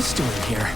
this doing here?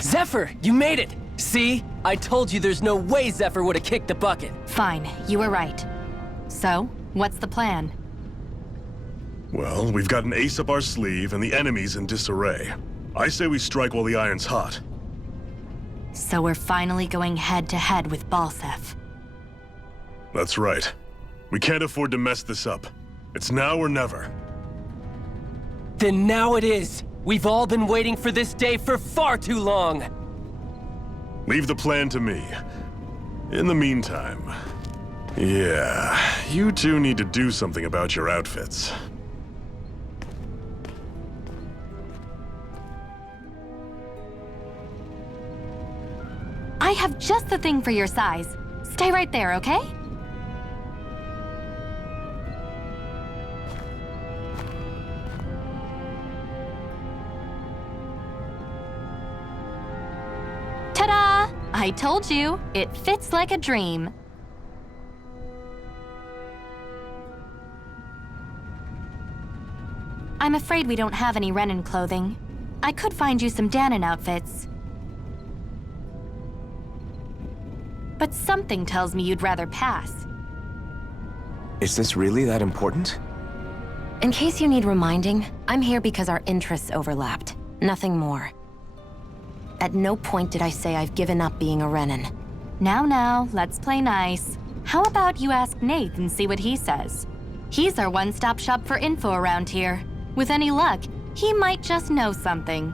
Zephyr, you made it! See? I told you there's no way Zephyr would have kicked the bucket. Fine, you were right. So, what's the plan? Well, we've got an ace up our sleeve and the enemy's in disarray. I say we strike while the iron's hot. So we're finally going head-to-head with Balseph. That's right. We can't afford to mess this up. It's now or never. Then now it is! We've all been waiting for this day for far too long! Leave the plan to me. In the meantime... yeah, you two need to do something about your outfits. I have just the thing for your size. Stay right there, okay? Ta-da! I told you, it fits like a dream. I'm afraid we don't have any Renan clothing. I could find you some Danon outfits. But something tells me you'd rather pass. Is this really that important? In case you need reminding, I'm here because our interests overlapped. Nothing more. At no point did I say I've given up being a Renan. Now, let's play nice. How about you ask Nate and see what he says? He's our one-stop shop for info around here. With any luck, he might just know something.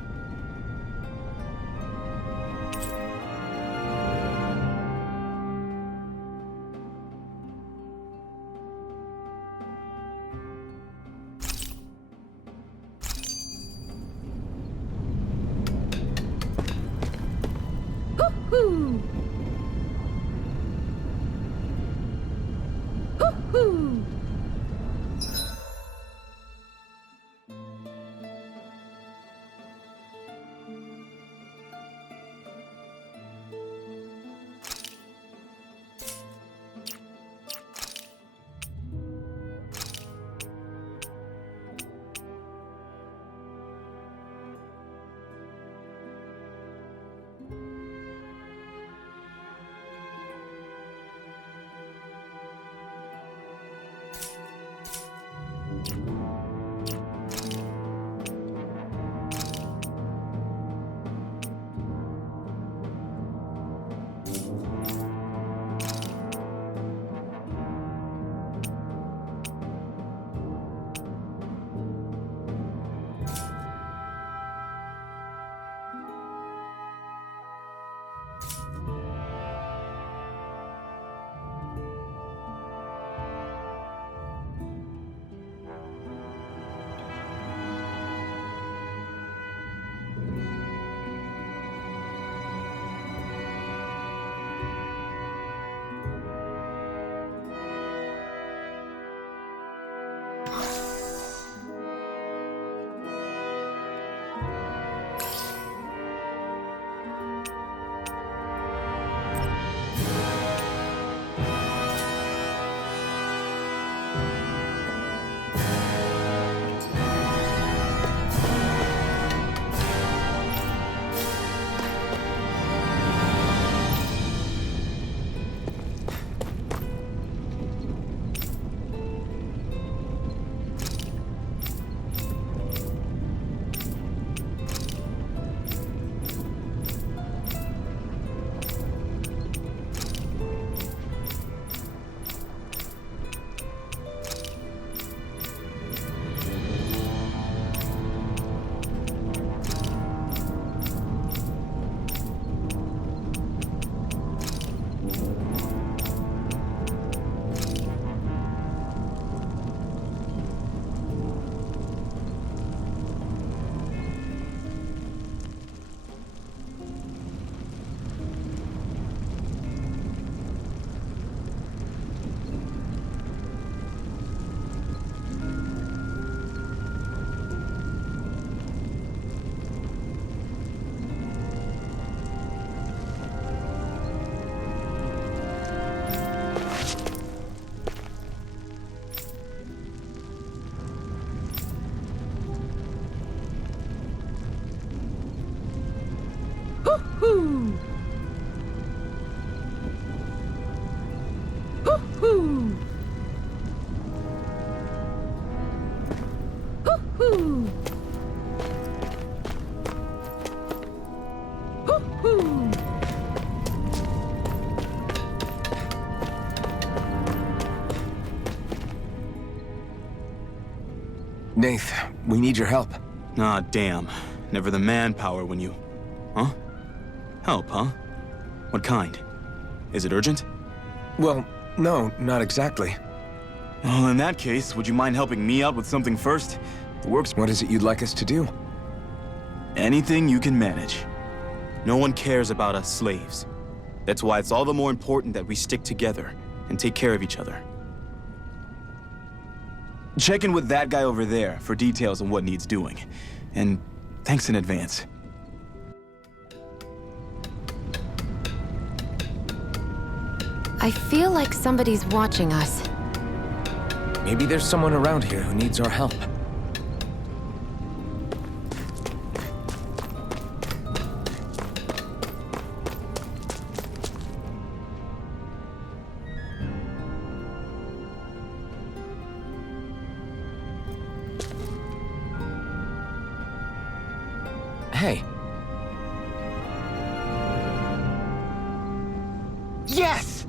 Hoo-hoo! Hoo-hoo! Nath, we need your help. Ah, damn. Never the manpower when you... Huh? Help, huh? What kind? Is it urgent? Well, no, not exactly. Well, in that case, would you mind helping me out with something first? The work's... What is it you'd like us to do? Anything you can manage. No one cares about us slaves. That's why it's all the more important that we stick together and take care of each other. Check in with that guy over there for details on what needs doing. And thanks in advance. I feel like somebody's watching us. Maybe there's someone around here who needs our help. Hey. Yes!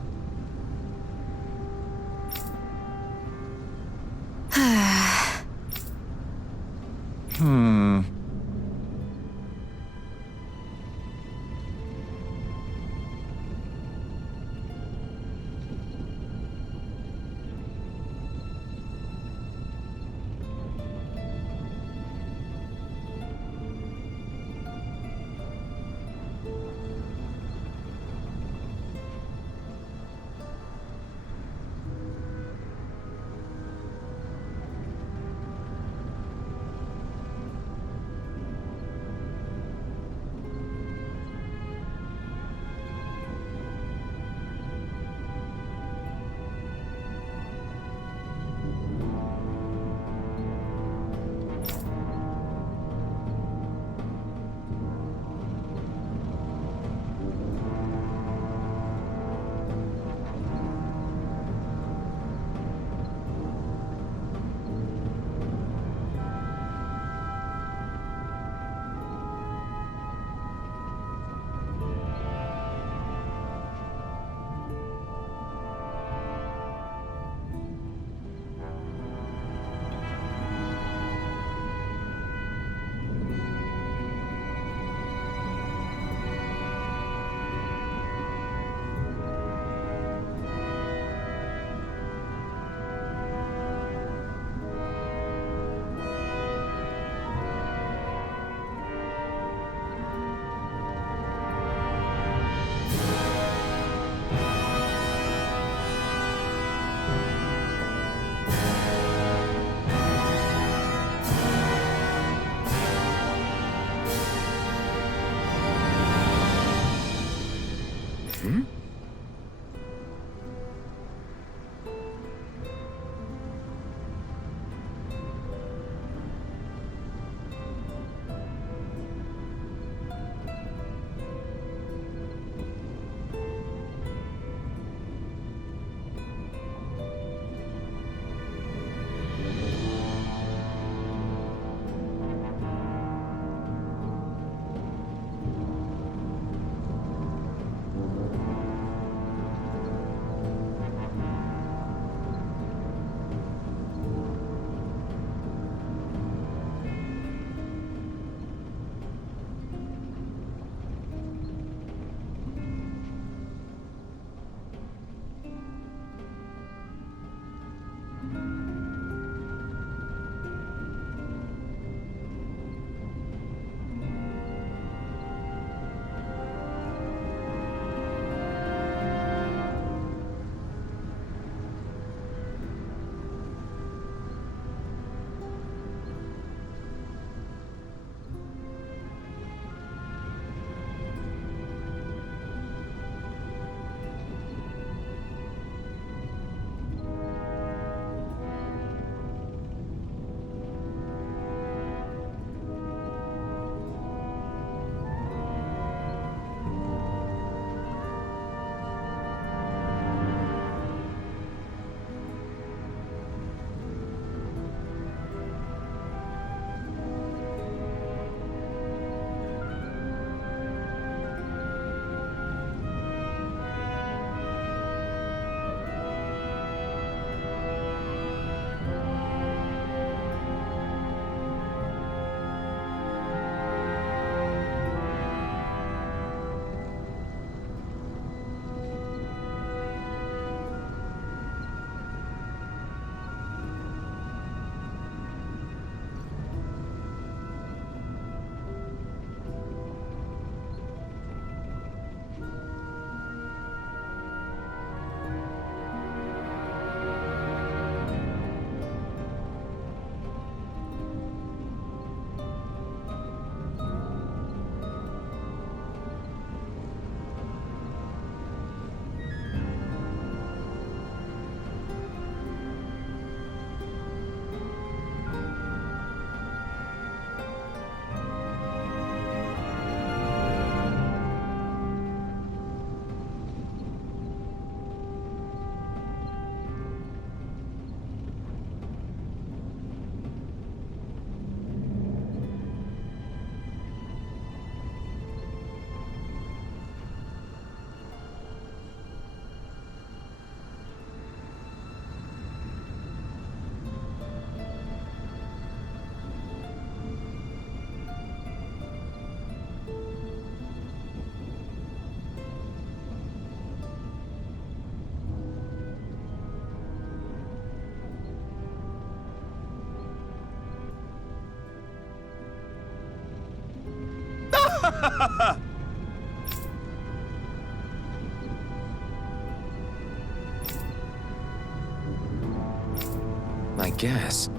I guess.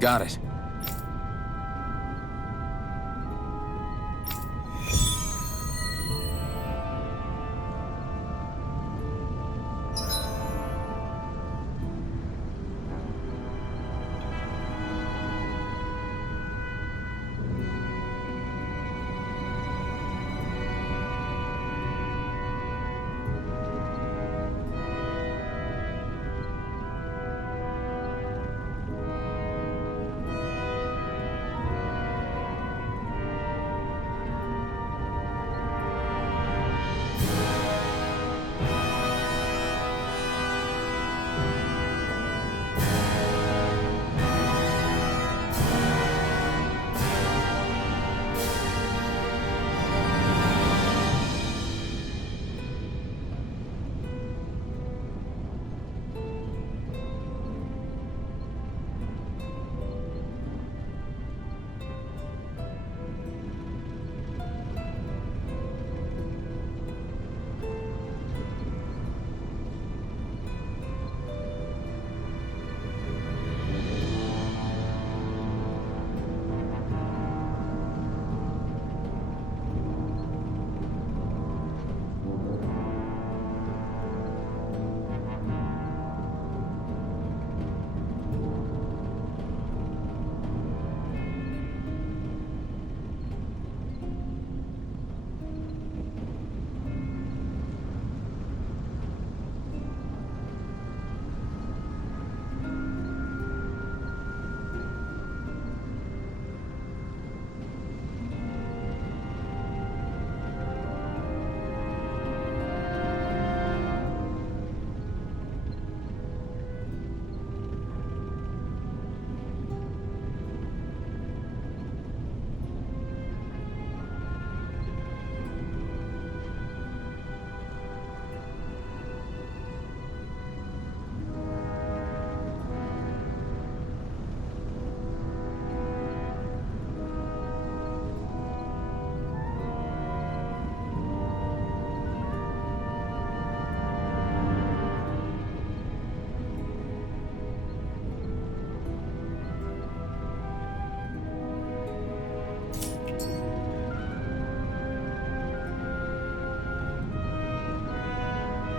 Got it.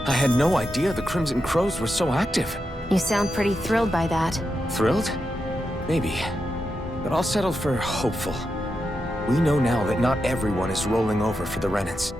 I had no idea the Crimson Crows were so active. You sound pretty thrilled by that. Thrilled? Maybe. But I'll settle for hopeful. We know now that not everyone is rolling over for the Renans.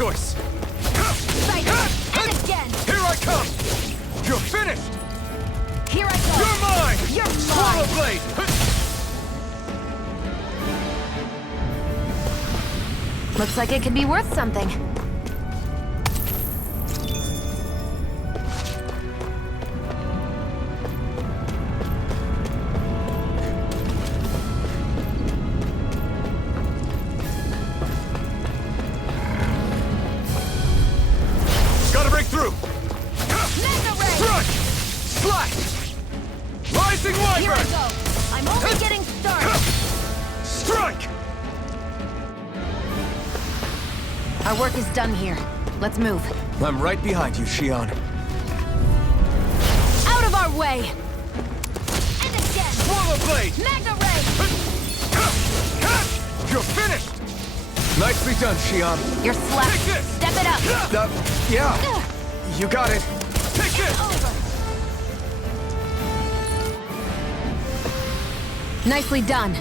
choice. Fight! And again! Here I come! You're finished! Here I go! You're mine! You're Swallow mine! blade! Looks like it could be worth something. Gotta break through! Mega Ray! Strike! Slash! Rising Here I Wyvern! go! I'm only getting started! Strike! Our work is done here. Let's move. I'm right behind you, Shion. Out of our way! And again! Swallow blade! Mega Ray! You're finished! Nicely done, Shion. You're slack. Take this! Step it up! Yeah. You got it. Take it! Over! Nicely done.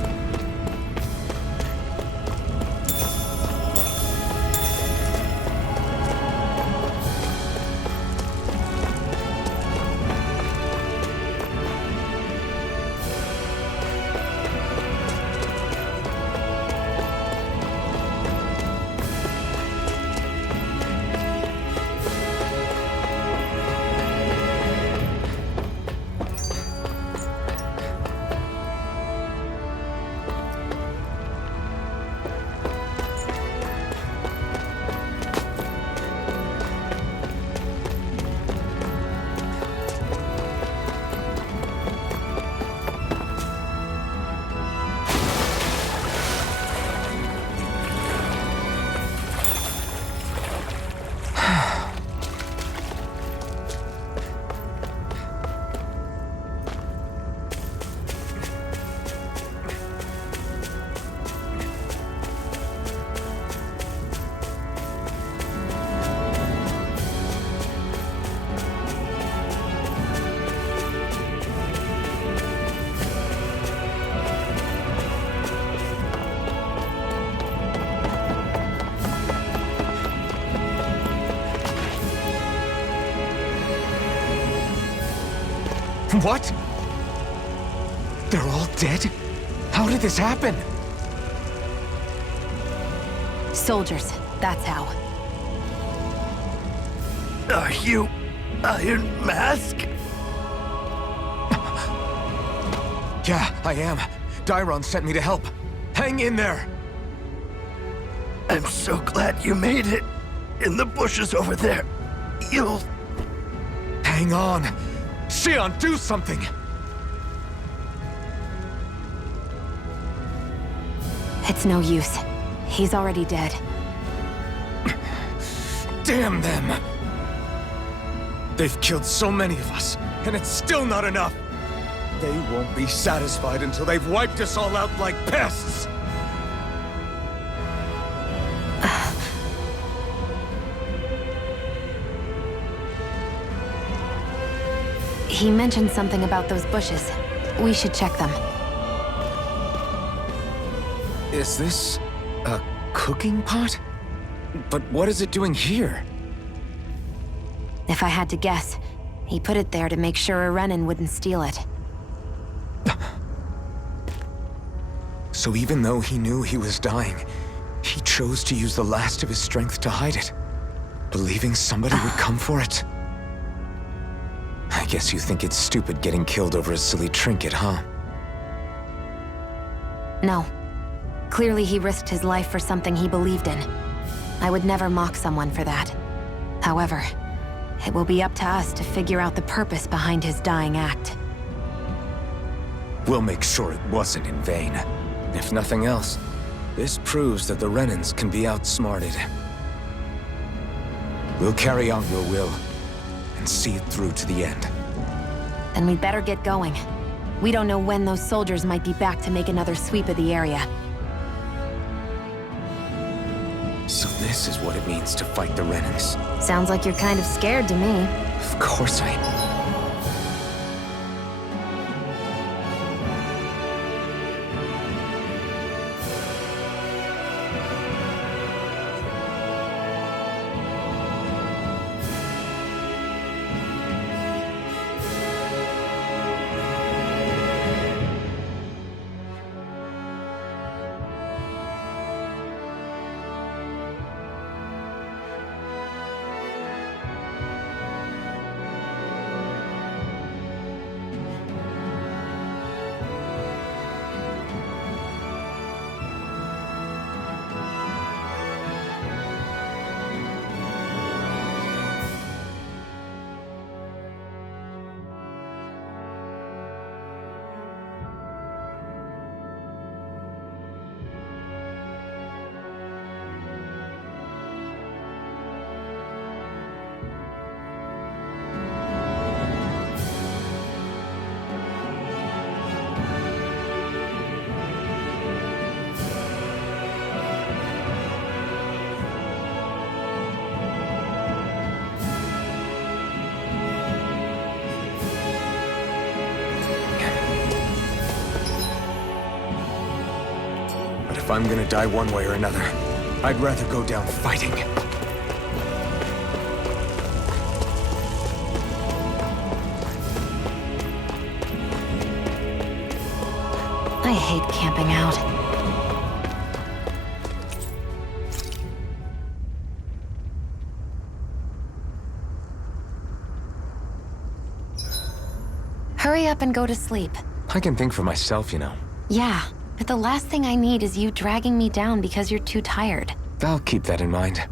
What? They're all dead? How did this happen? Soldiers, that's how. Are you Iron Mask? Yeah, I am. Dairon sent me to help. Hang in there! I'm so glad you made it. In the bushes over there. You'll... Hang on! Shion, do something! It's no use. He's already dead. Damn them! They've killed so many of us, and it's still not enough! They won't be satisfied until they've wiped us all out like pests! He mentioned something about those bushes. We should check them. Is this a cooking pot? But what is it doing here? If I had to guess, he put it there to make sure a Renan wouldn't steal it. So even though he knew he was dying, he chose to use the last of his strength to hide it, believing somebody would come for it. I guess you think it's stupid getting killed over a silly trinket, huh? No. Clearly he risked his life for something he believed in. I would never mock someone for that. However, it will be up to us to figure out the purpose behind his dying act. We'll make sure it wasn't in vain. If nothing else, this proves that the Renans can be outsmarted. We'll carry out your will, and see it through to the end. Then we'd better get going. We don't know when those soldiers might be back to make another sweep of the area. So this is what it means to fight the Renans. Sounds like you're kind of scared to me. Of course I am. if I'm gonna die one way or another, I'd rather go down fighting. I hate camping out. Hurry up and go to sleep. I can think for myself, you know. Yeah, but the last thing I need is you dragging me down because you're too tired. I'll keep that in mind.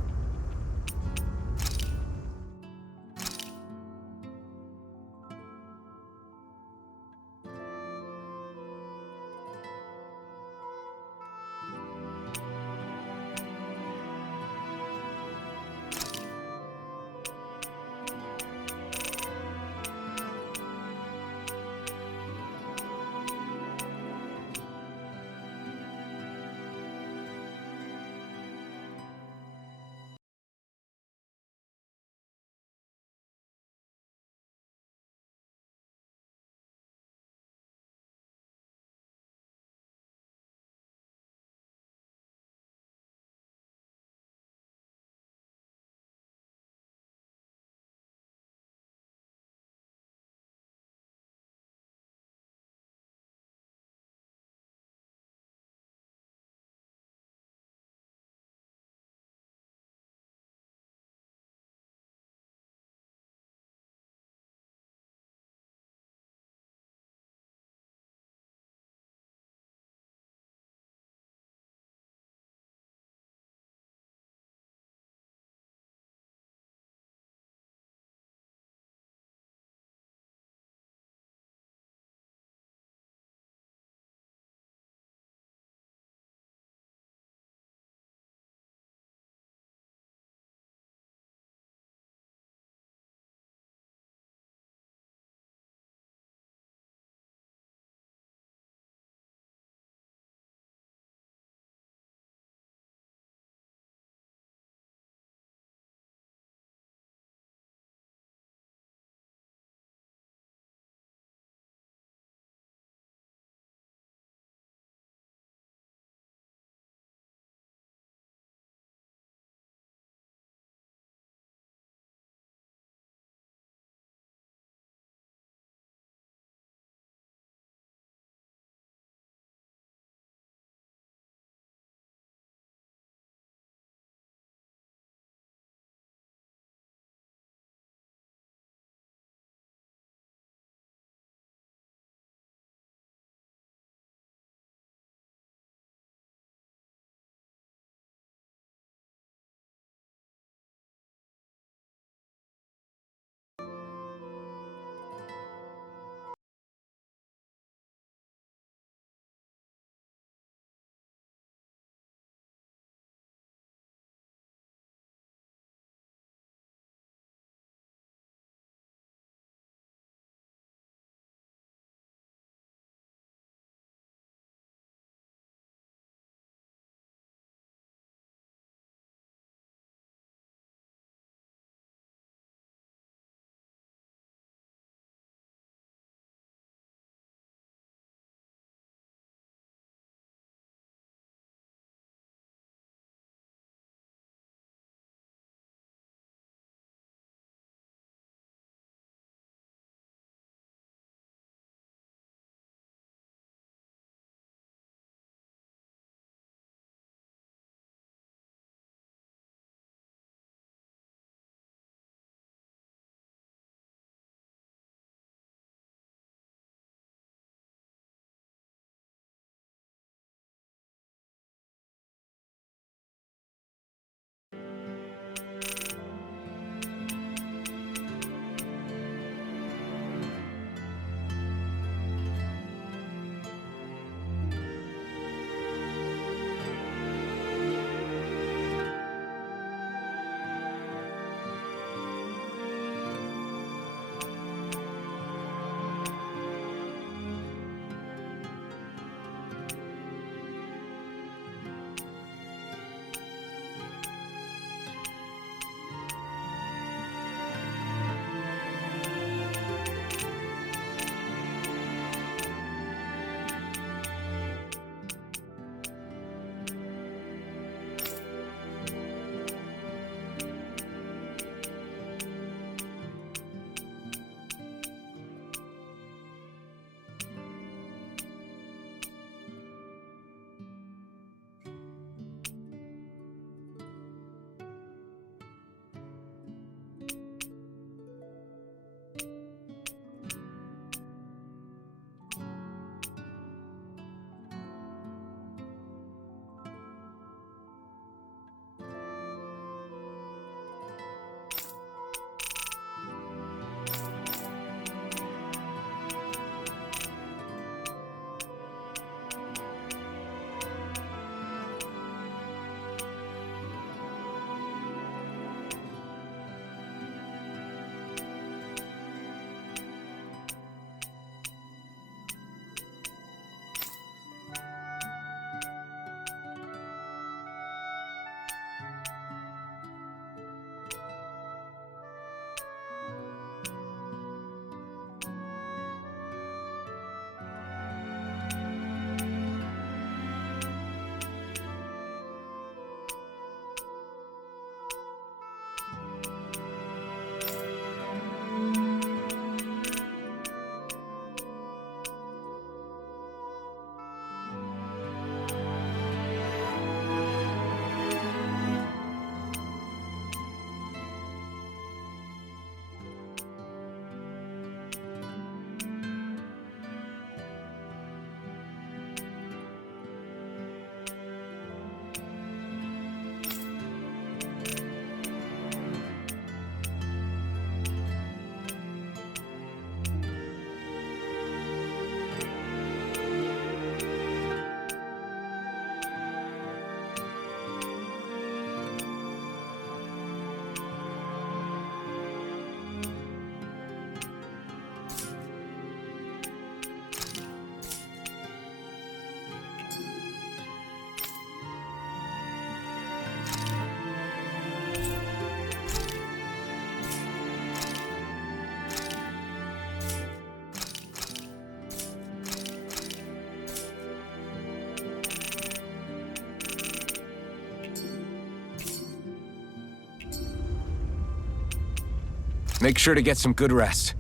Make sure to get some good rest.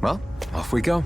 Well, off we go.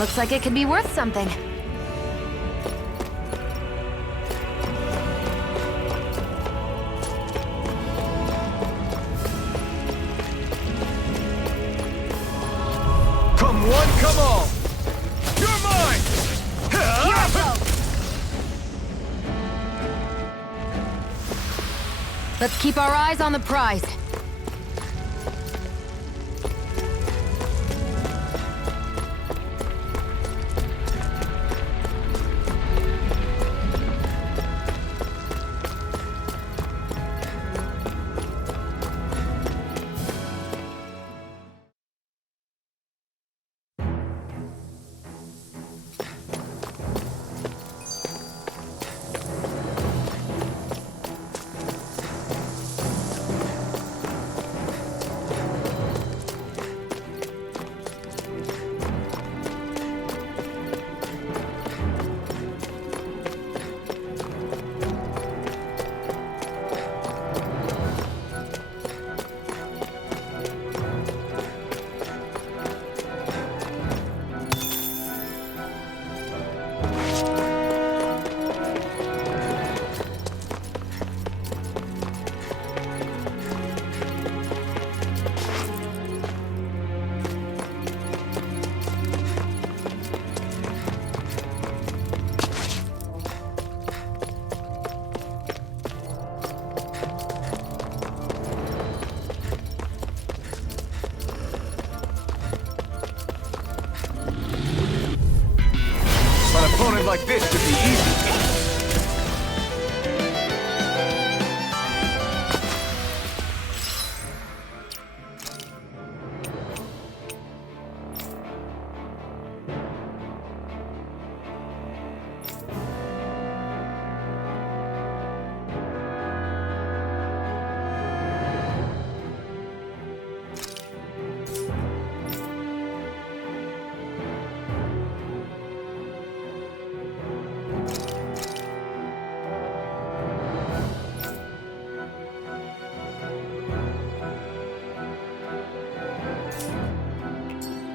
Looks like it could be worth something. Come one, come all! You're mine! Let's keep our eyes on the prize. An opponent like this should be easy.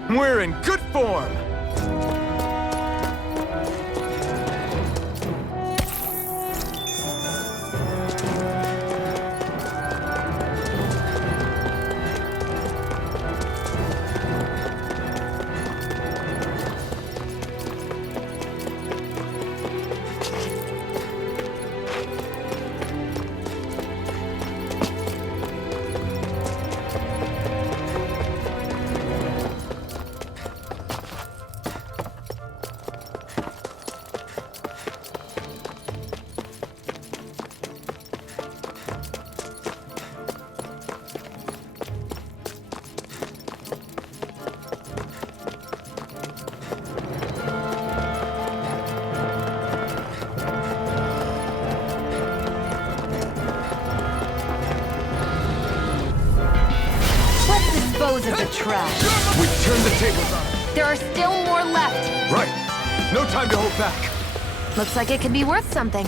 We're in good form! Dispose of the trash. We turn the tables on them. There are still more left. Right. No time to hold back. Looks like it could be worth something.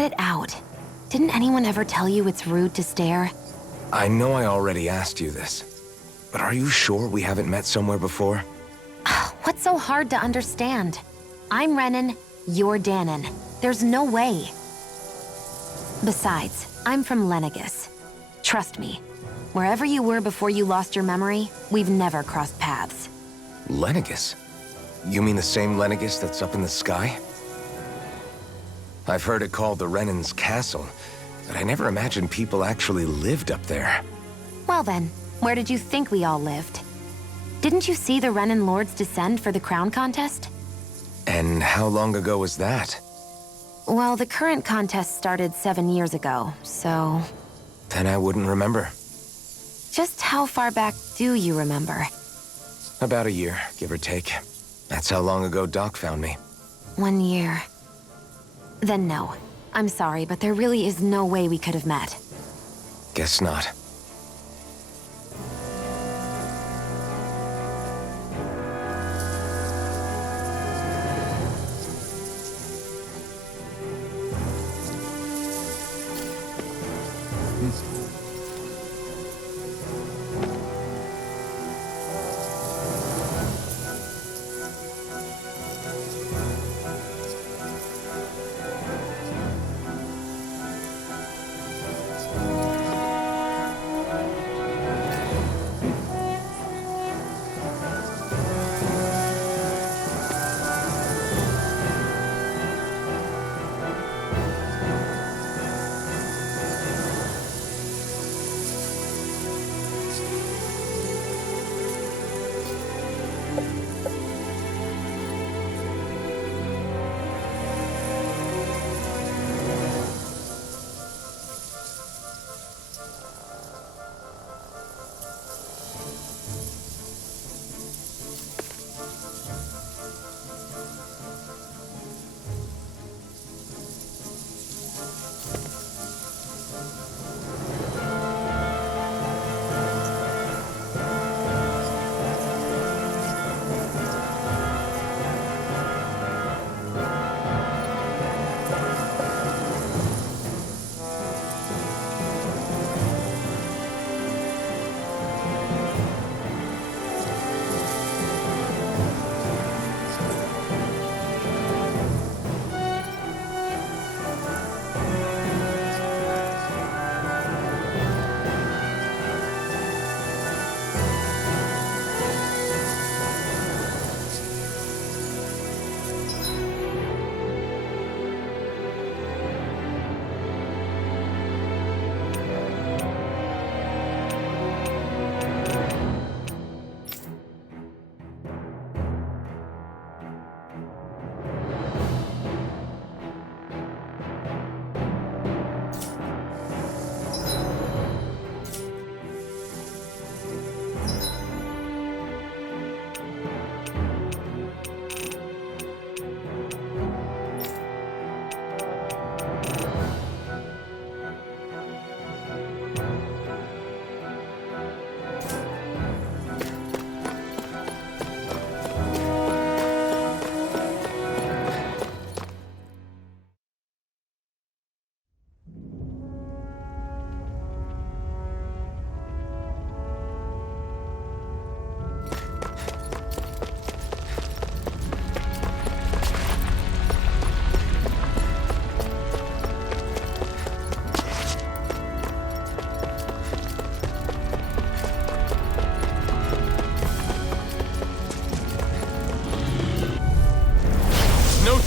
Cut it out. Didn't anyone ever tell you it's rude to stare? I know I already asked you this, but are you sure we haven't met somewhere before? What's so hard to understand? I'm Renan, you're Danon. There's no way. Besides, I'm from Lenegis. Trust me, wherever you were before you lost your memory, we've never crossed paths. Lenegis? You mean the same Lenegis that's up in the sky? I've heard it called the Renan's Castle, but I never imagined people actually lived up there. Well then, where did you think we all lived? Didn't you see the Renan Lords descend for the crown contest? And how long ago was that? Well, the current contest started 7 years ago, so... Then I wouldn't remember. Just how far back do you remember? About a year, give or take. That's how long ago Doc found me. 1 year. Then no. I'm sorry, but there really is no way we could have met. Guess not.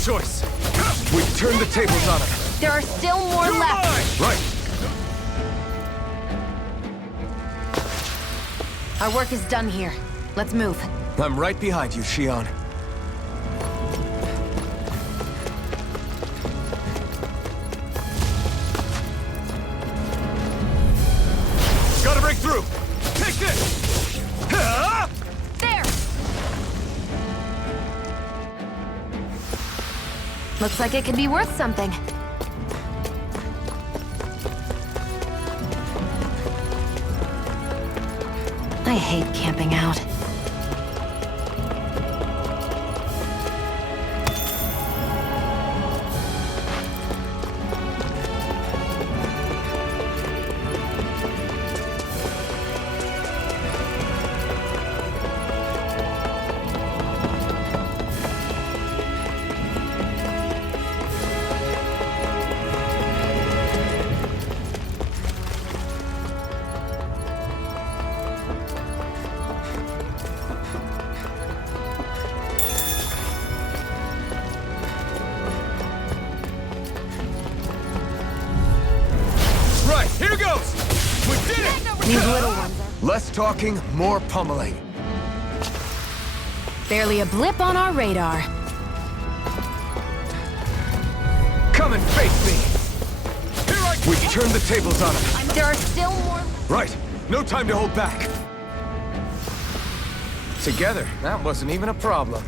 Choice. We've turned the tables on him. There are still more left! Right. Our work is done here. Let's move. I'm right behind you, Shion. Gotta break through! Take this! There! Looks like it could be worth something. I hate camping out. These little ones are Less talking, more pummeling. barely a blip on our radar. Come and face me! We turned the tables on him. There are still more. Right. No time to hold back. Together, that wasn't even a problem.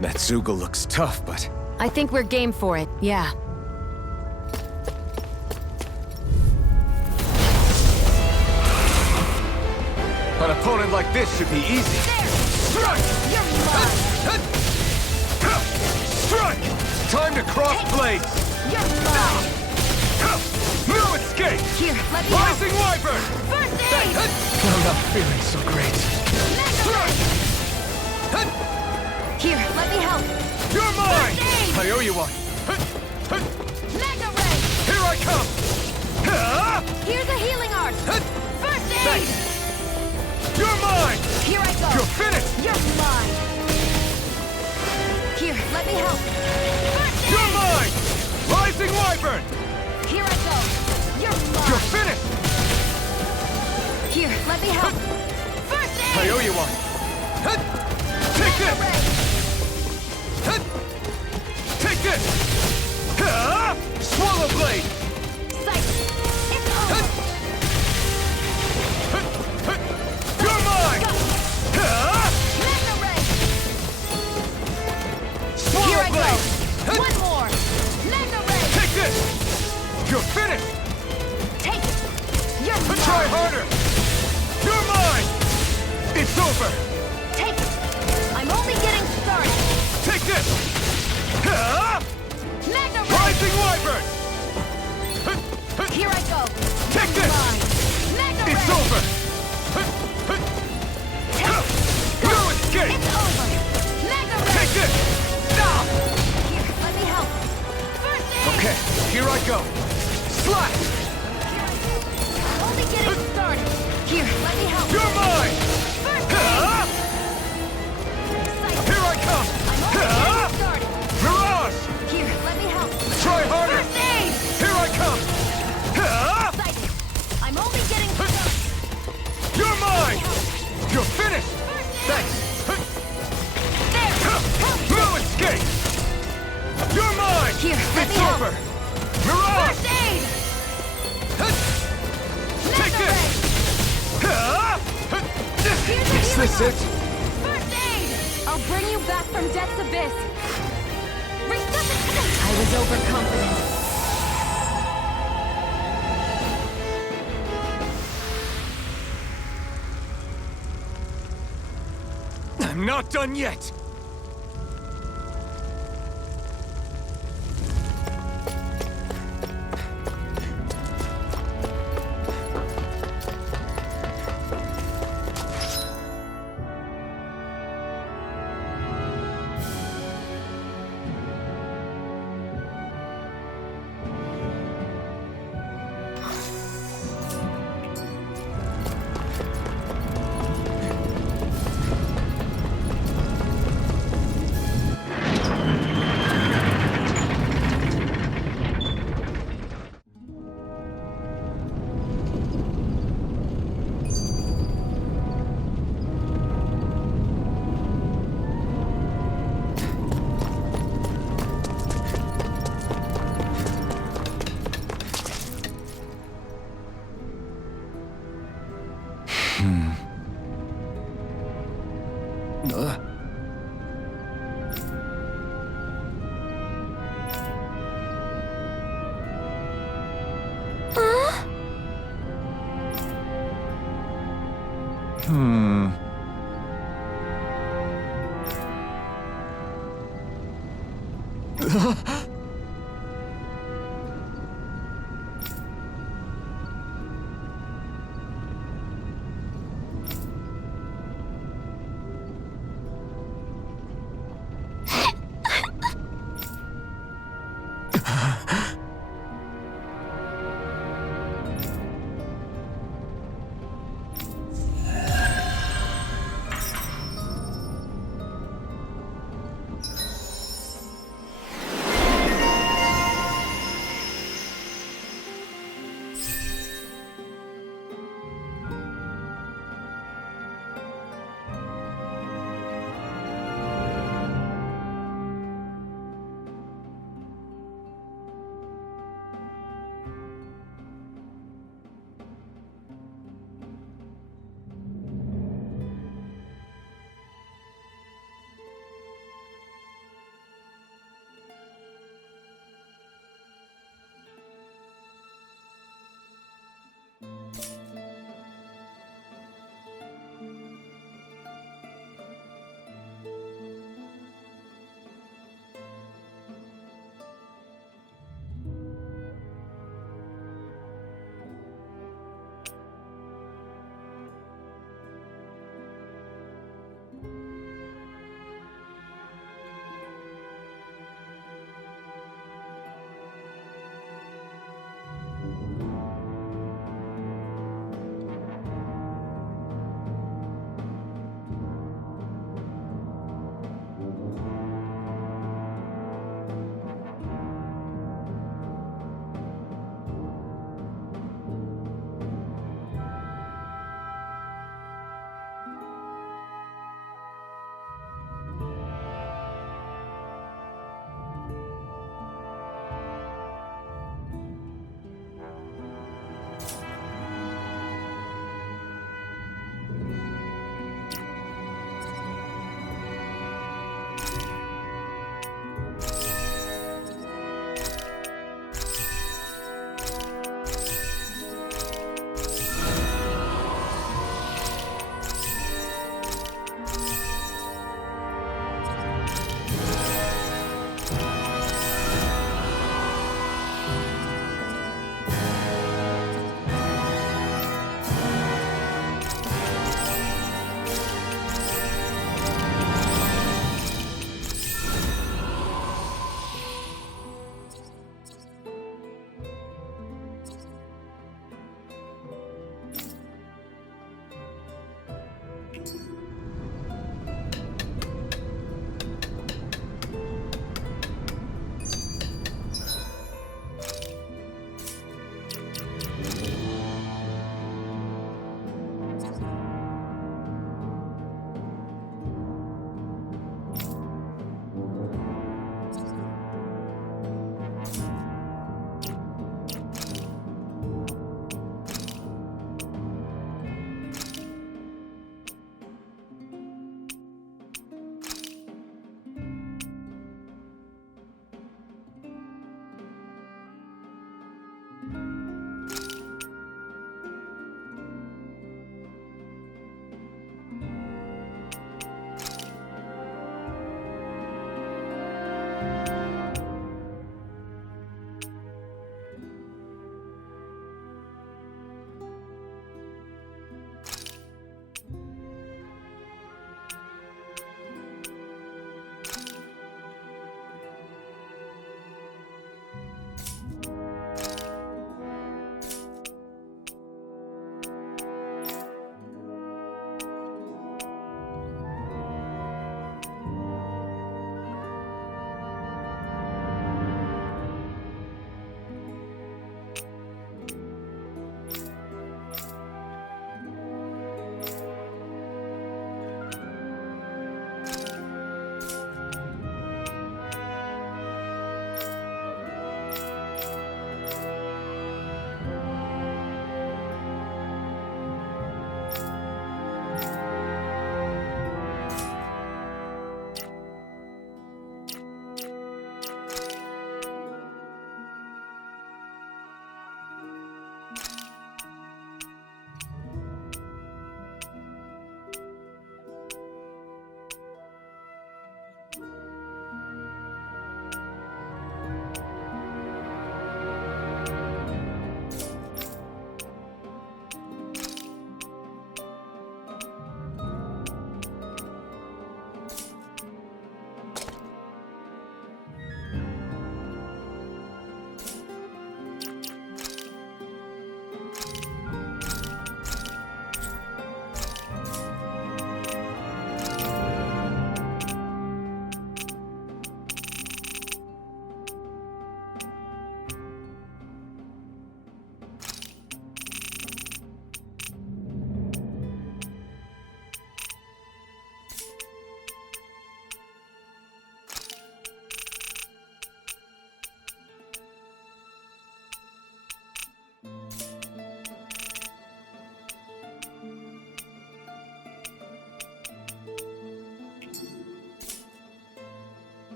That Zoogle looks tough, but... I think we're game for it, yeah. An opponent like this should be easy. Strike! You're mine! Strike! Time to cross blades! You're mine! No escape! Here, let me help! Rising Wyvern! First aid! I'm not feeling so great. Here, let me help! You're mine! First aid! I owe you one. Mega Ray! Here I come! Here's a healing art! First aid! Thanks. You're mine! Here I go! You're finished! You're mine! Here, let me help! First aid! You're mine! Rising Wyvern! Here I go! You're mine! You're finished! Here, let me help! First aid! I owe you one. Take Mega this! Ray! Take this! Swallow blade! Sight! It's over! You're mine! Mega Ray! Swallow Here I blade! go! One more! Mega Ray! Take this! You're finished! Take it! You're mine! Try harder! You're mine! It's over! Take it! I'm only getting started! Take this! Mega Ray! Rising Wyvern! Here I go! Take this! Mine! Mega It's Ray! over! Take it! No escape! It's over! Mega Ray! Take this! Stop! Here, let me help! First aid! Okay, here I go. Slash! Here I go! I'm only getting started! Here, let me help! You're mine! First aid! Sight! Here I come! I'm only getting started! Mirage! Here, let me help! Try harder! First aid! Here I come! Sight! I'm only getting started! You're mine! You're finished! Thanks! There! Help! No escape! You're mine! Here, let It's me help! over! Mirage! First aid! Take Mega this! Here's a Is this healing it? First aid! I'll bring you back from Death's Abyss! I was overconfident. I'm not done yet!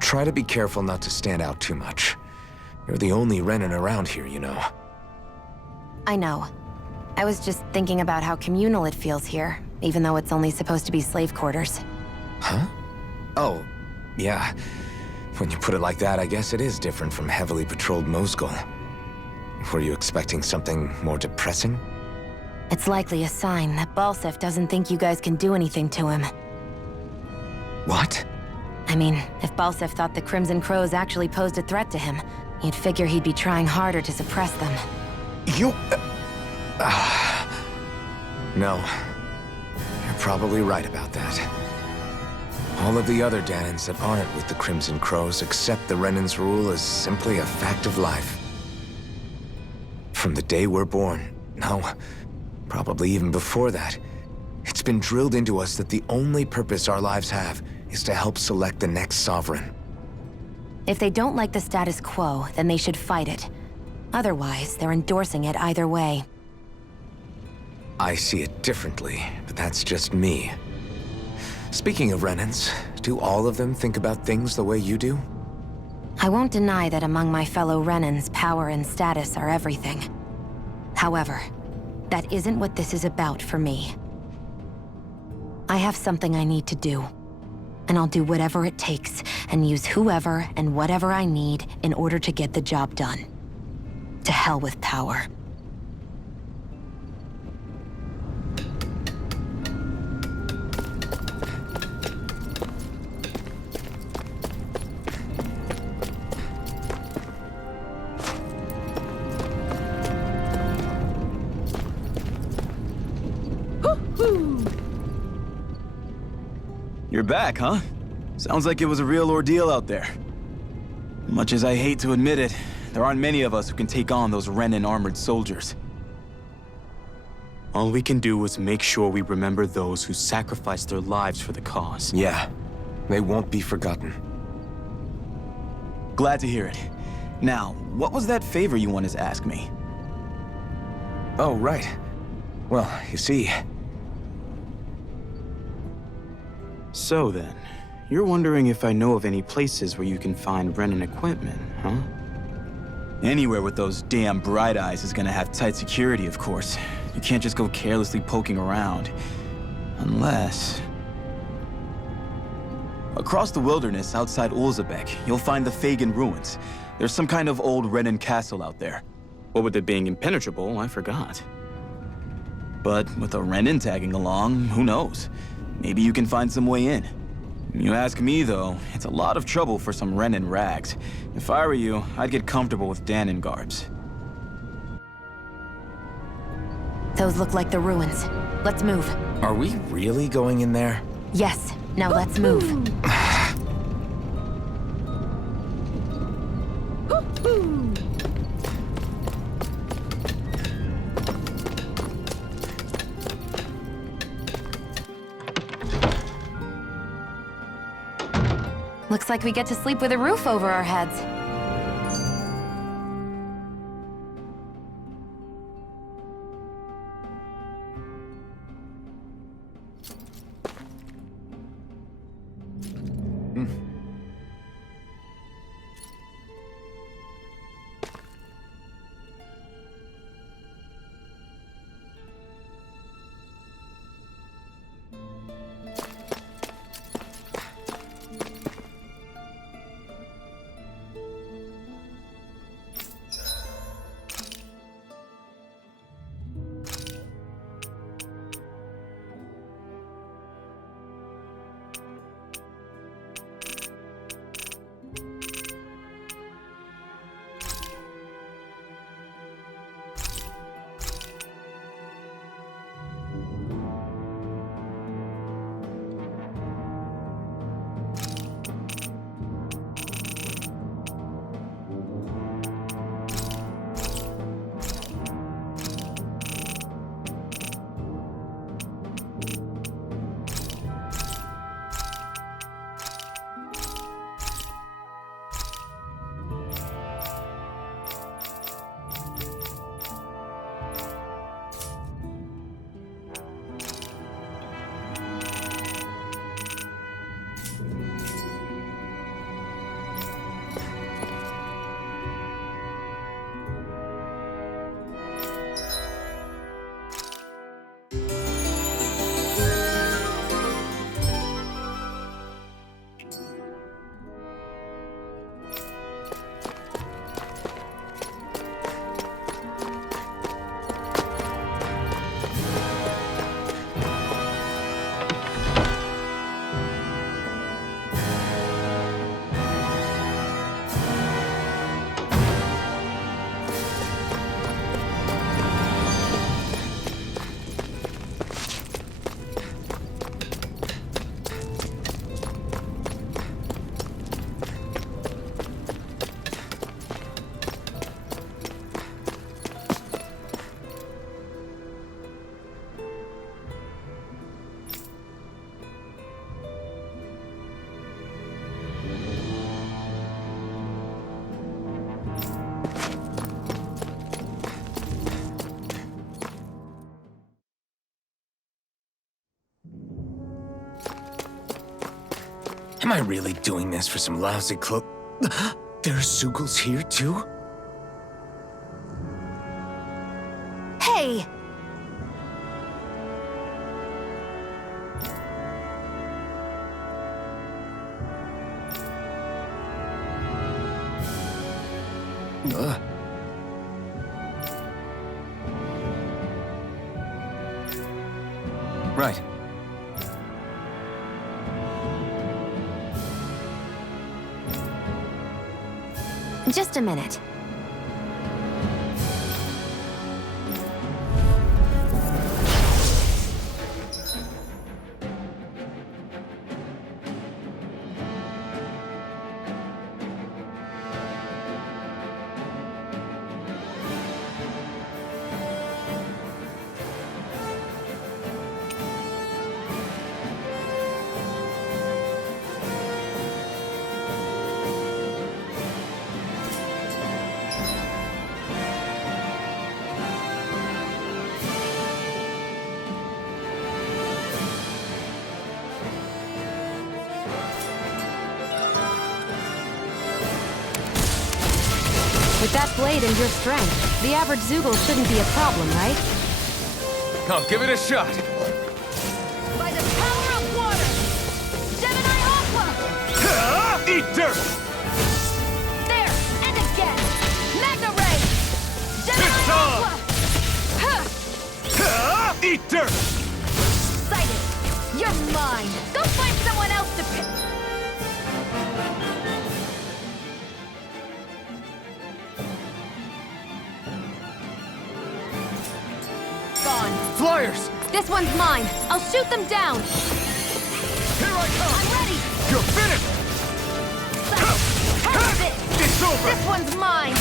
Try to be careful not to stand out too much. You're the only Renan around here, you know. I know. I was just thinking about how communal it feels here, even though it's only supposed to be slave quarters. Huh? Oh, yeah. When you put it like that, I guess it is different from heavily patrolled Mosgul. Were you expecting something more depressing? It's likely a sign that Balsef doesn't think you guys can do anything to him. What? I mean, if Balsef thought the Crimson Crows actually posed a threat to him, you'd figure he'd be trying harder to suppress them. You... No. You're probably right about that. All of the other Danans that aren't with the Crimson Crows accept the Renan's rule as simply a fact of life. From the day we're born, no, probably even before that, it's been drilled into us that the only purpose our lives have is to help select the next sovereign. If they don't like the status quo, then they should fight it. Otherwise, they're endorsing it either way. I see it differently, but that's just me. Speaking of Renans, do all of them think about things the way you do? I won't deny that among my fellow Renans, power and status are everything. However, that isn't what this is about for me. I have something I need to do. And I'll do whatever it takes, and use whoever and whatever I need in order to get the job done. To hell with power. You're back, huh? Sounds like it was a real ordeal out there. Much as I hate to admit it, there aren't many of us who can take on those Renan armored soldiers. All we can do is make sure we remember those who sacrificed their lives for the cause. Yeah, they won't be forgotten. Glad to hear it. Now, what was that favor you wanted to ask me? Oh, right. Well, you see... So then, you're wondering if I know of any places where you can find Renan equipment, huh? Anywhere with those damn bright eyes is gonna have tight security, of course. You can't just go carelessly poking around. Unless... Across the wilderness outside Ulzabek, you'll find the Fagan ruins. There's some kind of old Renan castle out there. What with it being impenetrable, I forgot. But with a Renan tagging along, who knows? Maybe you can find some way in. You ask me, though, it's a lot of trouble for some Renan rags. If I were you, I'd get comfortable with Danan garbs. Those look like the ruins. Let's move. Are we really going in there? Yes, now let's move. Looks like we get to sleep with a roof over our heads. Am I really doing this for some lousy There are Zeugles here, too? Hey! Right. Just a minute. With that blade and your strength, the average Zeugle shouldn't be a problem, right? I'll give it a shot. By the power of water! Gemini Aqua! Eat dirt! There! And again! Magna Ray! Gemini It's on! Aqua! Huh! Eat dirt! Excited! You're mine! Go find someone else to pick! Gone. Flyers! This one's mine. I'll shoot them down. Here I come! I'm ready! You're finished! Have it! It's over! This one's mine!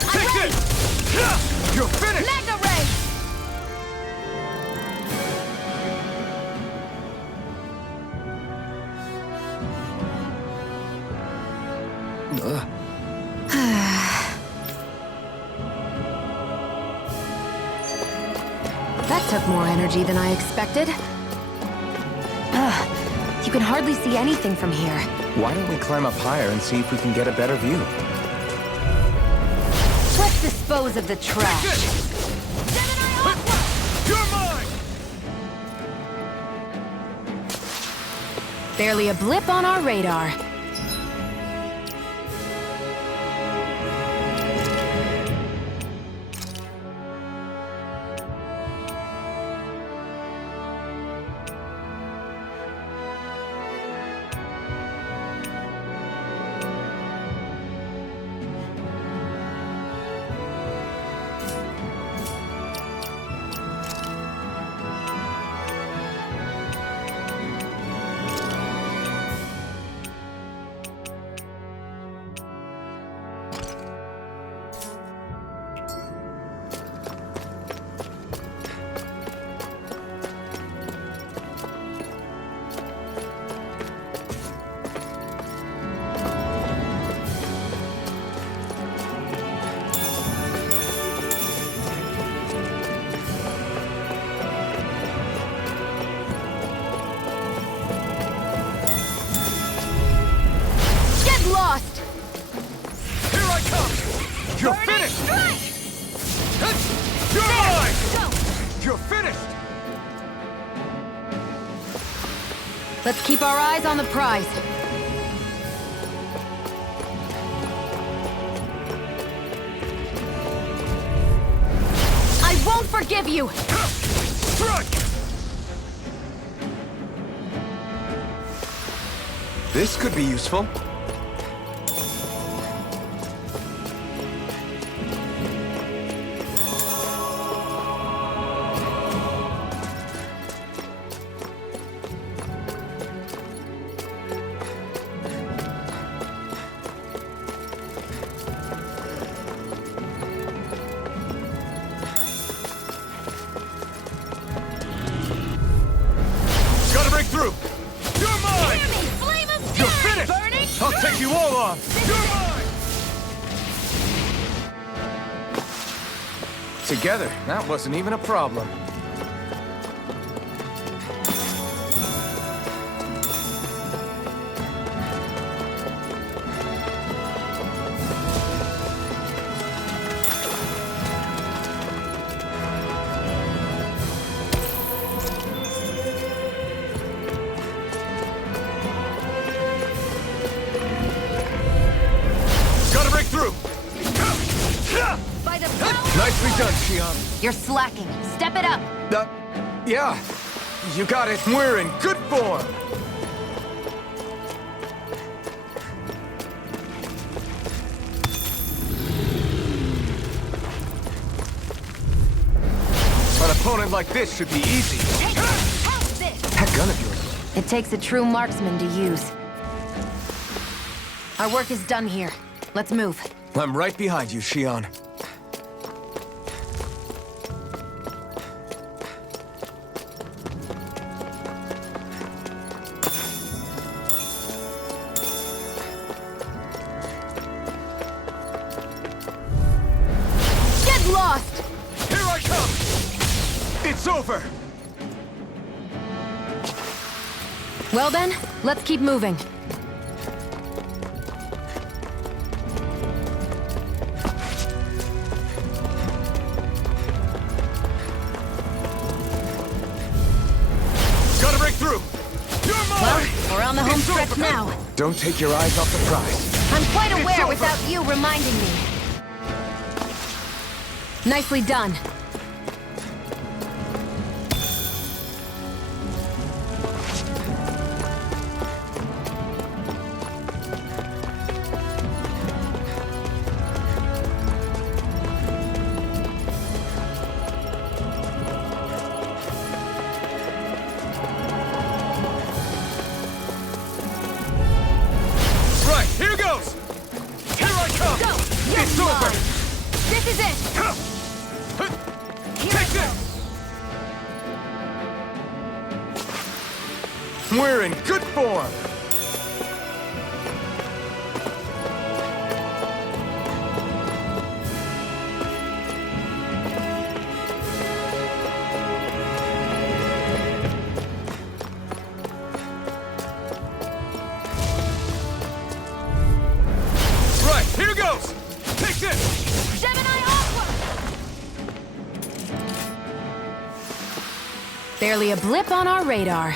Take this! You're finished! Magna Ray! That took more energy than I expected. You can hardly see anything from here. Why don't we climb up higher and see if we can get a better view? Let's dispose of the trash. Gemini Aqua! You're mine! Barely a blip on our radar. Lost! Here I come! You're finished! Strike! You're mine! Go! You're finished! Let's keep our eyes on the prize. I won't forgive you! Strike! This could be useful. Gotta break through! You're mine! Hear me! Flame of You're fury! finished! together. That wasn't even a problem. Gotta break through! By the power! Nicely done, Xion. You're slacking. Step it up. Yeah. You got it. We're in good form. An opponent like this should be easy. That gun of yours. It takes a true marksman to use. Our work is done here. Let's move. I'm right behind you, Xion. Get lost! Here I come! It's over! Well then, let's keep moving. Gotta break through! You're Well, mine! we're on the home stretch now. Don't take your eyes off the prize. I'm quite aware over. without you reminding me. Nicely done. Right, here goes! Here I come! Go! You're It's mine. over! This is it! Here Take I this! We're in good form! Right, here goes! Take this! Gemini Aqua! Barely a blip on our radar.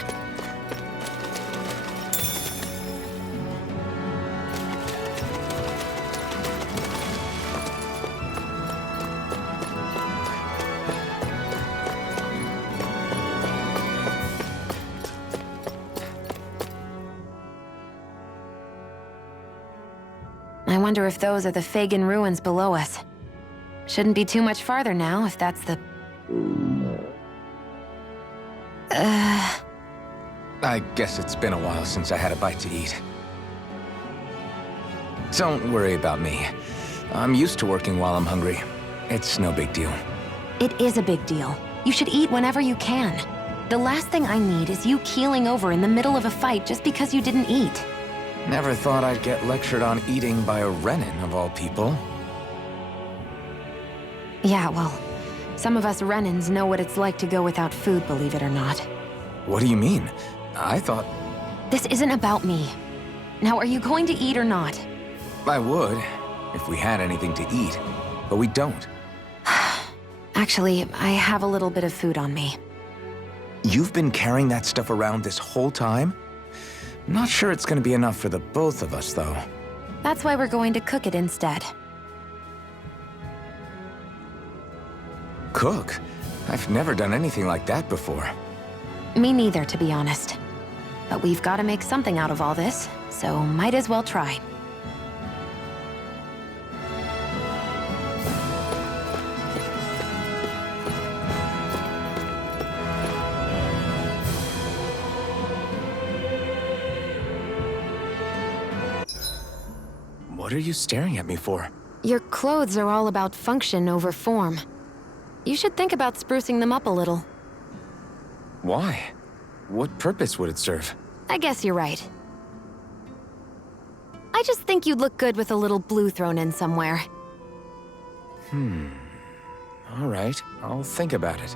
I wonder if those are the Fagin ruins below us. Shouldn't be too much farther now, if that's the... I guess it's been a while since I had a bite to eat. Don't worry about me. I'm used to working while I'm hungry. It's no big deal. It is a big deal. You should eat whenever you can. The last thing I need is you keeling over in the middle of a fight just because you didn't eat. Never thought I'd get lectured on eating by a Renin, of all people. Yeah, well, some of us Renins know what it's like to go without food, believe it or not. What do you mean? I thought This isn't about me. Now, are you going to eat or not? I would, if we had anything to eat, but we don't. Actually, I have a little bit of food on me. You've been carrying that stuff around this whole time? Not sure it's gonna be enough for the both of us, though. That's why we're going to cook it instead. Cook? I've never done anything like that before. Me neither, to be honest. But we've got to make something out of all this, so might as well try. What are you staring at me for? Your clothes are all about function over form. You should think about sprucing them up a little. Why? What purpose would it serve? I guess you're right. I just think you'd look good with a little blue thrown in somewhere. All right, I'll think about it.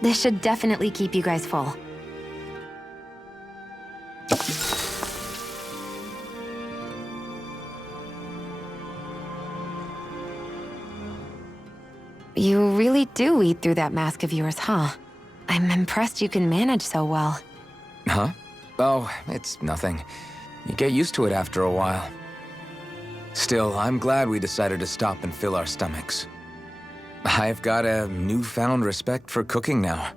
This should definitely keep you guys full. You really do eat through that mask of yours, huh? I'm impressed you can manage so well. Huh? Oh, it's nothing. You get used to it after a while. Still, I'm glad we decided to stop and fill our stomachs. I've got a newfound respect for cooking now.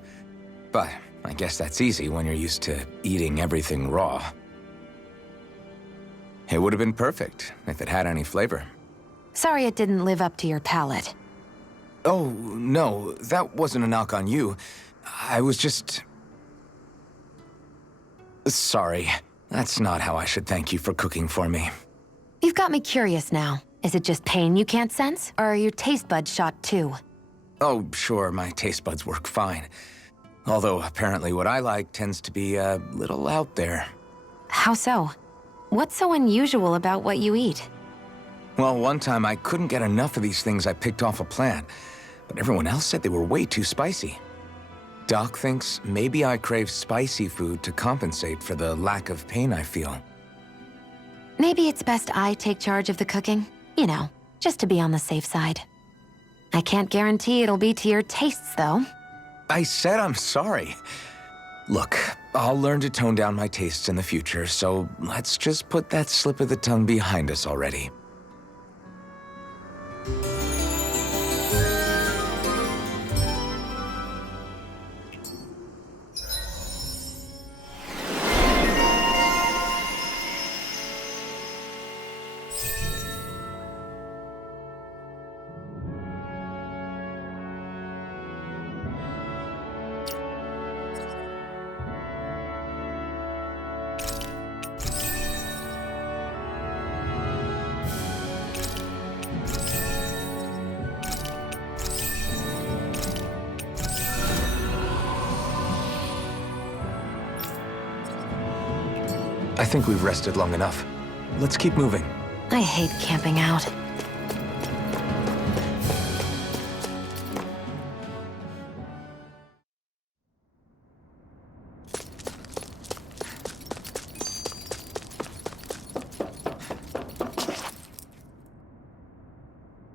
But I guess that's easy when you're used to eating everything raw. It would have been perfect if it had any flavor. Sorry it didn't live up to your palate. Oh, no, that wasn't a knock on you. I was just... Sorry. That's not how I should thank you for cooking for me. You've got me curious now. Is it just pain you can't sense, or are your taste buds shot too? Oh, sure, my taste buds work fine. Although apparently what I like tends to be a little out there. How so? What's so unusual about what you eat? Well, one time I couldn't get enough of these things I picked off a plant, but everyone else said they were way too spicy. Doc thinks maybe I crave spicy food to compensate for the lack of pain I feel. Maybe it's best I take charge of the cooking. You know, just to be on the safe side. I can't guarantee it'll be to your tastes, though. I said I'm sorry. Look, I'll learn to tone down my tastes in the future, so let's just put that slip of the tongue behind us already. I think we've rested long enough. Let's keep moving. I hate camping out.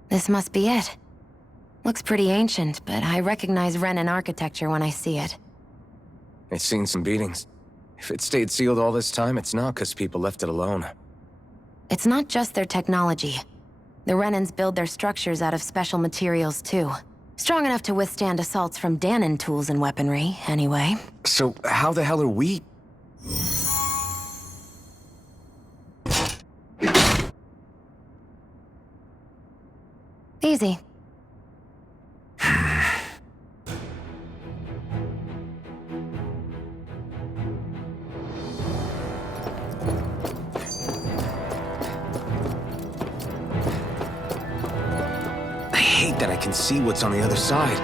This must be it. Looks pretty ancient, but I recognize Renan architecture when I see it. It's seen some beatings. If it stayed sealed all this time, it's not because people left it alone. It's not just their technology. The Renans build their structures out of special materials, too. Strong enough to withstand assaults from Danon tools and weaponry, anyway. So how the hell are we... Easy. I hate that I can see what's on the other side.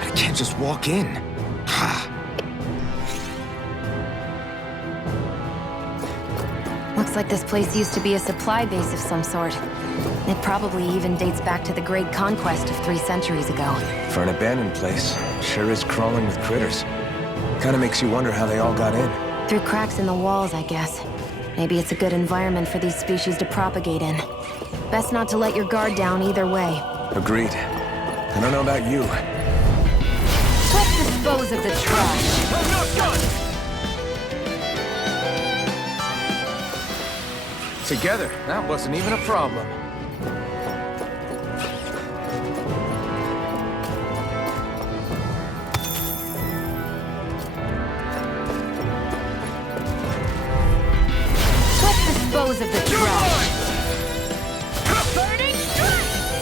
I can't just walk in. Looks like this place used to be a supply base of some sort. It probably even dates back to the Great Conquest of 3 centuries ago. For an abandoned place, sure is crawling with critters. Kinda makes you wonder how they all got in. Through cracks in the walls, I guess. Maybe it's a good environment for these species to propagate in. Best not to let your guard down either way. Agreed. I don't know about you. Let's dispose of the trash. I'm not done! Together, that wasn't even a problem. Let's dispose of the trash.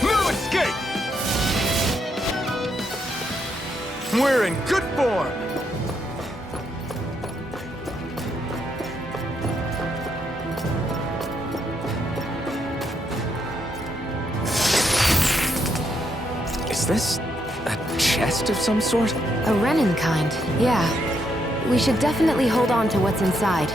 No escape! We're in good form! Is this a chest of some sort? A Renin kind, yeah. We should definitely hold on to what's inside.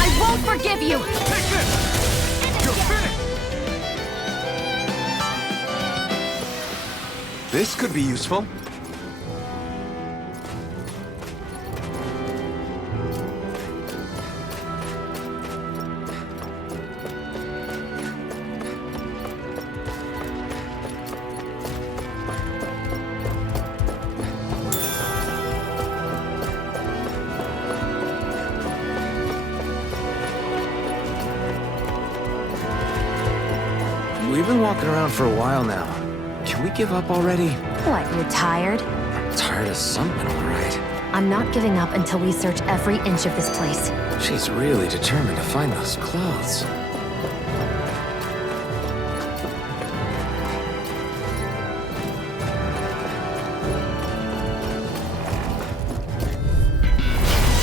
I won't forgive you! Take this! You're finished! This could be useful. We've been walking around for a while now. Can we give up already? What, you're tired? I'm tired of something, all right. I'm not giving up until we search every inch of this place. She's really determined to find those clothes.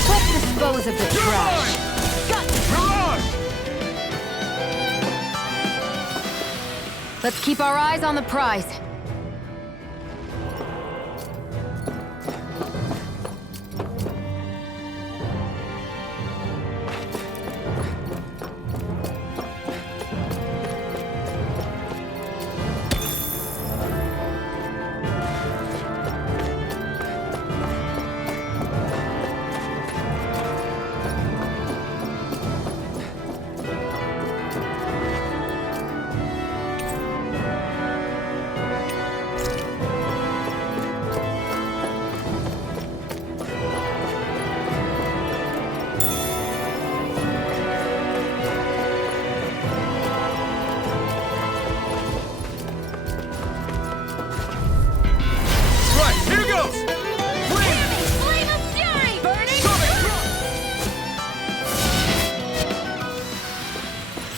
Let's dispose of the trash. Let's keep our eyes on the prize.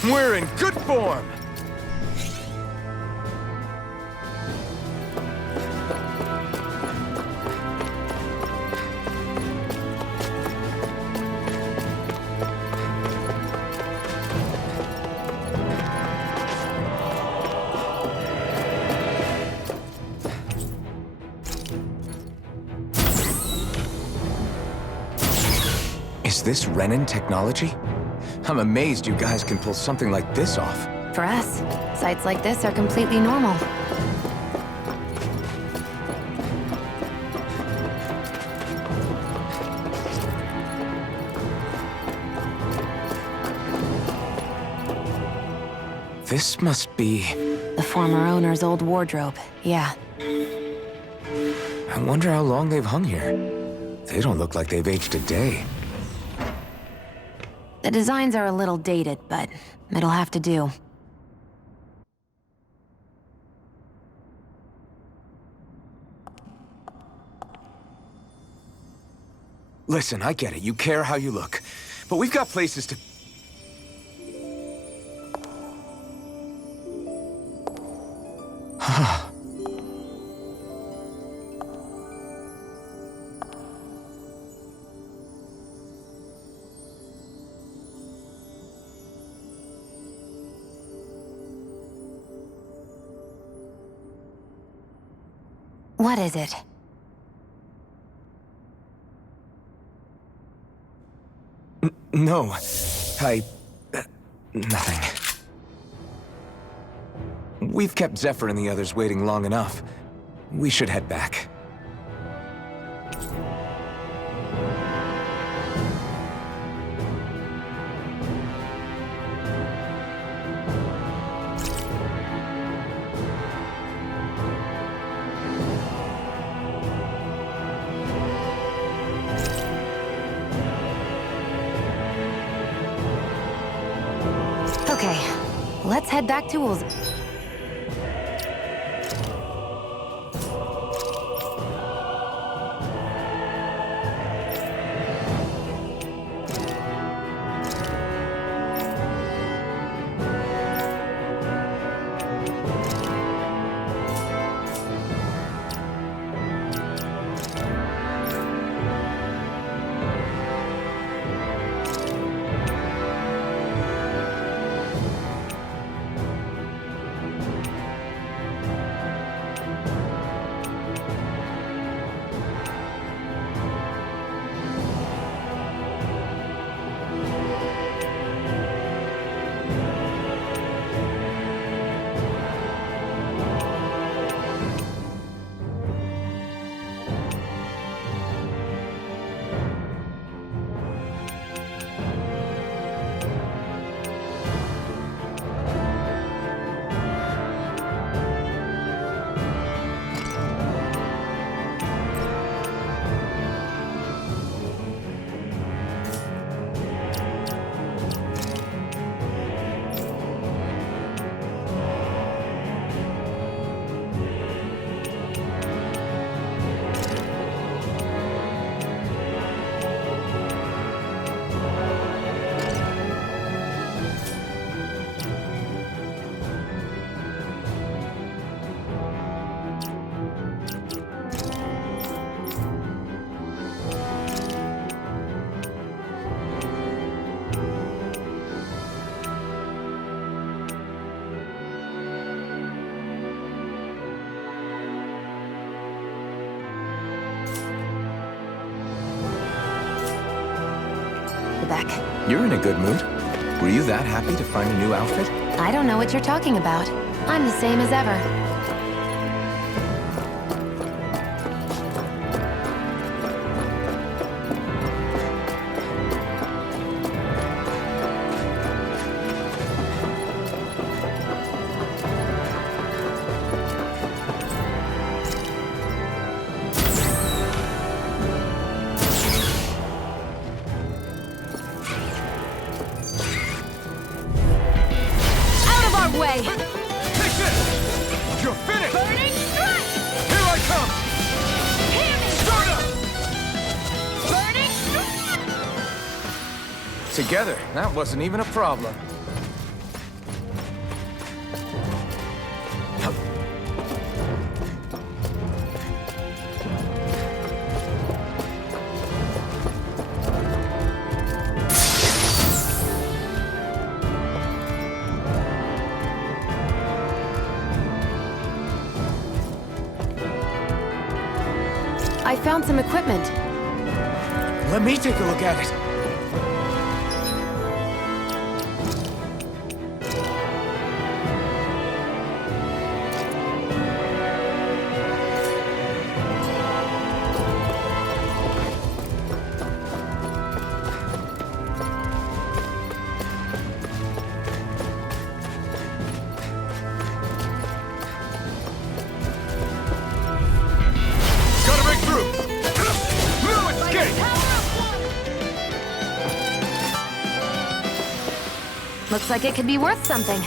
We're in good form! Is this Renin technology? I'm amazed you guys can pull something like this off. For us, sights like this are completely normal. This must be... The former owner's old wardrobe, yeah. I wonder how long they've hung here. They don't look like they've aged a day. The designs are a little dated, but It'll have to do. Listen, I get it. You care how you look. But we've got places to... What is it? No. Nothing. We've kept Zephyr and the others waiting long enough. We should head back. Okay, let's head back to Ulz. Beck. You're in a good mood. Were you that happy to find a new outfit? I don't know what you're talking about. I'm the same as ever. Way. Take this! You're finished! Burning strike! Here I come! Hear me! Start up! Burning strike! Together, that wasn't even a problem. I found some equipment. Let me take a look at it. Power of one! Looks like it could be worth something.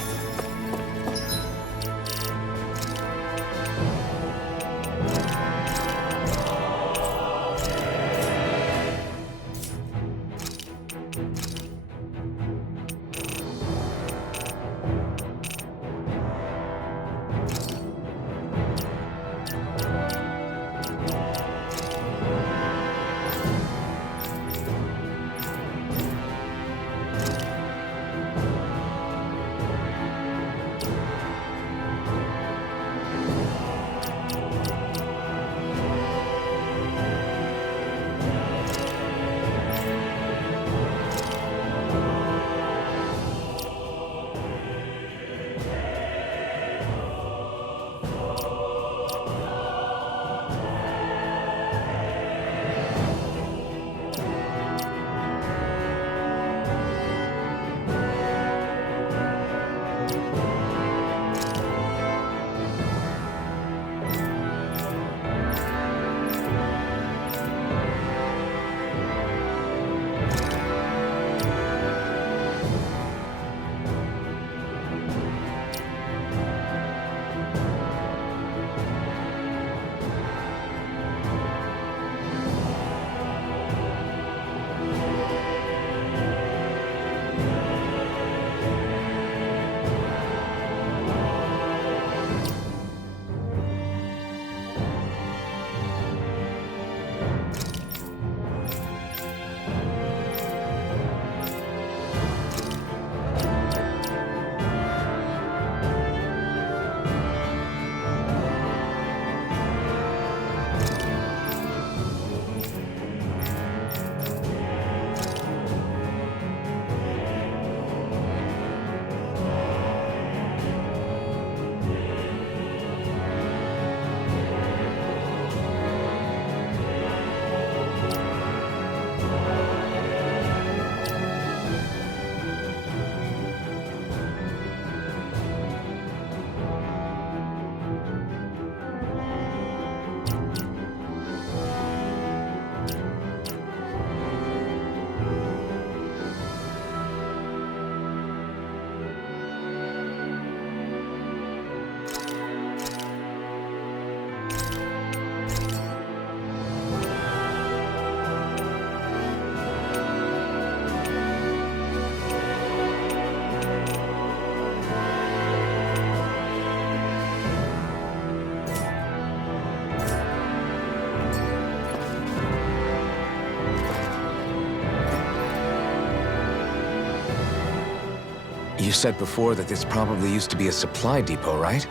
You said before that this probably used to be a supply depot, right?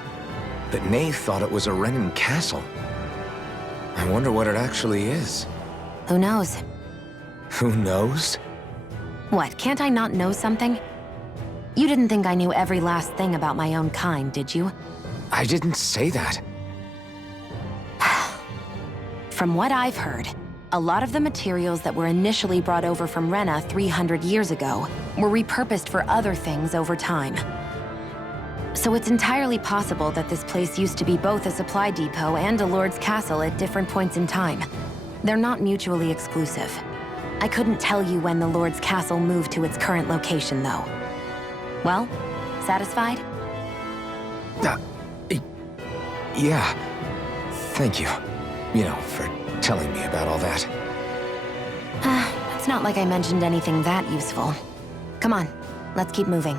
But Nath thought it was a Renan castle. I wonder what it actually is. Who knows? Who knows? What, can't I not know something? You didn't think I knew every last thing about my own kind, did you? I didn't say that. From what I've heard, a lot of the materials that were initially brought over from Rena 300 years ago were repurposed for other things over time. So it's entirely possible that this place used to be both a supply depot and a lord's castle at different points in time. They're not mutually exclusive. I couldn't tell you when the lord's castle moved to its current location, though. Well, satisfied? Yeah. Thank you. You know, for telling me about all that. It's not like I mentioned anything that useful. Come on, let's keep moving.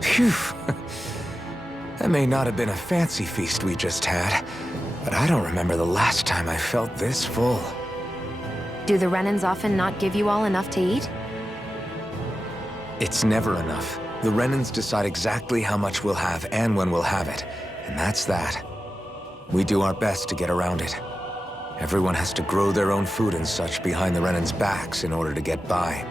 Phew. That may not have been a fancy feast we just had, but I don't remember the last time I felt this full. Do the Renans often not give you all enough to eat? It's never enough. The Renans decide exactly how much we'll have and when we'll have it. and that's that. We do our best to get around it. Everyone has to grow their own food and such behind the Renan's backs in order to get by.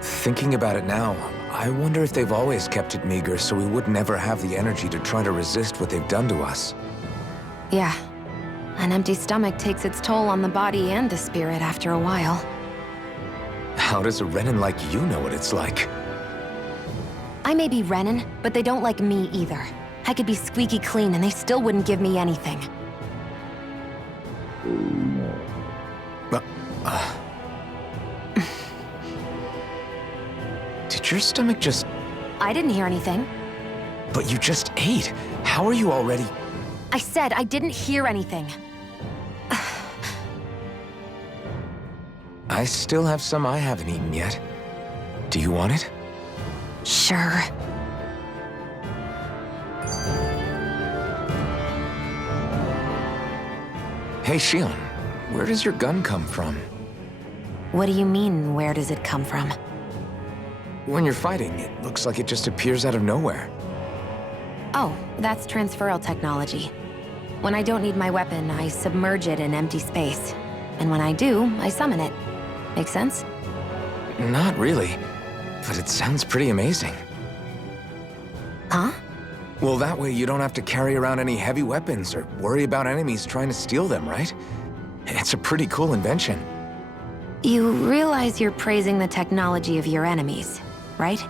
Thinking about it now, I wonder if they've always kept it meager so we would never have the energy to try to resist what they've done to us. Yeah. An empty stomach takes its toll on the body and the spirit after a while. How does a Renan like you know what it's like? I may be Renan, but they don't like me either. I could be squeaky clean and they still wouldn't give me anything. Did your stomach just... I didn't hear anything. But you just ate. How are you already... I said I didn't hear anything. I still have some I haven't eaten yet. Do you want it? Sure. Hey, Shion, where does your gun come from? What do you mean, where does it come from? When you're fighting, it looks like it just appears out of nowhere. Oh, that's transferal technology. When I don't need my weapon, I submerge it in empty space. And when I do, I summon it. Make sense? Not really, but it sounds pretty amazing. Huh? Well, that way you don't have to carry around any heavy weapons or worry about enemies trying to steal them, right? It's a pretty cool invention. You realize you're praising the technology of your enemies, right?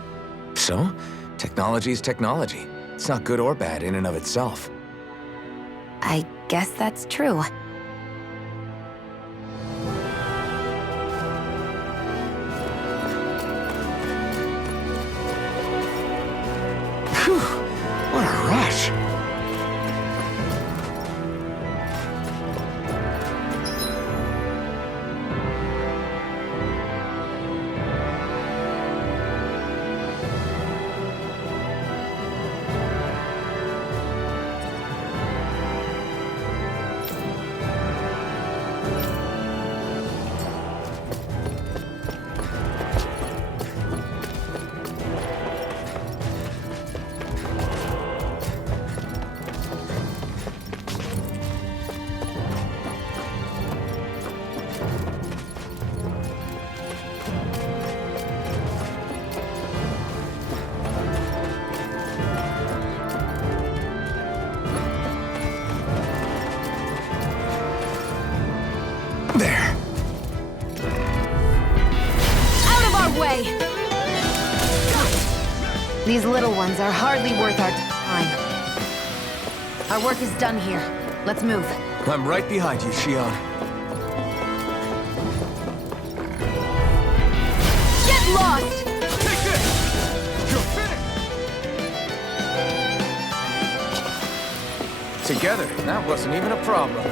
So, technology's technology. It's not good or bad in and of itself. I guess that's true. Phew, what a rush. There. Out of our way! These little ones are hardly worth our time. Our work is done here. Let's move. I'm right behind you, Shion. Get lost! Take this! You're finished! Together, that wasn't even a problem.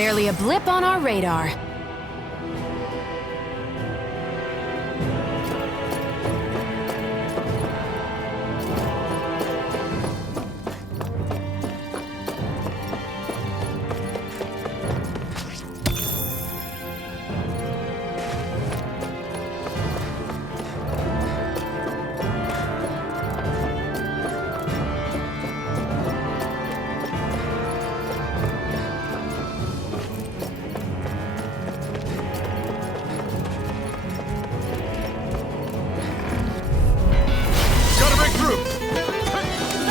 Barely a blip on our radar. Gotta break through!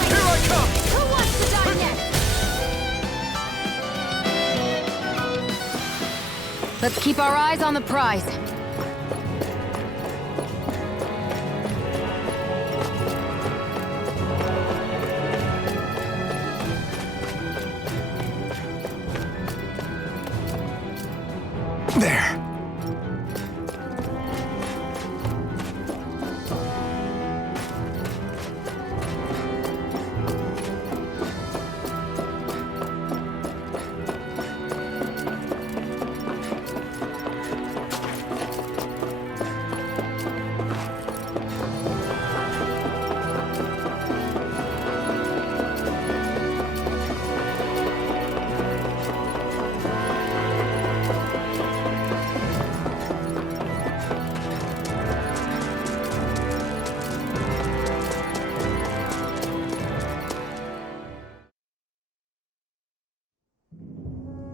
Here I come! Who wants to die next? Let's keep our eyes on the prize. There.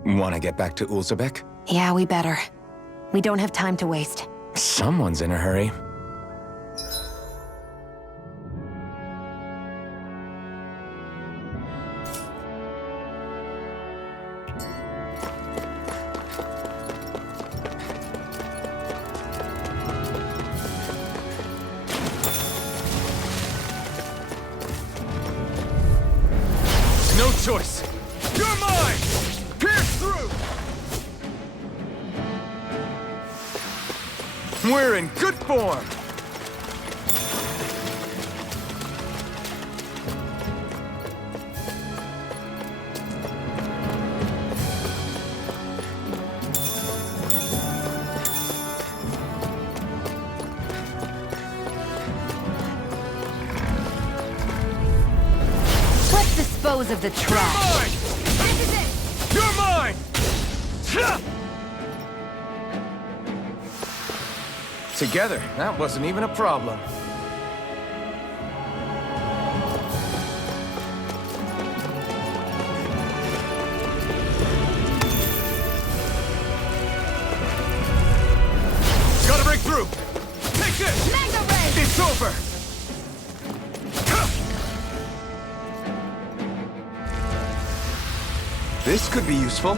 Want to get back to Ulzebek? Yeah, we better. We don't have time to waste. Someone's in a hurry. No choice! You're mine! Pierce through! We're in good form! Let's dispose of the trash. Mine! This is it! You're mine! Huh! Together, that wasn't even a problem. Gotta break through! Take this! Mega Ray! It's over! This could be useful.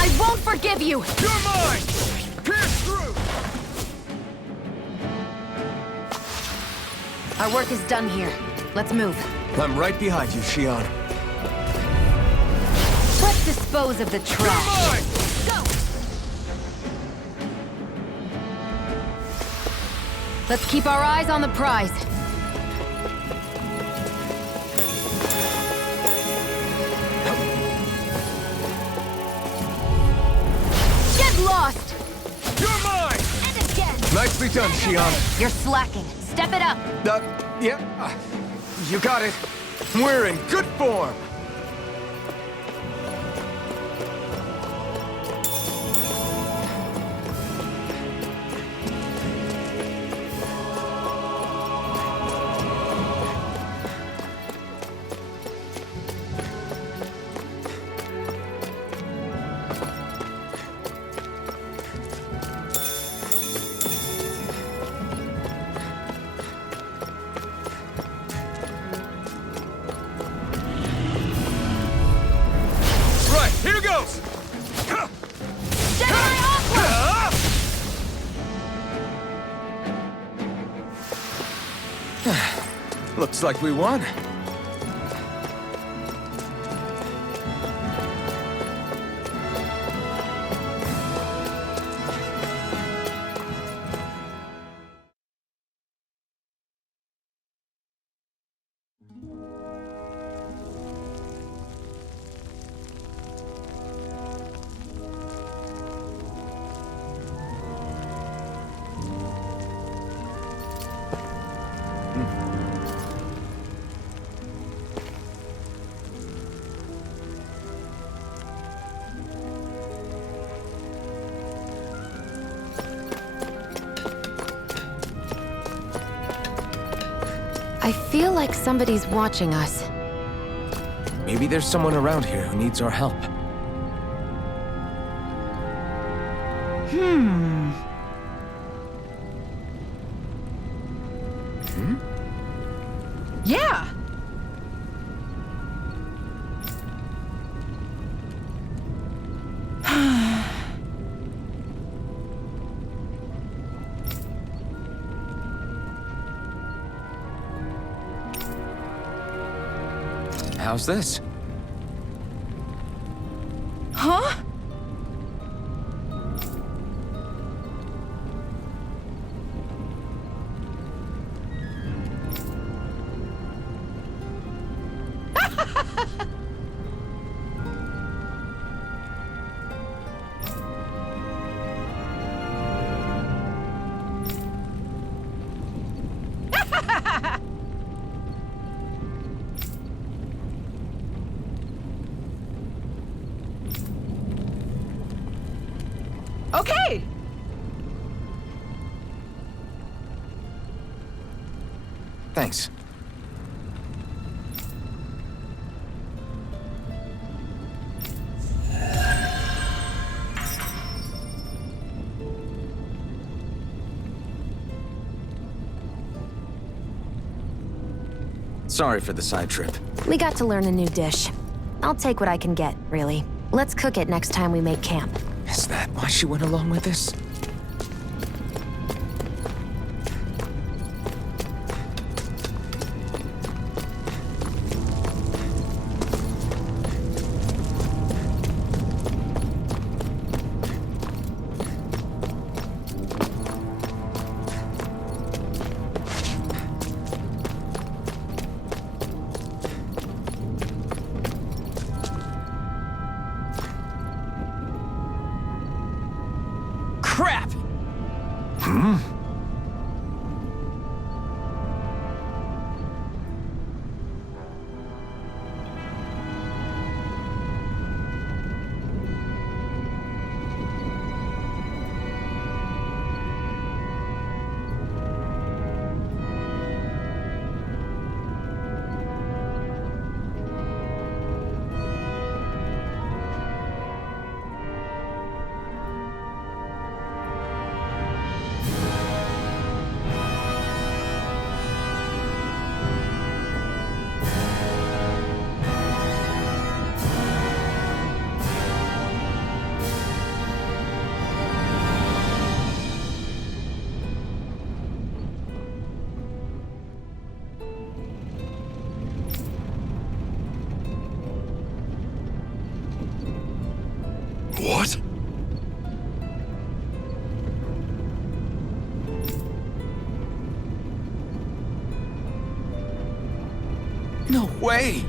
I won't forgive you! You're mine! Pierce through! Our work is done here. Let's move. I'm right behind you, Shion. Let's dispose of the You're trash. mine! Go! Let's keep our eyes on the prize. Get lost! You're mine! And again! Nicely done, Shion. You're slacking. Step it up. Yeah. You got it. We're in good form. Looks like we won. I feel like somebody's watching us. Maybe there's someone around here who needs our help. Yeah! How's this? Huh? Okay! Thanks. Sorry for the side trip. We got to learn a new dish. I'll take what I can get, really. Let's cook it next time we make camp. Is that why she went along with this? Crap! What? No way!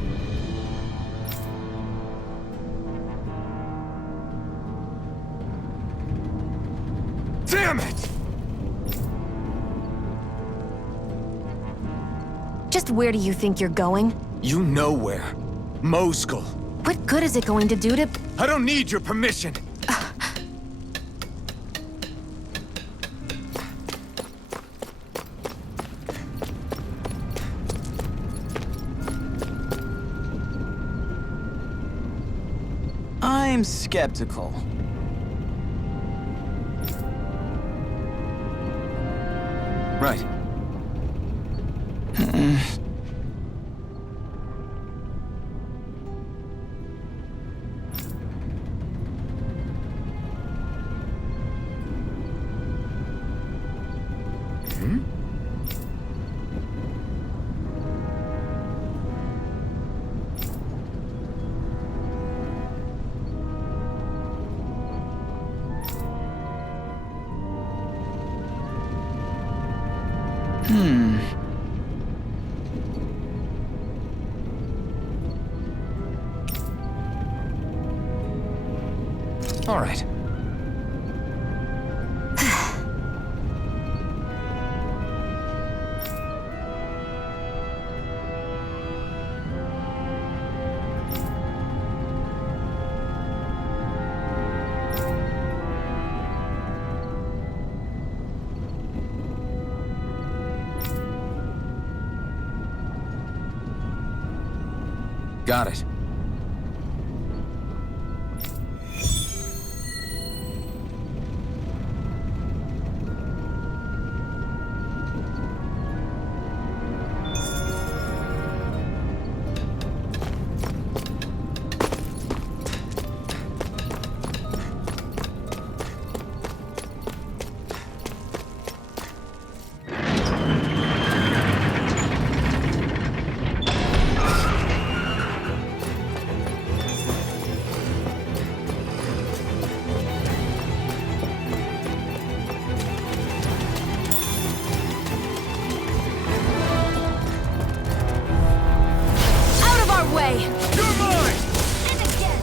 Damn it! Just where do you think you're going? You know where. Moskull. What good is it going to do to... I don't need your permission. I'm skeptical. Right. All right. Got it. Out of our way! You're mine! And again!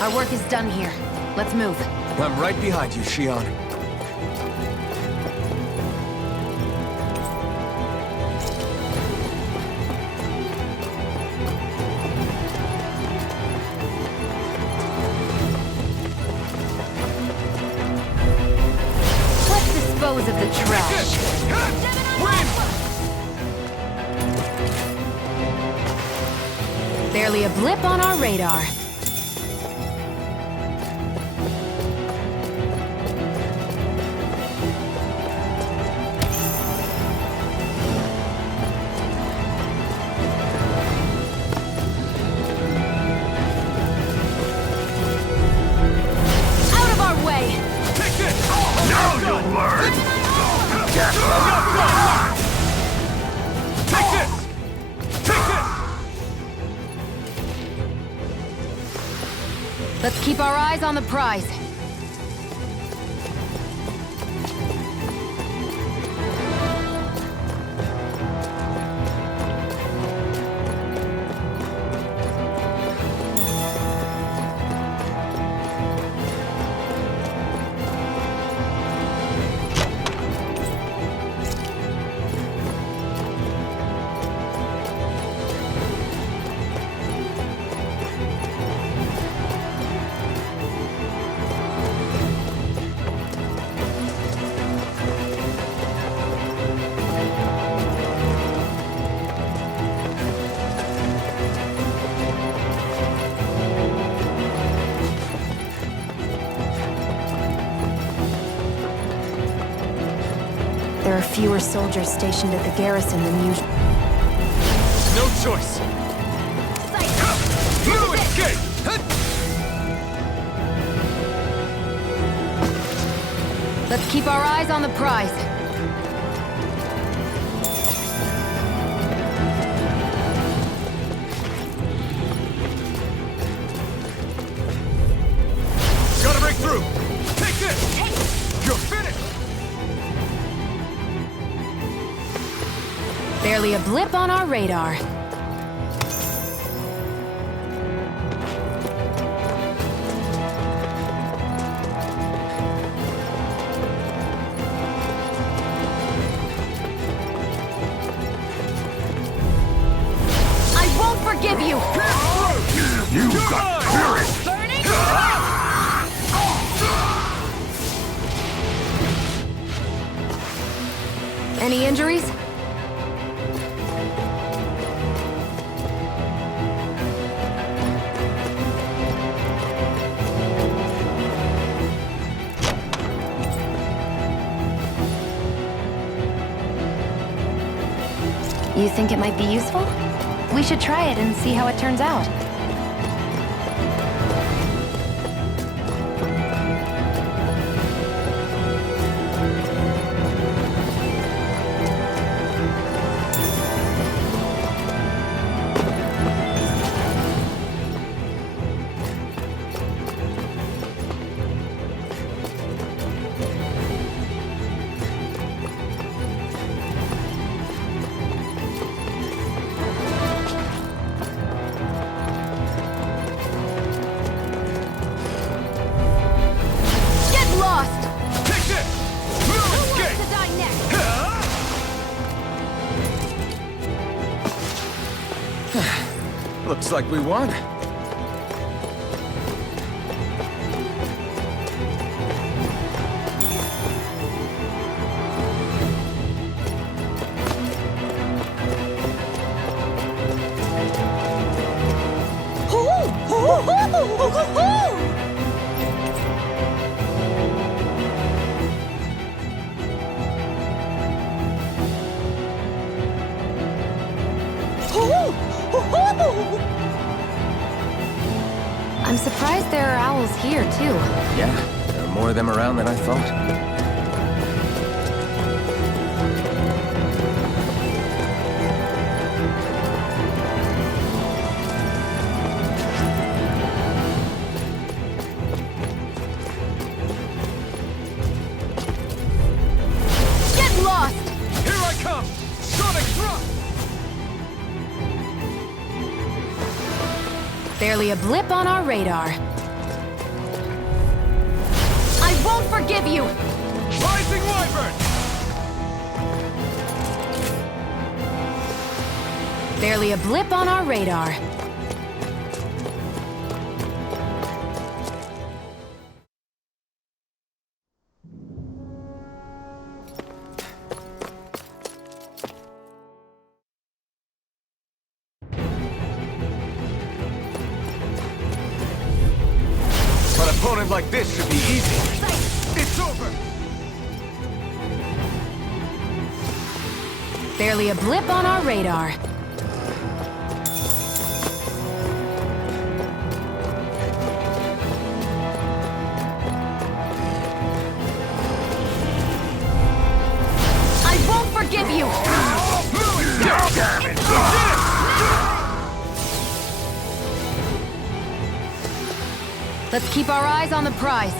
Our work is done here. Let's move. I'm right behind you, Shion. Let's dispose of the trash. Barely a blip on our radar. Out of our way! Take it! Now you'll learn! Take this! Take this! Let's keep our eyes on the prize. There are fewer soldiers stationed at the garrison than usual. No choice! No escape! Let's keep our eyes on the prize. Gotta break through! Take this! You're finished! Barely a blip on our radar. I won't forgive you! You got spirit! Burning! Any injuries? You think it might be useful? We should try it and see how it turns out. Looks like we won. I'm surprised there are owls here, too. Yeah, there are more of them around than I thought. Get lost! Here I come! Sonic thrust! Barely a blip on our radar. I won't forgive you! Rising Wyvern! Barely a blip on our radar. An opponent like this should be easy. It's over! Barely a blip on our radar. I won't forgive you! Let's keep our eyes on the prize.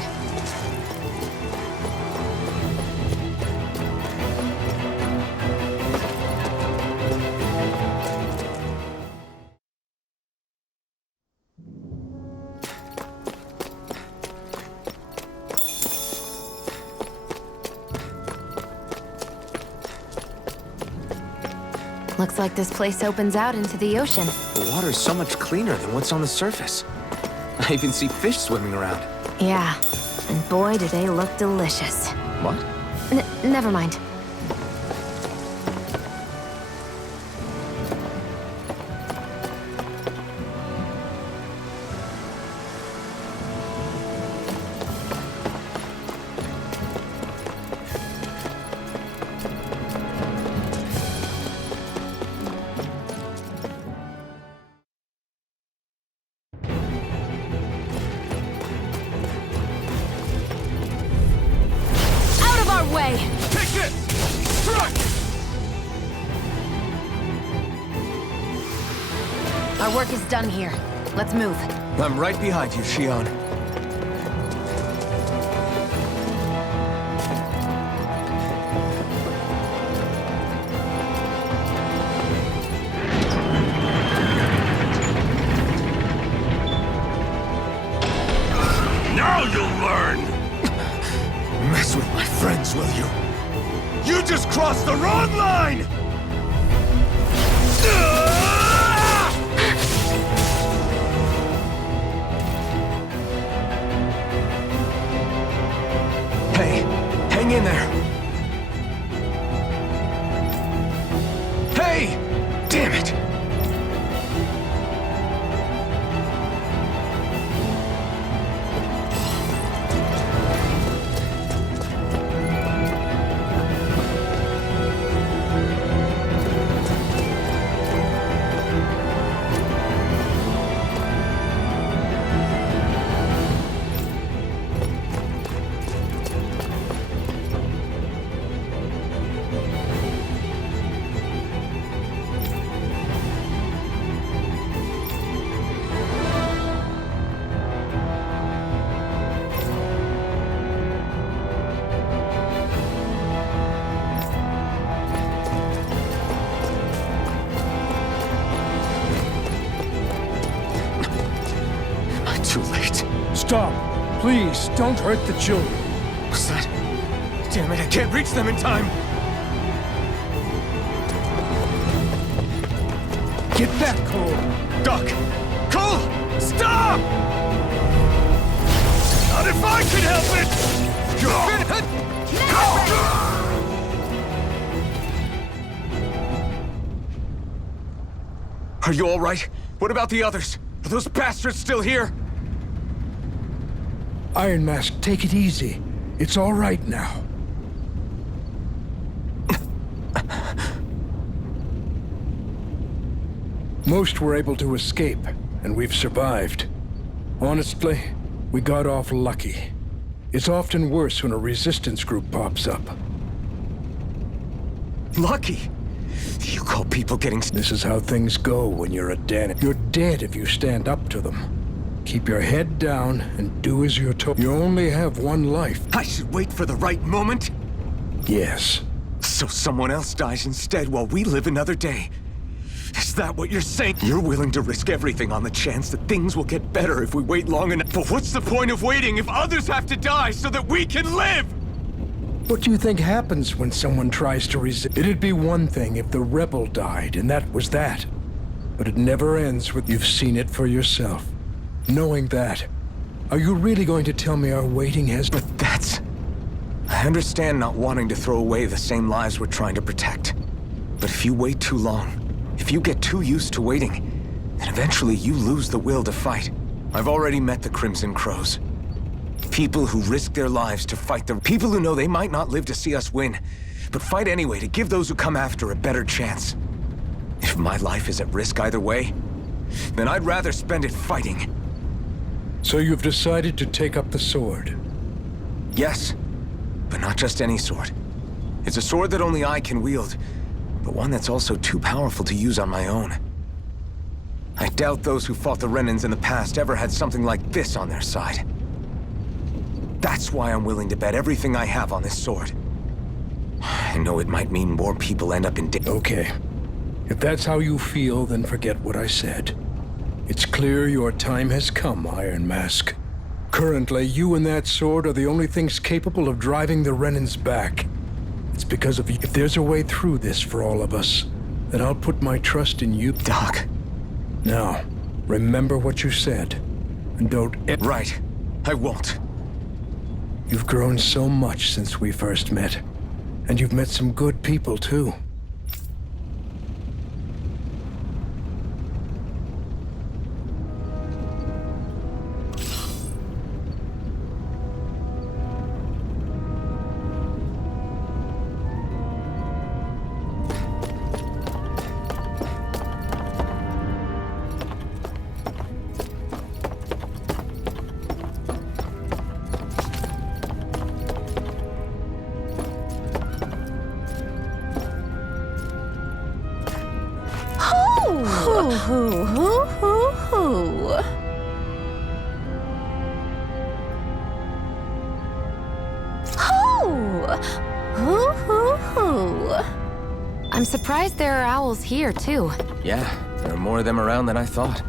Looks like this place opens out into the ocean. The water's so much cleaner than what's on the surface. I even see fish swimming around. Yeah, and boy, do they look delicious. What? Never mind. Out of our way! Take this! Strike! Our work is done here. Let's move. I'm right behind you, Shion. Now you'll learn! Mess with my friends, will you? You just crossed the wrong line! Hey, hang in there. Hey! Damn it! Too late. Stop. Please, don't hurt the children. What's that? Damn it, I can't reach them in time! Get back, Cole! Doc! Cole! Stop! Not if I can help it! Are you all right? What about the others? Are those bastards still here? Iron Mask, take it easy. It's all right now. Most were able to escape, and we've survived. Honestly, we got off lucky. It's often worse when a resistance group pops up. Lucky? You call people getting... This is how things go when you're a Dan. You're dead if you stand up to them. Keep your head down and do as you're told. You only have one life. I should wait for the right moment? Yes. So someone else dies instead while we live another day. Is that what you're saying? You're willing to risk everything on the chance that things will get better if we wait long enough. But what's the point of waiting if others have to die so that we can live? What do you think happens when someone tries to resist? It'd be one thing if the rebel died, and that was that. But it never ends with you've seen it for yourself. Knowing that, are you really going to tell me our waiting has... But that's... I understand not wanting to throw away the same lives we're trying to protect. But if you wait too long, if you get too used to waiting, then eventually you lose the will to fight. I've already met the Crimson Crows. People who risk their lives to fight the... People who know they might not live to see us win, but fight anyway to give those who come after a better chance. If my life is at risk either way, then I'd rather spend it fighting. So you've decided to take up the sword? Yes, but not just any sword. It's a sword that only I can wield, but one that's also too powerful to use on my own. I doubt those who fought the Renans in the past ever had something like this on their side. That's why I'm willing to bet everything I have on this sword. I know it might mean more people end up in Okay. If that's how you feel, then forget what I said. It's clear your time has come, Iron Mask. Currently, you and that sword are the only things capable of driving the Renans back. It's because of you. If there's a way through this for all of us, then I'll put my trust in you. Doc. Now, remember what you said. And don't ever... Right. I won't. You've grown so much since we first met. And you've met some good people, too. I'm surprised there are owls here, too. Yeah, there are more of them around than I thought.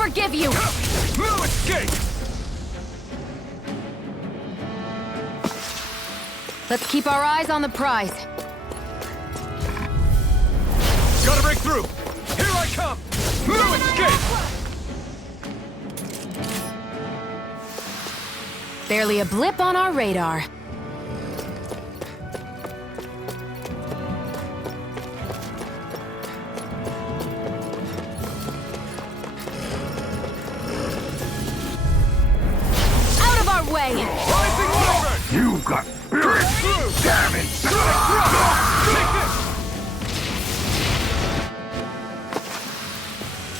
forgive you! No escape! Let's keep our eyes on the prize. Gotta break through! Here I come! No escape! Barely a blip on our radar. Out of our way! Rising Wyvern! You've got spirit! Damn it! Take this!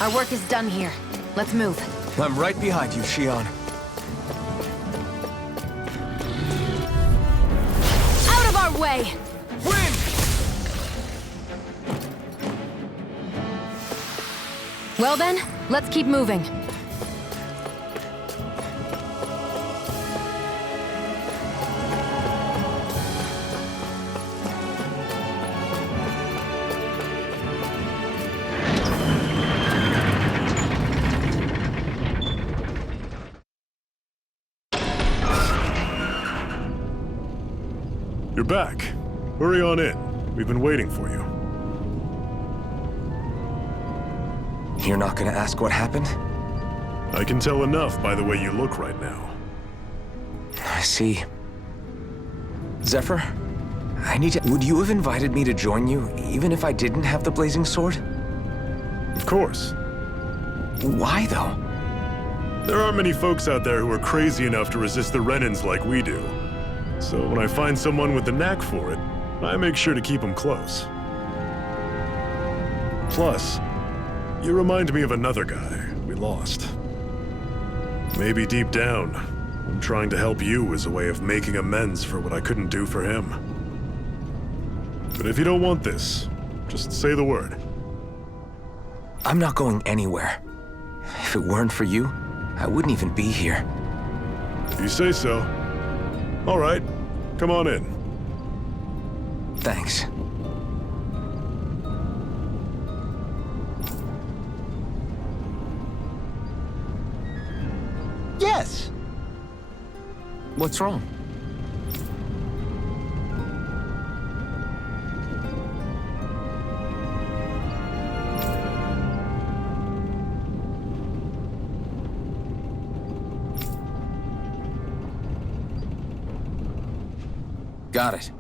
Our work is done here. Let's move. I'm right behind you, Shion. Out of our way! Win! Well then, let's keep moving. You're back. Hurry on in. We've been waiting for you. You're not gonna ask what happened? I can tell enough by the way you look right now. I see. Zephyr, I need to... Would you have invited me to join you, even if I didn't have the blazing sword? Of course. Why, though? There aren't many folks out there who are crazy enough to resist the Renans like we do. So when I find someone with the knack for it, I make sure to keep them close. Plus, you remind me of another guy we lost. Maybe deep down, I'm trying to help you as a way of making amends for what I couldn't do for him. But if you don't want this, just say the word. I'm not going anywhere. If it weren't for you, I wouldn't even be here. If you say so. All right, come on in. Thanks. Yes. What's wrong? Got it.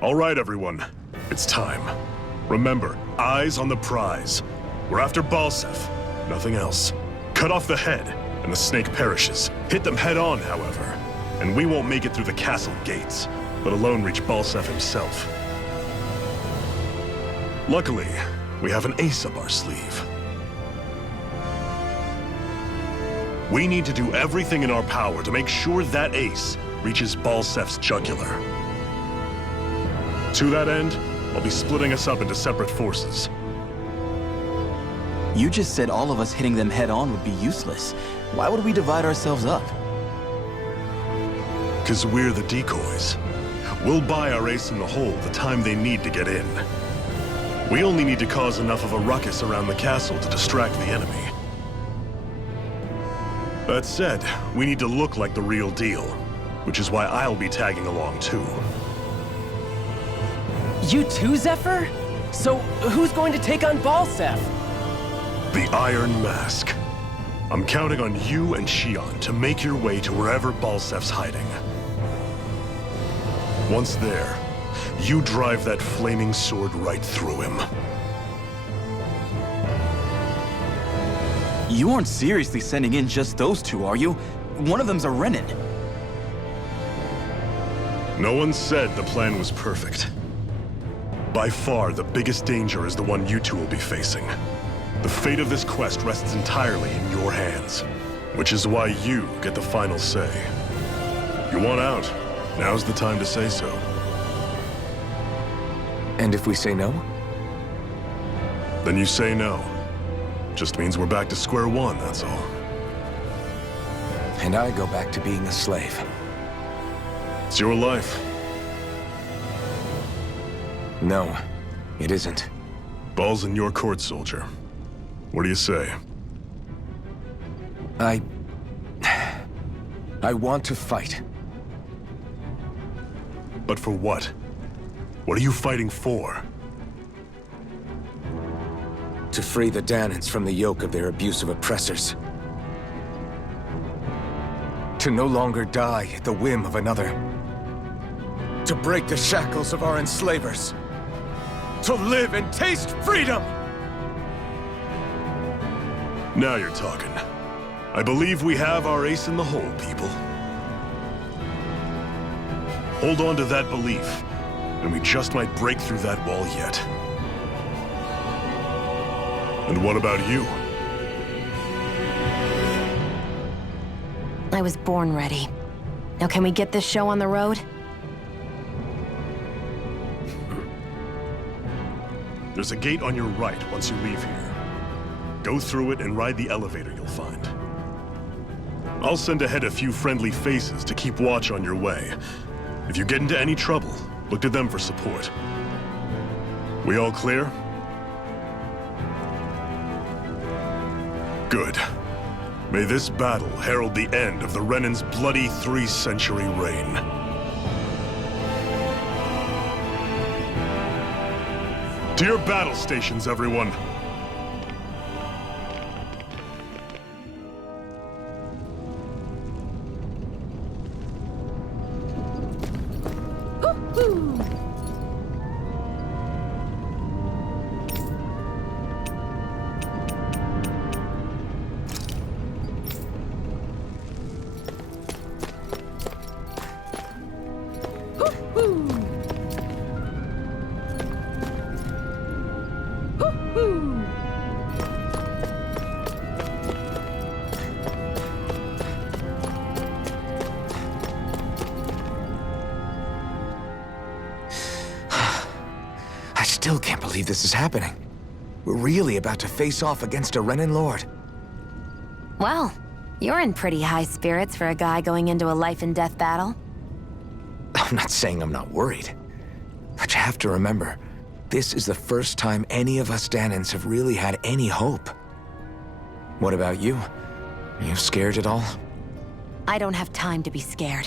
All right, everyone. It's time. Remember, eyes on the prize. We're after Balseph, nothing else. Cut off the head, and the snake perishes. Hit them head on, however, and we won't make it through the castle gates, let alone reach Balseph himself. Luckily, we have an ace up our sleeve. We need to do everything in our power to make sure that ace reaches Balseph's jugular. To that end, I'll be splitting us up into separate forces. You just said all of us hitting them head-on would be useless. Why would we divide ourselves up? Because we're the decoys. We'll buy our ace in the hole the time they need to get in. We only need to cause enough of a ruckus around the castle to distract the enemy. That said, we need to look like the real deal, which is why I'll be tagging along too. You too, Zephyr? So, who's going to take on Balseph? The Iron Mask. I'm counting on you and Shion to make your way to wherever Balsef's hiding. Once there, you drive that flaming sword right through him. You aren't seriously sending in just those two, are you? One of them's a Renin. No one said the plan was perfect. By far, the biggest danger is the one you two will be facing. The fate of this quest rests entirely in your hands, which is why you get the final say. You want out, now's the time to say so. And if we say no? Then you say no. Just means we're back to square one, that's all. And I go back to being a slave. It's your life. No, it isn't. Ball's in your court, soldier. What do you say? I want to fight. But for what? What are you fighting for? To free the Dahnans from the yoke of their abusive oppressors. To no longer die at the whim of another. To break the shackles of our enslavers. To live and taste freedom! Now you're talking. I believe we have our ace in the hole, people. Hold on to that belief, and we just might break through that wall yet. And what about you? I was born ready. Now can we get this show on the road? There's a gate on your right once you leave here. Go through it and ride the elevator you'll find. I'll send ahead a few friendly faces to keep watch on your way. If you get into any trouble, look to them for support. We all clear? Good. May this battle herald the end of the Renin's bloody 3-century reign. To your battle stations, everyone! I still can't believe this is happening. We're really about to face off against a Renin Lord. Well, you're in pretty high spirits for a guy going into a life-and-death battle. I'm not saying I'm not worried. But you have to remember, this is the first time any of us Dahnans have really had any hope. What about you? Are you scared at all? I don't have time to be scared.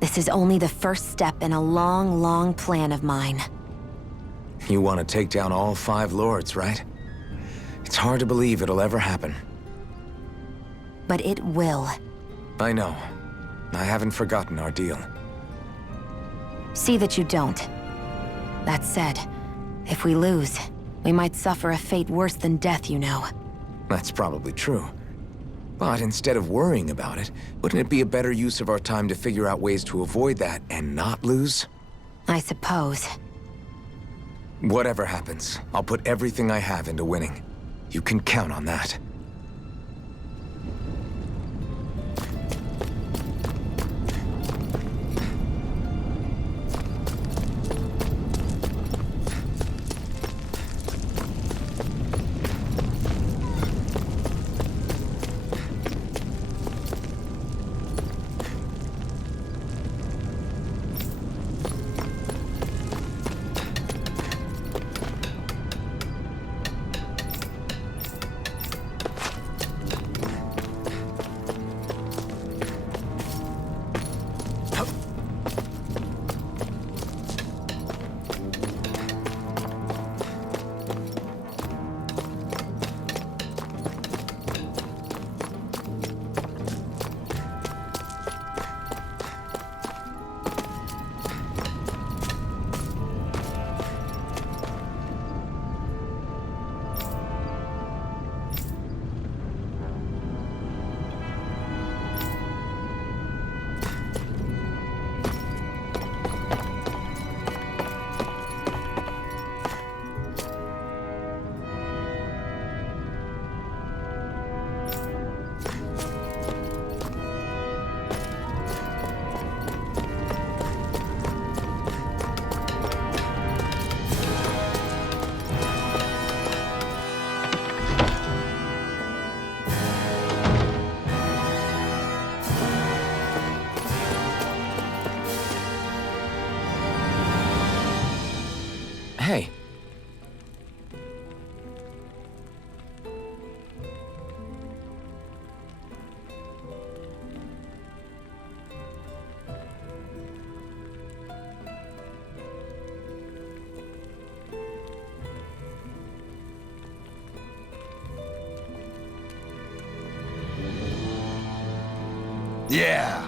This is only the first step in a long, long plan of mine. You want to take down all 5 lords, right? It's hard to believe it'll ever happen. But it will. I know. I haven't forgotten our deal. See that you don't. That said, if we lose, we might suffer a fate worse than death, you know. That's probably true. But instead of worrying about it, wouldn't it be a better use of our time to figure out ways to avoid that and not lose? I suppose. Whatever happens, I'll put everything I have into winning. You can count on that. Yeah.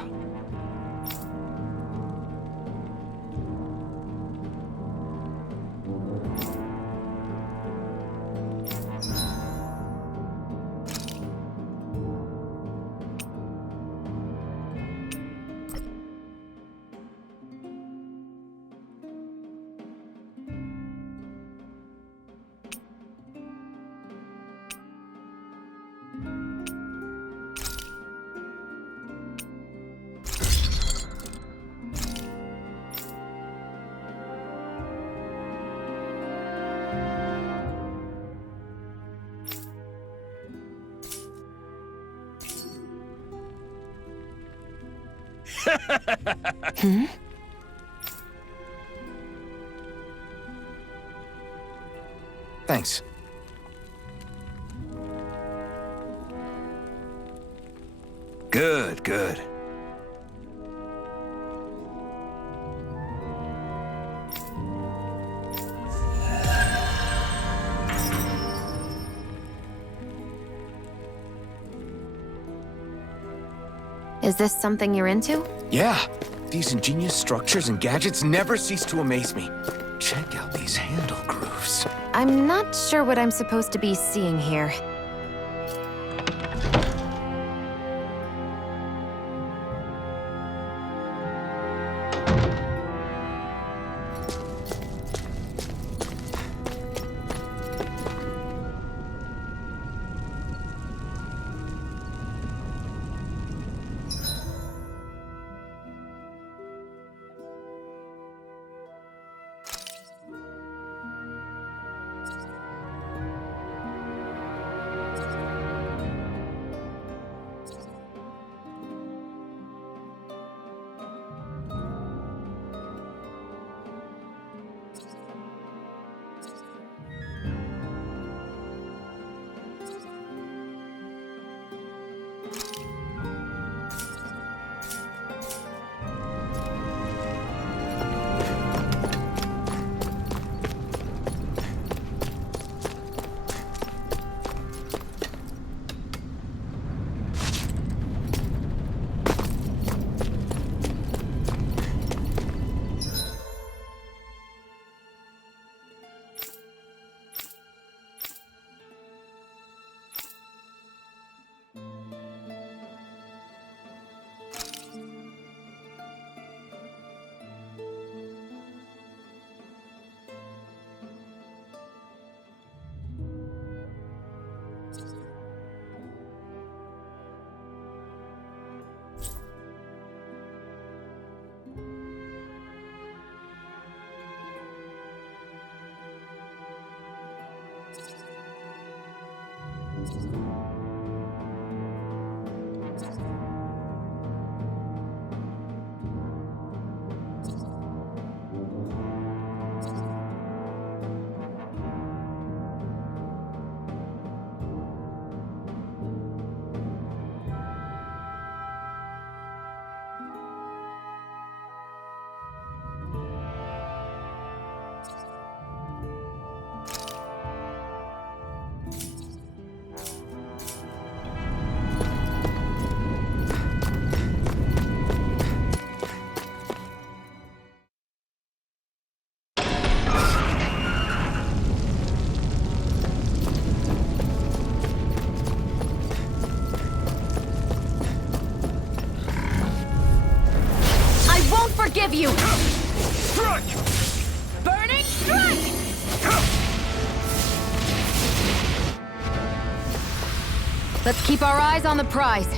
Thanks. Good, good. Is this something you're into? Yeah, these ingenious structures and gadgets never cease to amaze me. Check out these handle grooves. I'm not sure what I'm supposed to be seeing here. Forgive you! Strike! Burning strike! Let's keep our eyes on the prize.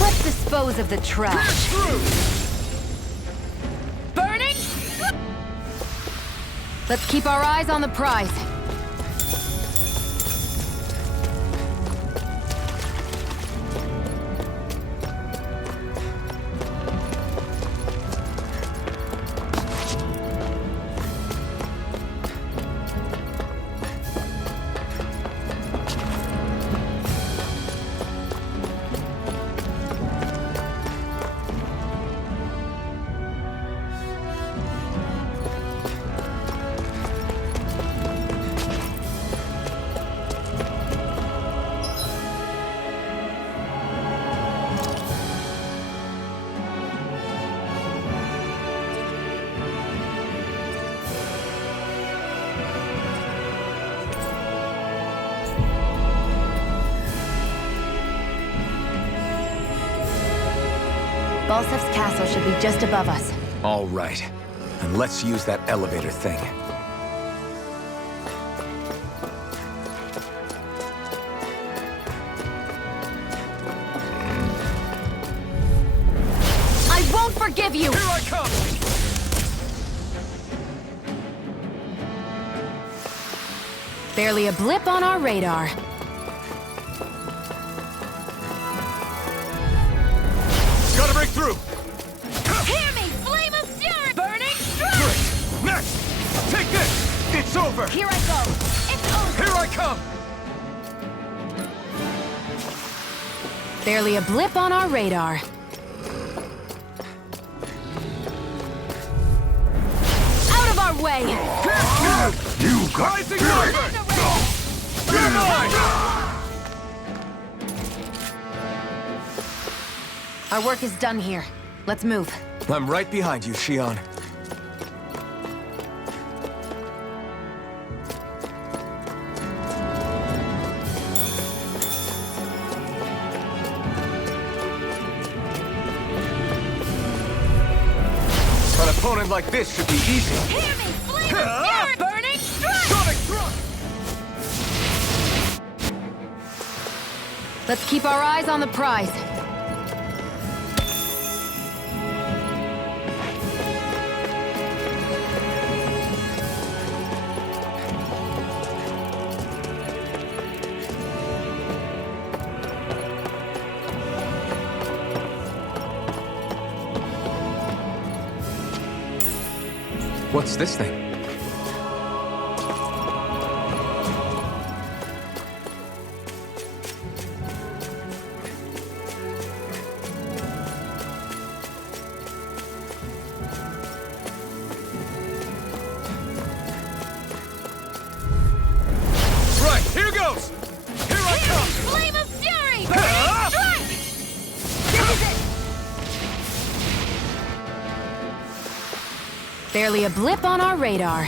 Let's dispose of the trash. Burning! Let's keep our eyes on the prize. Balsef's castle should be just above us. All right. And let's use that elevator thing. I won't forgive you! Here I come! Barely a blip on our radar. Gotta break through! Hear me! Flame of fury! Burning strike! Next! Take this! It's over! Here I go! It's over! Here I come! Barely a blip on our radar. Out of our way! You got spirit! Our work is done here. Let's move. I'm right behind you, Shion. An opponent like this should be easy. Hear me! Flame of fury! Burning strike! Sonic thrust! Let's keep our eyes on the prize. What's this thing? Right, here goes! Here I come! Flame of fury! Burning strike! This is it! Barely a blip on our radar.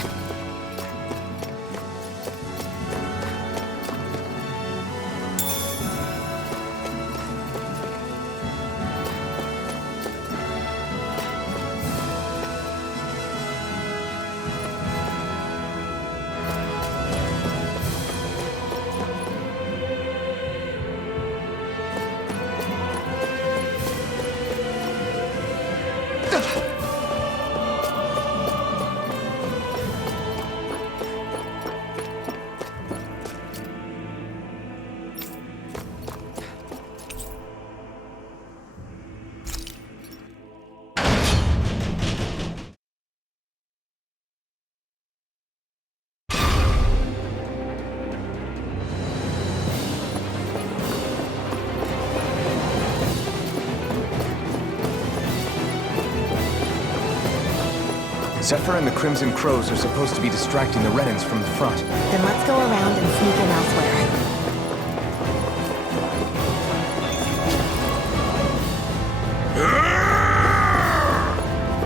Zephyr and the Crimson Crows are supposed to be distracting the Renans from the front. Then let's go around and sneak in elsewhere.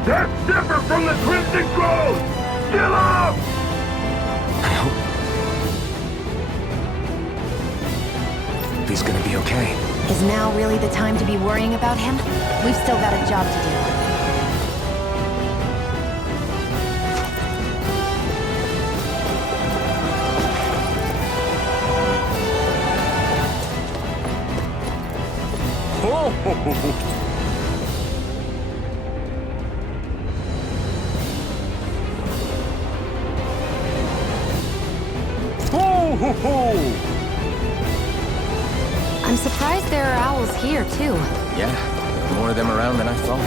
That's Zephyr from the Crimson Crows! Kill him! I hope he's gonna be okay. Is now really the time to be worrying about him? We've still got a job to do. I'm surprised there are owls here, too. Yeah, there are more of them around than I thought.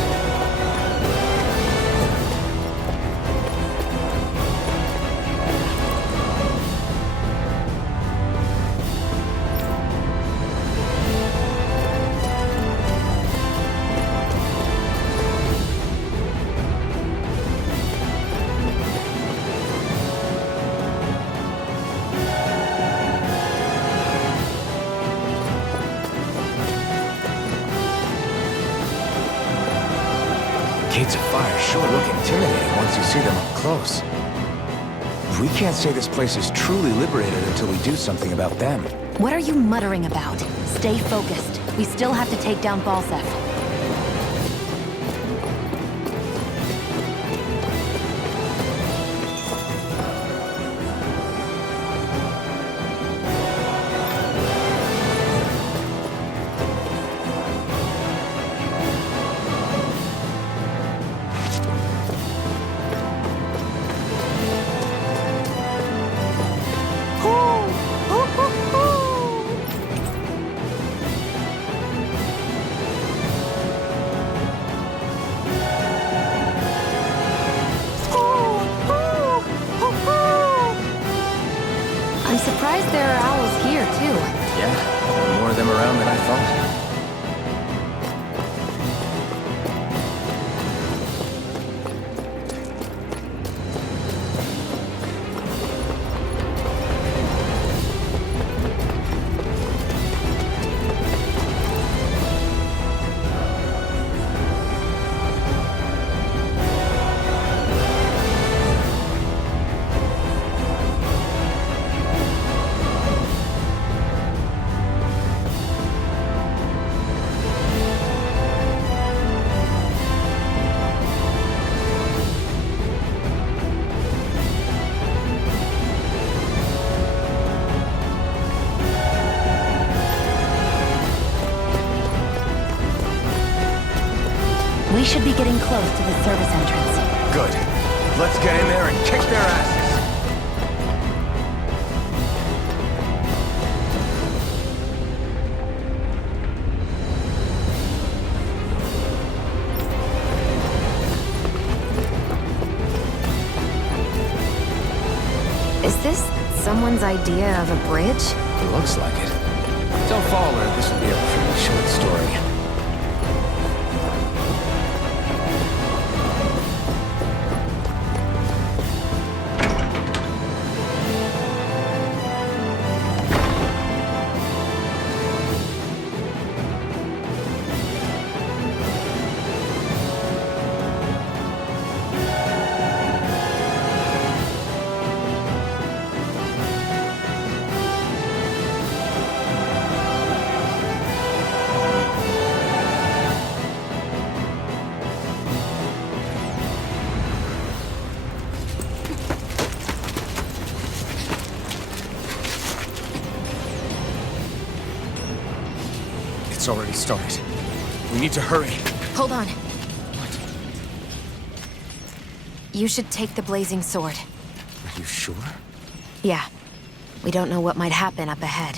Gates of Fire sure look intimidating once you see them up close. We can't say this place is truly liberated until we do something about them. What are you muttering about? Stay focused. We still have to take down Balsef. I'm surprised there are owls here, too. Yeah, more of them around than I thought. We should be getting close to the service entrance. Good. Let's get in there and kick their asses. Is this someone's idea of a bridge? It looks like it. Don't fall or this will be a pretty short story. It's already started. We need to hurry. Hold on. What? You should take the blazing sword. Are you sure? Yeah. We don't know what might happen up ahead.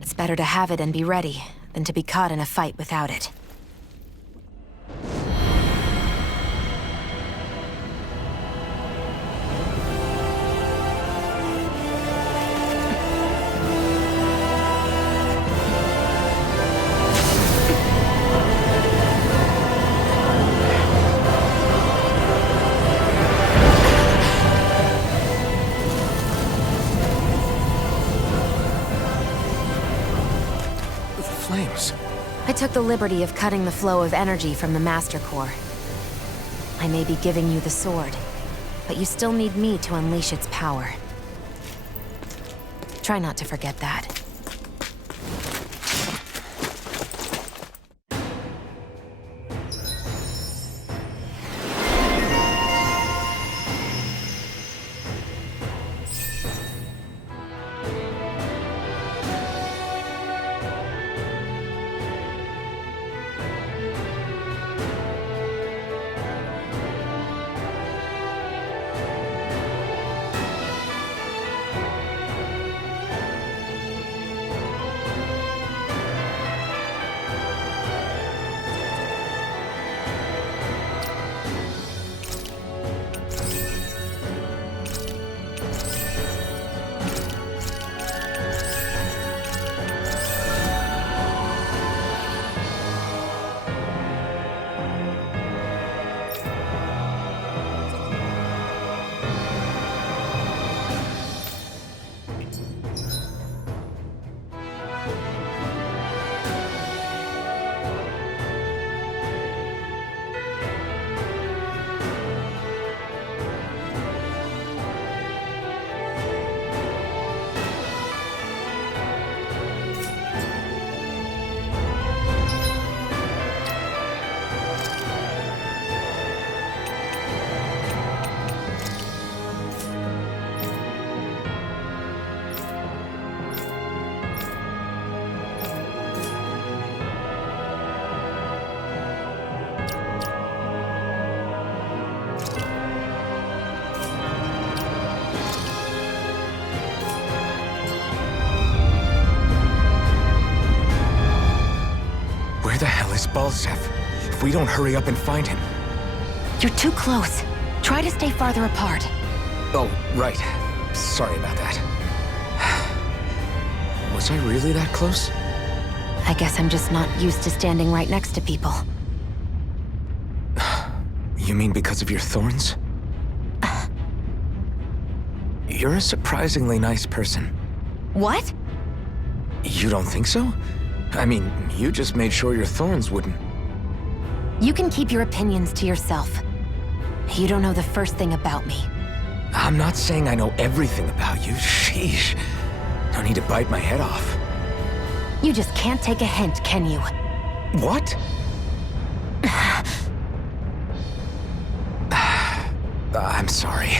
It's better to have it and be ready than to be caught in a fight without it. Flames. I took the liberty of cutting the flow of energy from the Master Core. I may be giving you the sword, but you still need me to unleash its power. Try not to forget that. Where the hell is Balsef? If we don't hurry up and find him... You're too close. Try to stay farther apart. Oh, right. Sorry about that. Was I really that close? I guess I'm just not used to standing right next to people. You mean because of your thorns? You're a surprisingly nice person. What? You don't think so? I mean, you just made sure your thorns wouldn't... You can keep your opinions to yourself. You don't know the first thing about me. I'm not saying I know everything about you. Sheesh. No need to bite my head off. You just can't take a hint, can you? What? I'm sorry.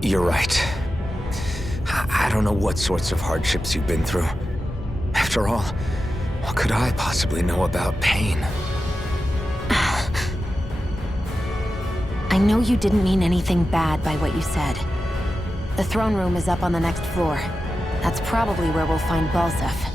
You're right. I don't know what sorts of hardships you've been through. After all, what could I possibly know about pain? I know you didn't mean anything bad by what you said. The throne room is up on the next floor. That's probably where we'll find Balseph.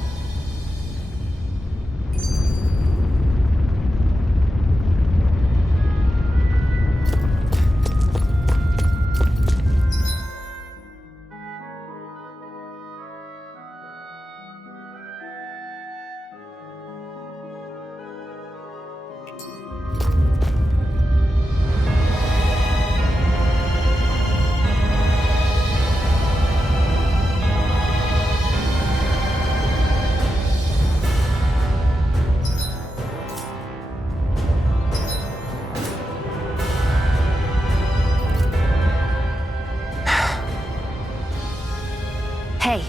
Hey,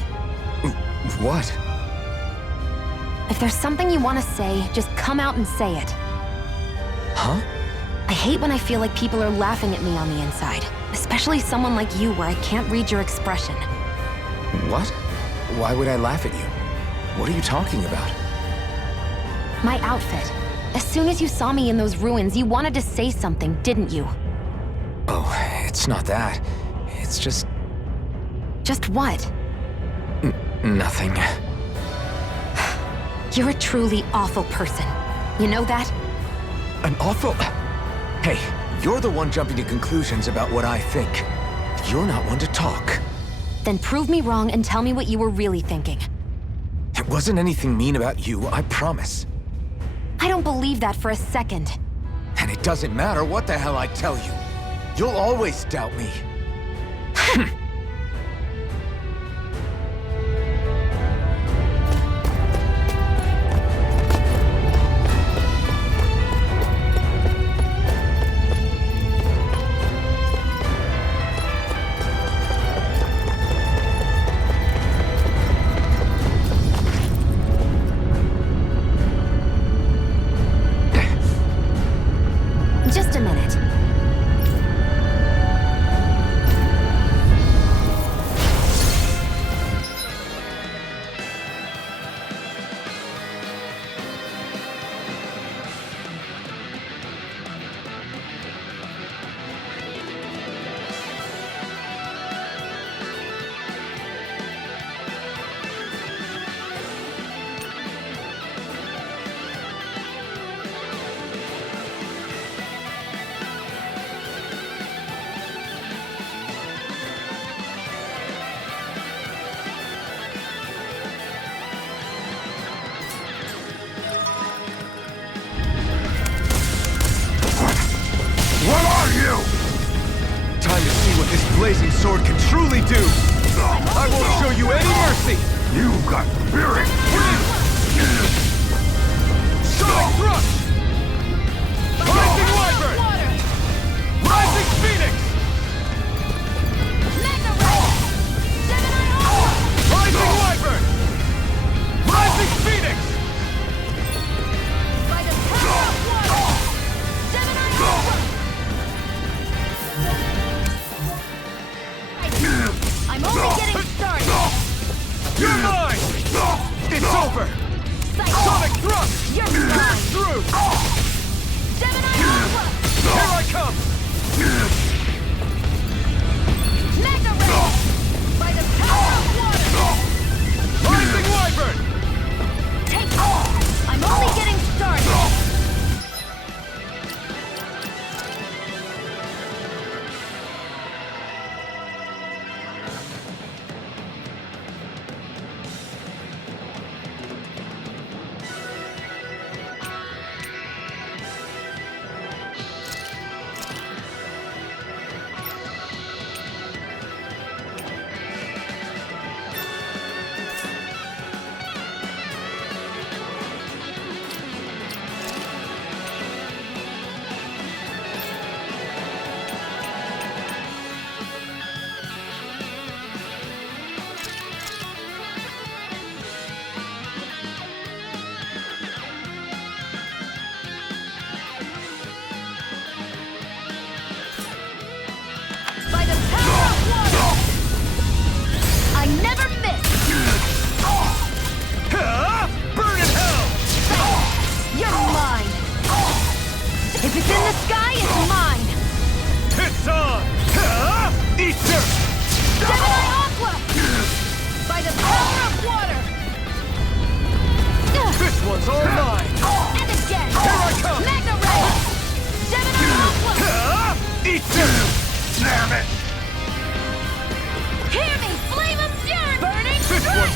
What? if there's something you want to say, just come out and say it. Huh? I hate when I feel like people are laughing at me on the inside. Especially someone like you where I can't read your expression. What? Why would I laugh at you? What are you talking about? My outfit. As soon as you saw me in those ruins, you wanted to say something, didn't you? Oh, it's not that. It's just... Just what? nothing. You're a truly awful person. You know that? An awful... Hey, you're the one jumping to conclusions about what I think. You're not one to talk. Then prove me wrong and tell me what you were really thinking. It wasn't anything mean about you, I promise. I don't believe that for a second. And it doesn't matter what the hell I tell you. You'll always doubt me. Just a minute. Time to see what this blazing sword can truly do. I won't show you any mercy. You got spirit! Sonic thrust! Rising wyvern! Rising phoenix! Rising wyvern! Rising phoenix! I'm only getting started. You're mine! It's over! Sonic thrust! You're Pierce mine. through! Gemini Alpha. Here I come! Mega Ray. By the power of water. Rising wyvern! Take off. I'm only getting started.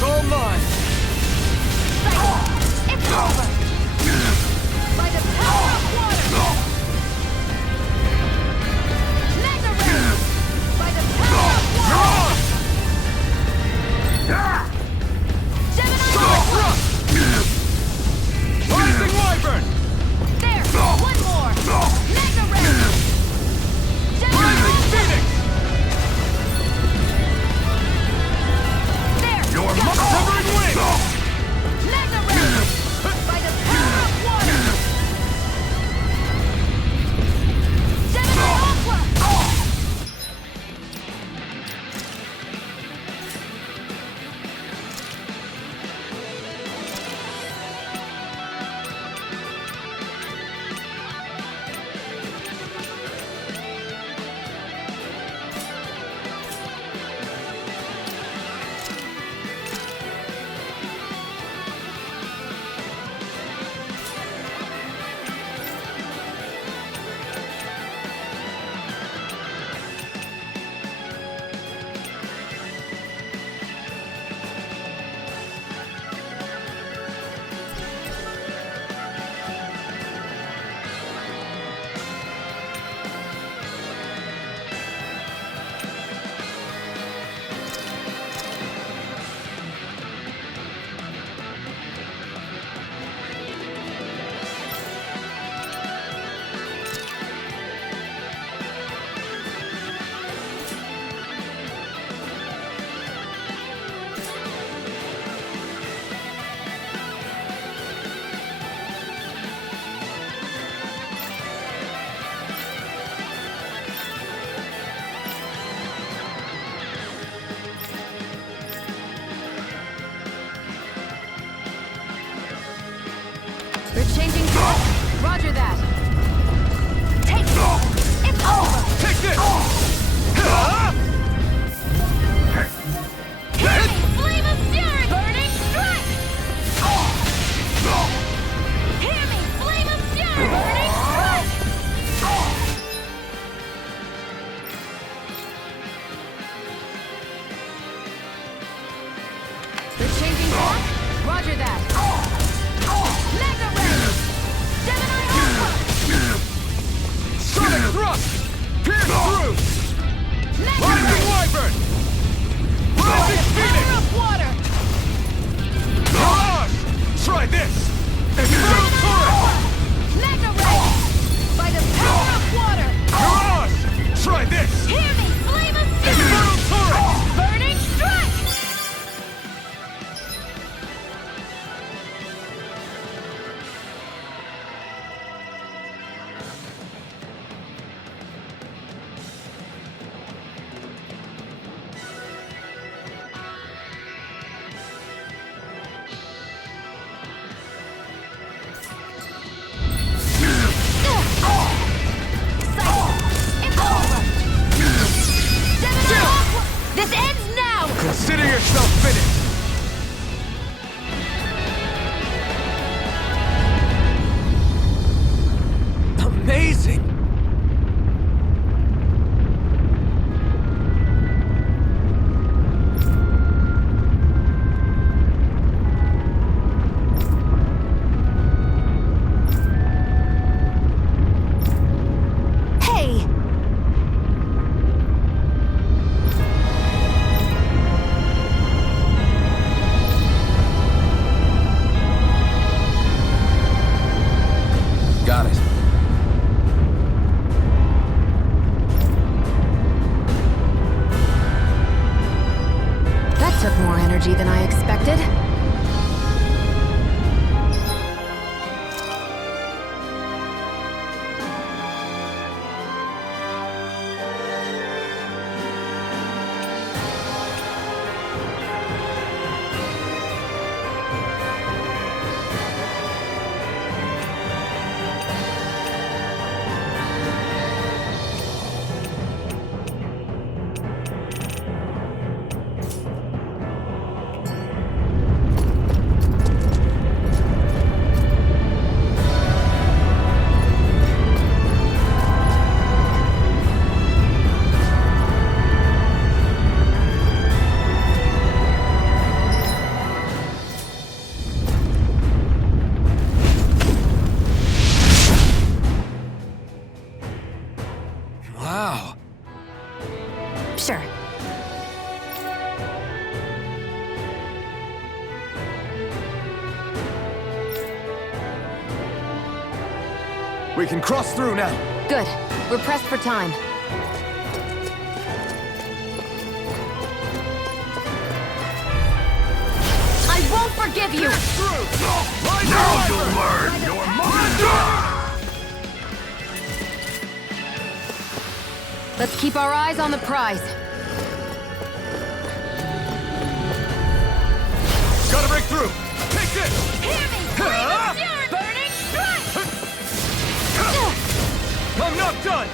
It's all mine. It's over! By the power of water! Mega Ray! By the power of water! Gemini Rising Wyvern! There! One more! Mega Ray! Gemini Phoenix! There! Your Severing Wing! Mega Ray! By the power of water! Gemini Aqua! We're changing course. Roger that. Take it. It's over. Take this! Hit me, Flame of Fury! Burning Strike! Hear me, Flame of Fury! Burning Strike! We're changing course. Roger that. Mega Ray! Gemini Aqua! Sonic Thrust! Pierce through! Mega Rising Ray! Wyvern! Rising Phoenix! Power of water! Mirage! Try this! External Turret! Mega Ray! By the power of water! Mirage! Try this! Hear me, Flame of Fury! External Turret! Burning Strike! It's over! Gemini Aqua! This ends now! Consider yourself finished! Amazing! Hey! Got it. That took more energy than I expected. We can cross through now. Good. We're pressed for time. I won't forgive you! Now you'll learn your Let's keep our eyes on the prize. Gotta break through! Take this! Hear me! Burning strike! I'm not done!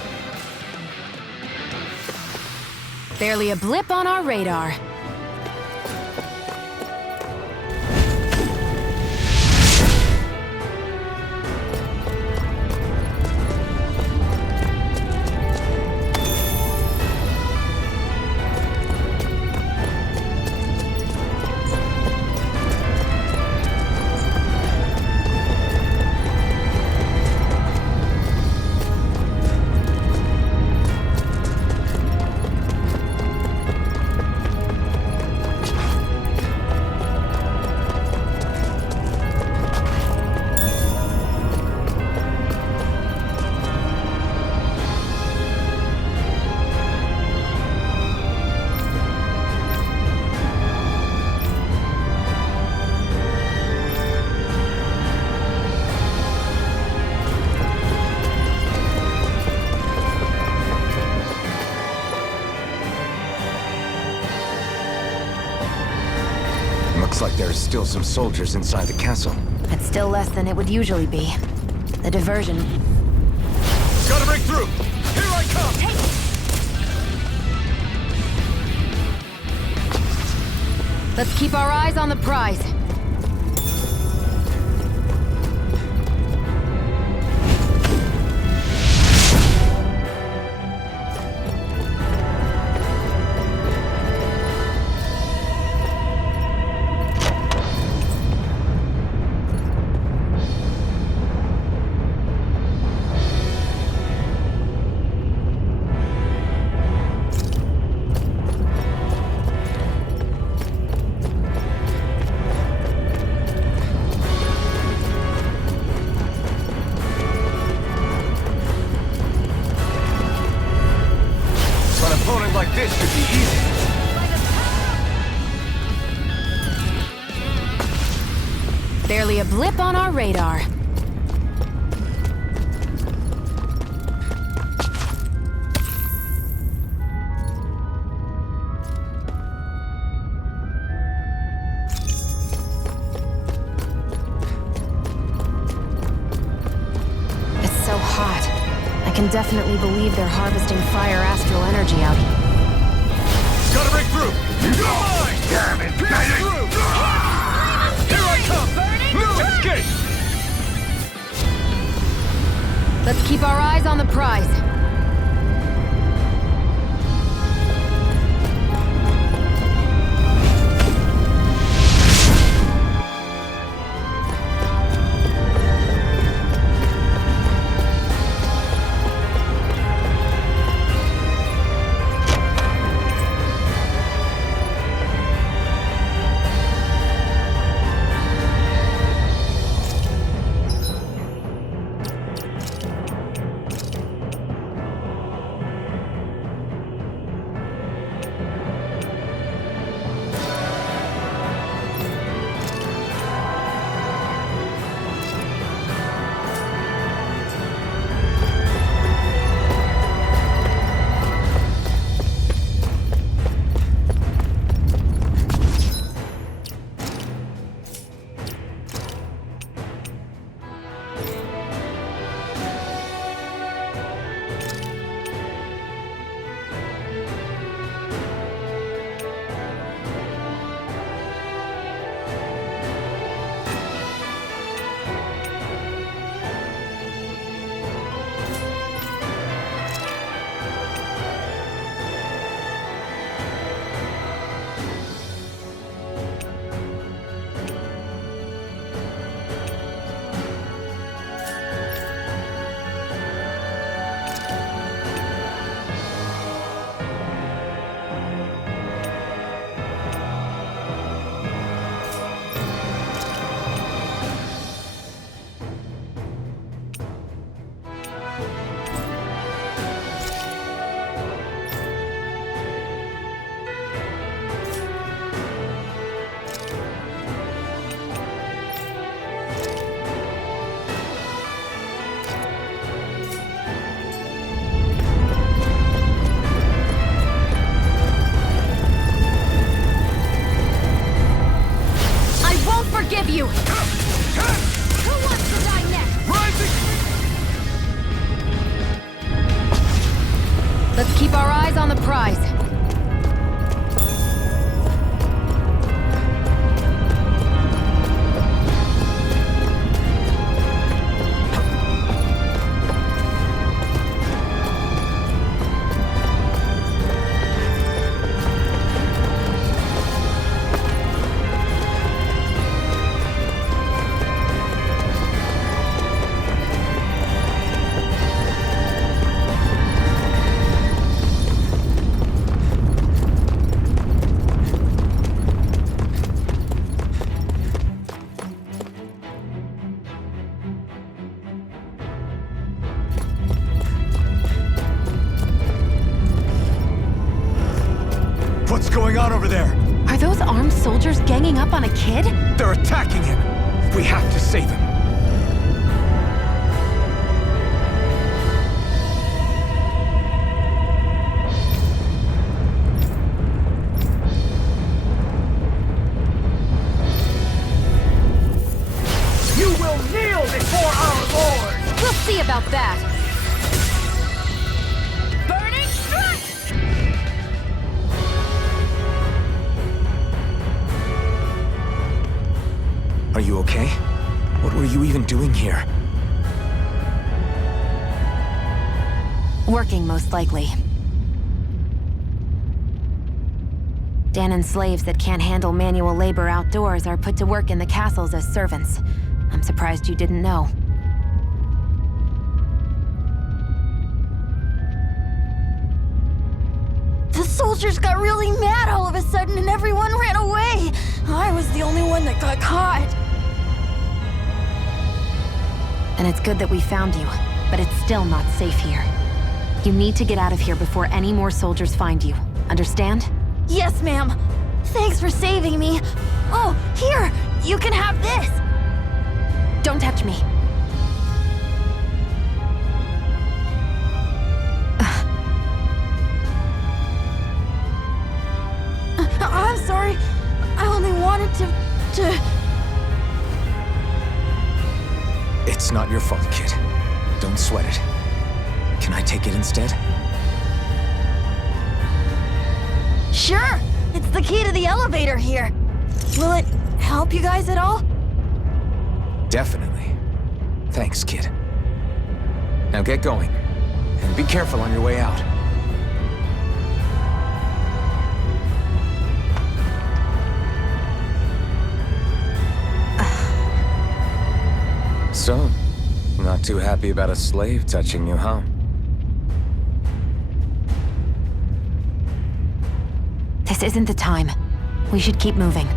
Barely a blip on our radar. Looks like there's still some soldiers inside the castle. It's still less than it would usually be. The diversion. Gotta break through! Here I come! Let's keep our eyes on the prize. An opponent like this should be easy. Barely a blip on our radar. It's so hot. I can definitely believe they're harvesting fire astral energy out here. Gotta break through! Damn it, Pierce through! Here I come! No escape! Let's keep our eyes on the prize. over there! Are those armed soldiers ganging up on a kid? They're attacking him! We have to save him! You will kneel before our Lord! We'll see about that. Burning strike! Are you okay? What were you even doing here? Working, most likely. Danan's slaves that can't handle manual labor outdoors are put to work in the castles as servants. I'm surprised you didn't know. The soldiers got really mad all of a sudden and everyone ran away. I was the only one that got caught. And it's good that we found you, but it's still not safe here. You need to get out of here before any more soldiers find you. Understand? Yes, ma'am. Thanks for saving me. Oh, here! You can have this! Don't touch me. I'm sorry. I only wanted to... It's not your fault, kid. Don't sweat it. Can I take it instead? Sure! It's the key to the elevator here. Will it help you guys at all? Definitely. Thanks, kid. Now get going. And be careful on your way out. So, not too happy about a slave touching you, huh? This isn't the time. We should keep moving.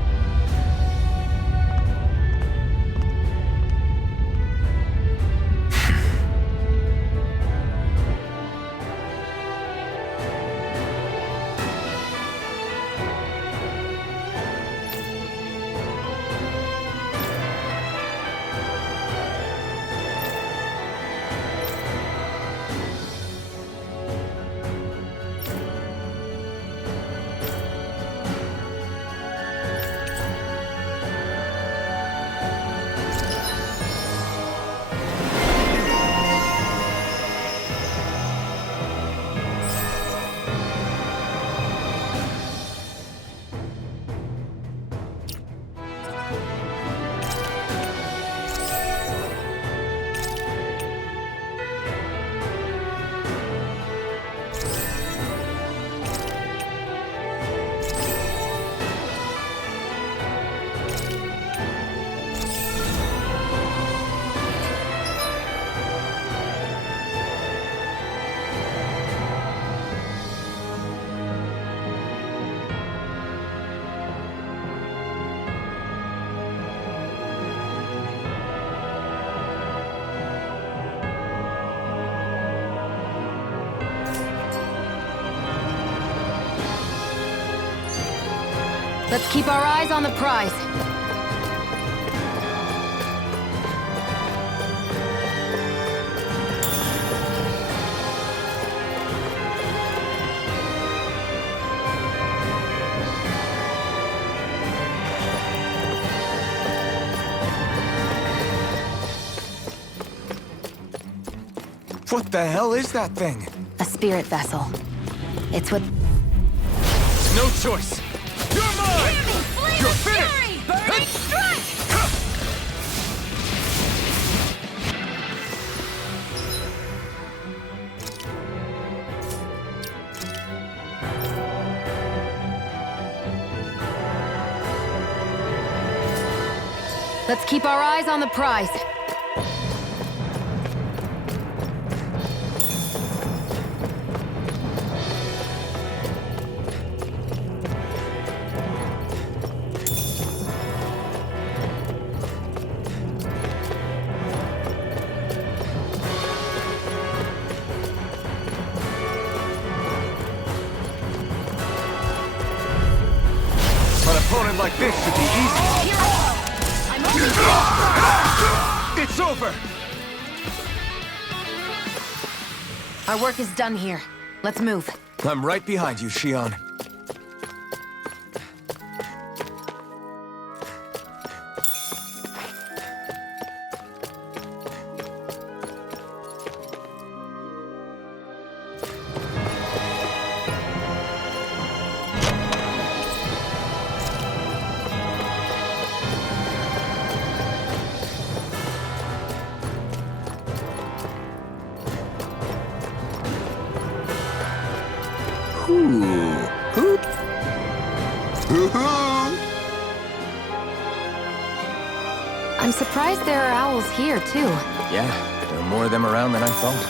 Let's keep our eyes on the prize. What the hell is that thing? A spirit vessel. It's what... No choice! You're mine! You're finished! Burning strike! Let's keep our eyes on the prize. opponent like this should be easy. Here I go. I'm only It's over! Our work is done here. Let's move. I'm right behind you, Shion. I'm surprised there are owls here, too. Yeah, there are more of them around than I thought.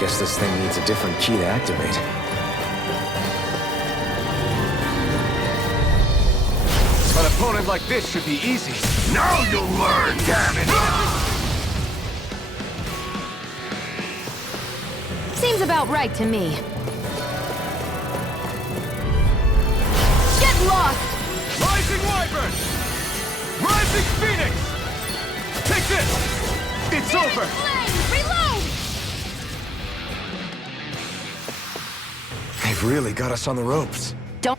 Guess this thing needs a different key to activate. An opponent like this should be easy. Now you'll learn, damn it! Seems about right to me. get lost. Rising Wyvern! Rising Phoenix! Take this! It's over! Flame, reload. They've really got us on the ropes. Don't...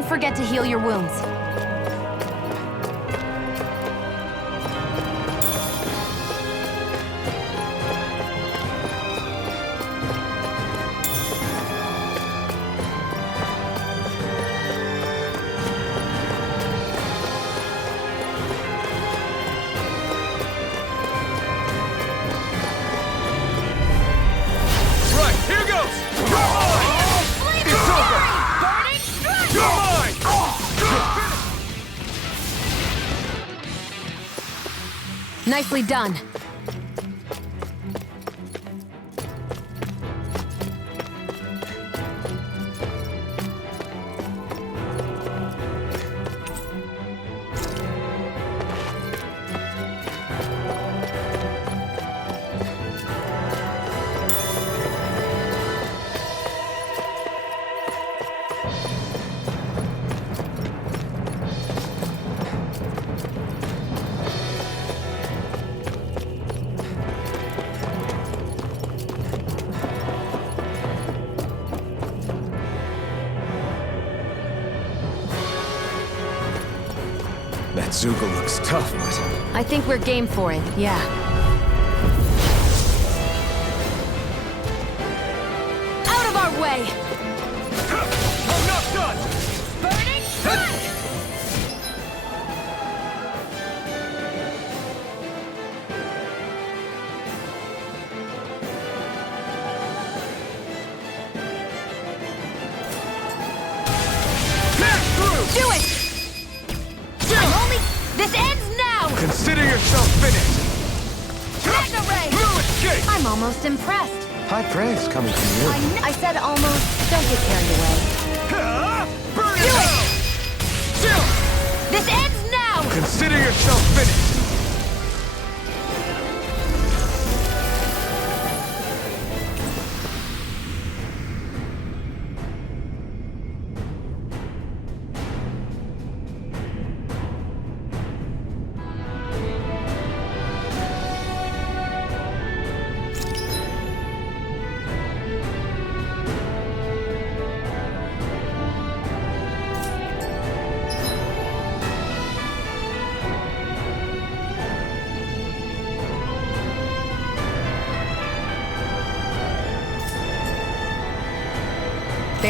Don't forget to heal your wounds. Right, here goes! It's over! You're mine! Nicely done. That Zoogle looks tough, but... I think we're game for it, yeah. Out of our way! I'm not done! Burning strike! Do it! This ends now! Consider yourself finished! Magna Ray! No escape! I'm almost impressed. High praise coming from you. I said almost. Don't get carried away. Burn Do it! it! This ends now! Consider yourself finished!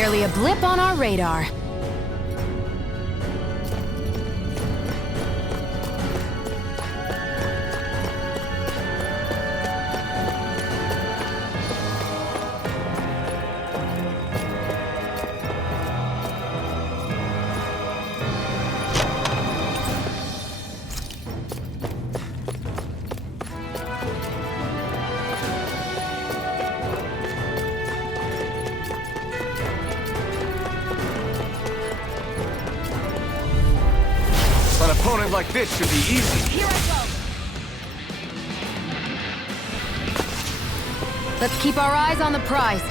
Barely a blip on our radar. An opponent like this should be easy. Here I go. Let's keep our eyes on the prize.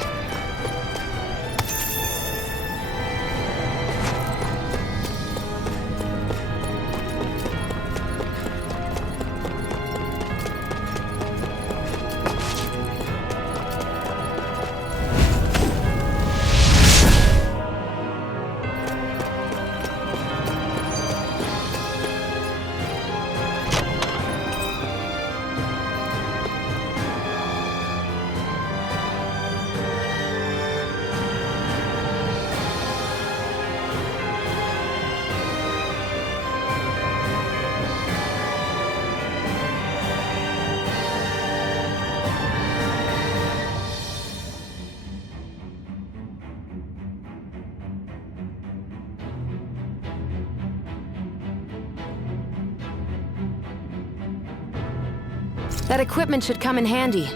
That equipment should come in handy.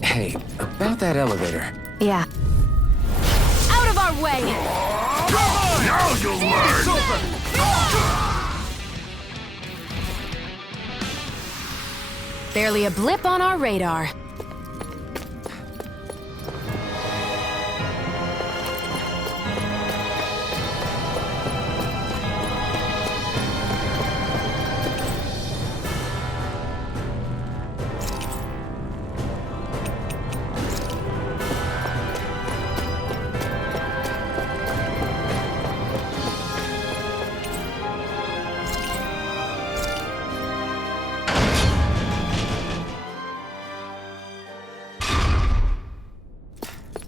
Hey, about that elevator. Yeah. Out of our way! Now you'll learn! Barely a blip on our radar.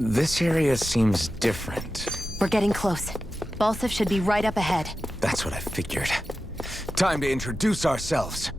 This area seems different. We're getting close. Balsif should be right up ahead. That's what I figured. Time to introduce ourselves.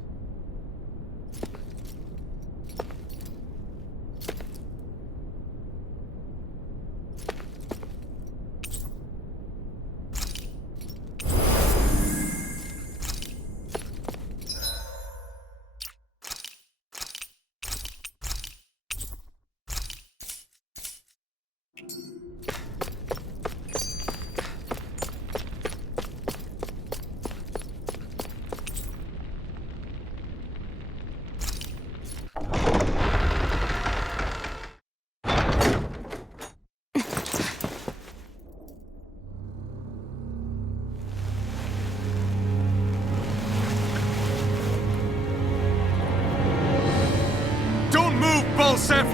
Don't move, Balsef!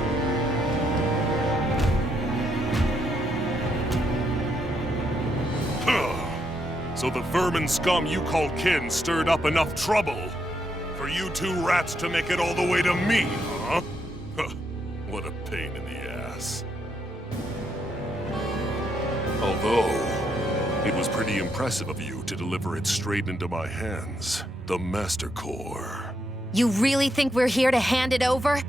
So the vermin scum you call kin stirred up enough trouble for you two rats to make it all the way to me, huh? What a pain in the ass. Although, it was pretty impressive of you to deliver it straight into my hands. The Master Core. You really think we're here to hand it over?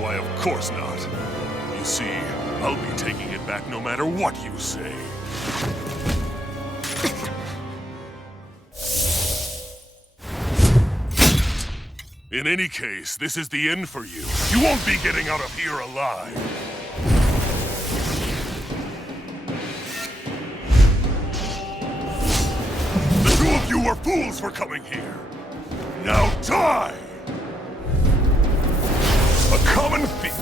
Why, of course not. You see, I'll be taking it back no matter what you say. In any case, this is the end for you. You won't be getting out of here alive. The two of you were fools for coming here. Now die! A common thief.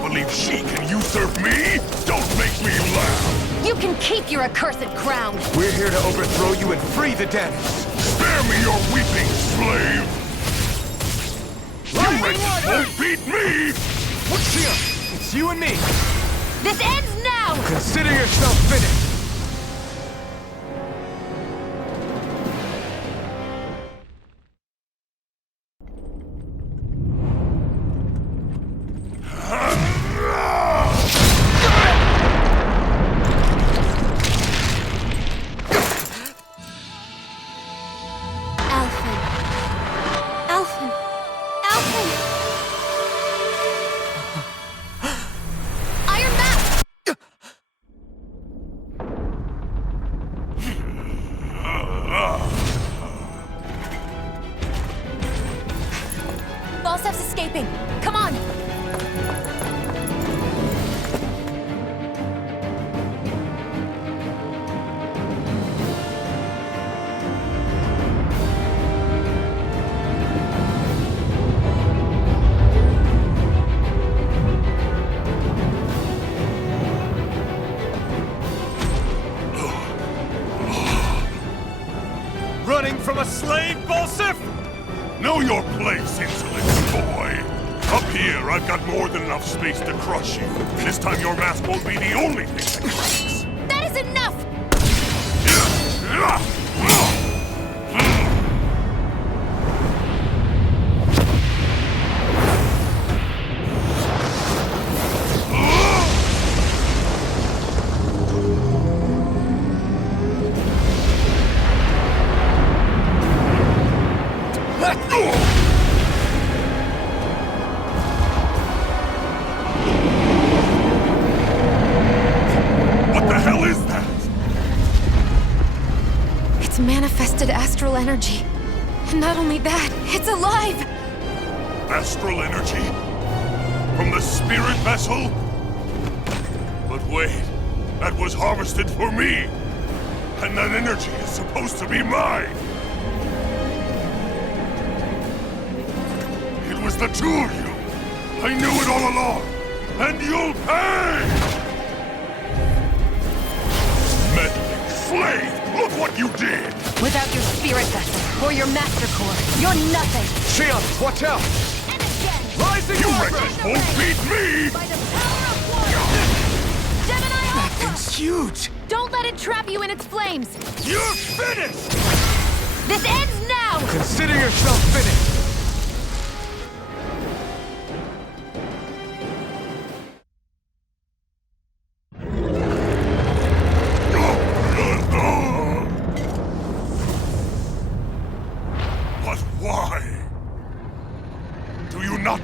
Believe she can usurp me? Don't make me laugh! You can keep your accursed crown! We're here to overthrow you and free the Danis. Spare me your weeping, slave! You wretches won't beat me! Shia, it's you and me. This ends now! Consider yourself finished. Balsef's escaping! Come on! Running from a slave, Balsef? Know your place, insolent boy! Up here, I've got more than enough space to crush you. This time your mask won't be the only thing that cracks. That is enough! Manifested astral energy. And not only that, it's alive! Astral energy? From the spirit vessel? But wait, that was harvested for me! And that energy is supposed to be mine! It was the two of you! I knew it all along! And you'll pay! Meddling slave! Look what you did! Without your spirit vessel, or your master core, you're nothing! Shia, watch out! And again! Rising You Warfare! wretches won't beat me! By the power of one! Gemini That Alpha! thing's huge! Don't let it trap you in its flames! You're finished! This ends now! Consider yourself finished!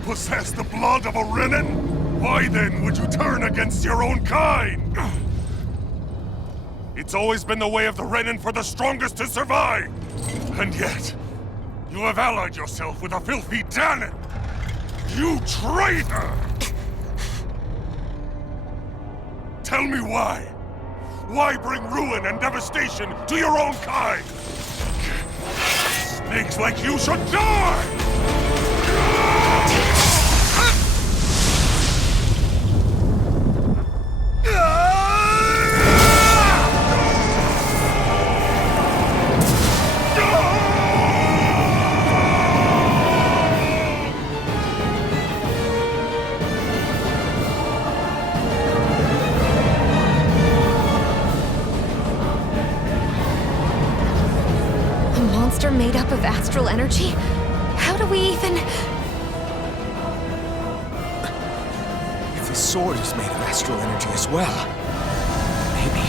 Possess the blood of a Renan? Why then would you turn against your own kind? It's always been the way of the Renan for the strongest to survive! And yet, you have allied yourself with a filthy Danin! You traitor! Tell me why? Why bring ruin and devastation to your own kind? Snakes like you should die! Made up of astral energy? How do we even... If the sword is made of astral energy as well, maybe...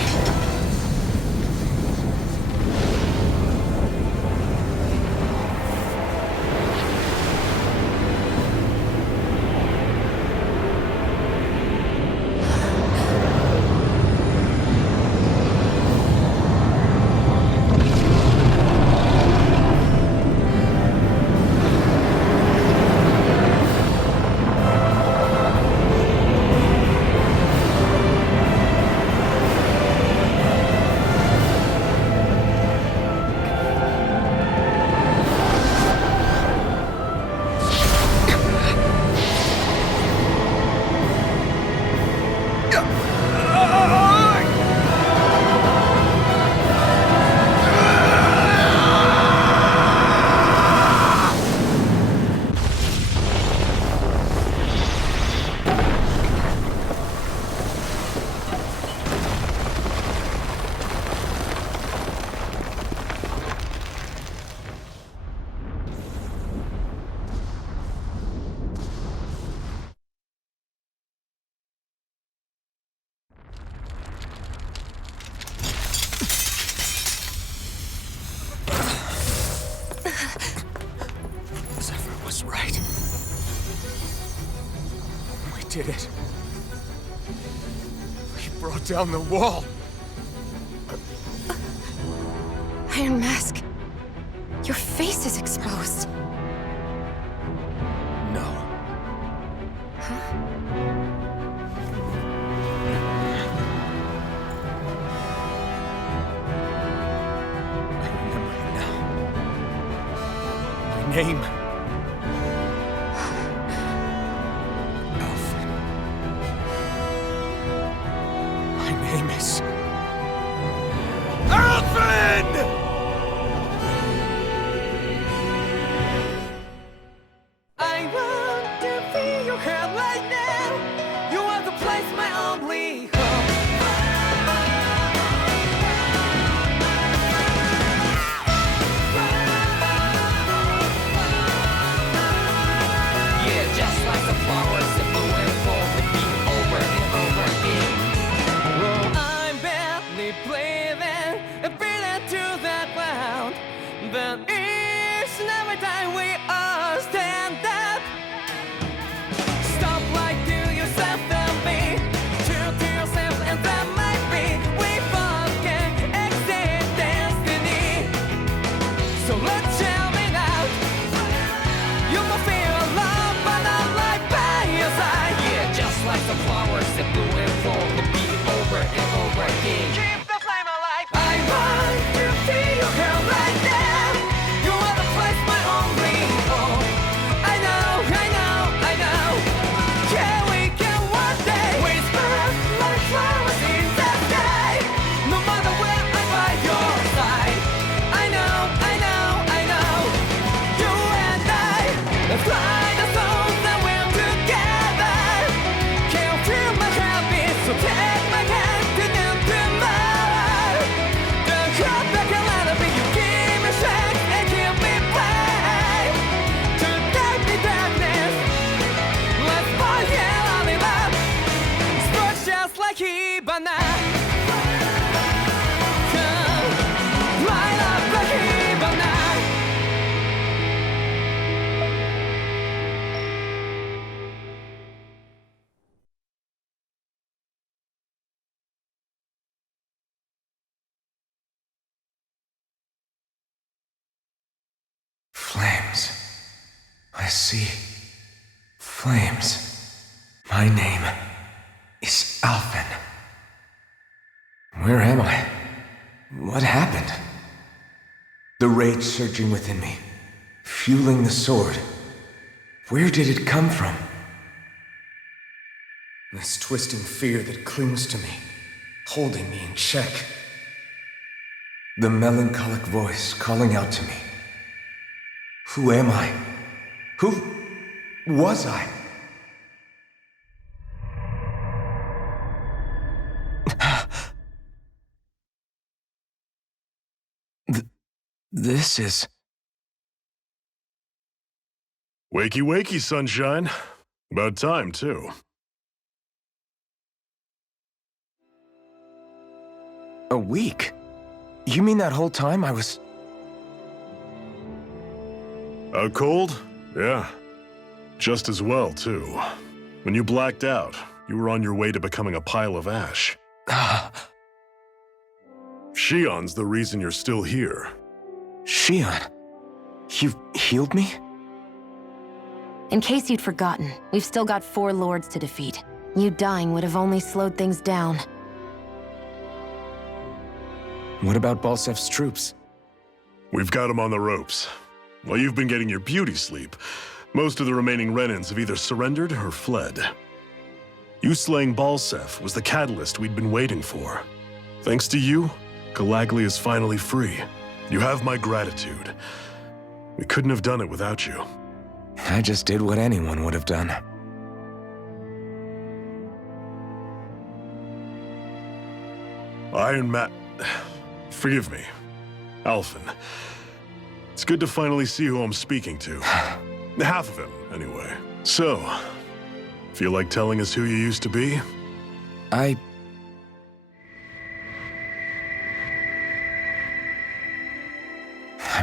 did it. We brought down the wall. Iron Mask, your face is exposed. No. I remember it now. My name. Alfred. My name is... Alfred! I want to feel your hair right now. You are the place, my only home. Yeah, just like the flowers that blew and fall with me over and over again. Oh, I'm barely breathing, breathing to that ground. But each and every time we all stand up, stop like to yourself and be true to yourself, and that might be we both can exceed destiny. So let's jam it out. You can feel love, but not like by your side. Yeah, just like the flowers that blew and fall to be over and over again. Keep the flame alive. I want to feel your hair right now. You are the place, my only home. I know, I know, I know. Yeah, we can one day whisper like flowers in the sky. No matter where I'm by your side. I know, I know, I know. You and I, let's fly the souls that we're together. Can't feel my heartbeat, so take my hand to new tomorrow. The crowd back a little bit, you give me strength and give me pain. To dark the darkness, let's forget all in love. Sparks just like Hibana. Come, light up like Hibana. Flames. I see. Flames. My name is Alfin. Where am I? What happened? The rage surging within me, fueling the sword. Where did it come from? This twisting fear that clings to me, holding me in check. The melancholic voice calling out to me. Who am I? Who was I? This is... Wakey, wakey, sunshine. About time, too. A week? You mean that whole time I was... Out cold? Yeah. Just as well, too. When you blacked out, you were on your way to becoming a pile of ash. Shion's the reason you're still here. Shion, you've healed me? In case you'd forgotten, we've still got 4 lords to defeat. You dying would have only slowed things down. What about Balsef's troops? We've got him on the ropes. While you've been getting your beauty sleep, most of the remaining Renans have either surrendered or fled. You slaying Balsef was the catalyst we'd been waiting for. Thanks to you, Galagly is finally free. You have my gratitude. We couldn't have done it without you. I just did what anyone would have done. Iron Man... Forgive me. Alfin. It's good to finally see who I'm speaking to. Half of him, anyway. So, feel like telling us who you used to be? I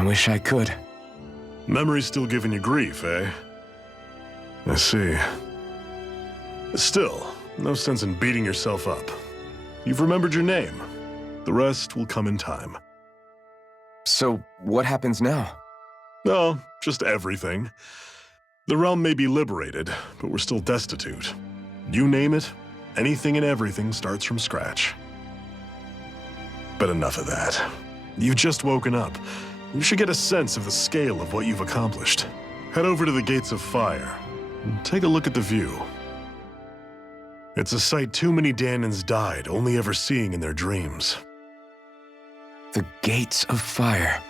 wish I could. Memory's still giving you grief, eh? I see. Still, no sense in beating yourself up. You've remembered your name. The rest will come in time. So, what happens now? No, just everything. The realm may be liberated, but we're still destitute. You name it, anything and everything starts from scratch. But enough of that. You've just woken up. You should get a sense of the scale of what you've accomplished. Head over to the Gates of Fire and take a look at the view. It's a sight too many Dahnans died only ever seeing in their dreams. The Gates of Fire.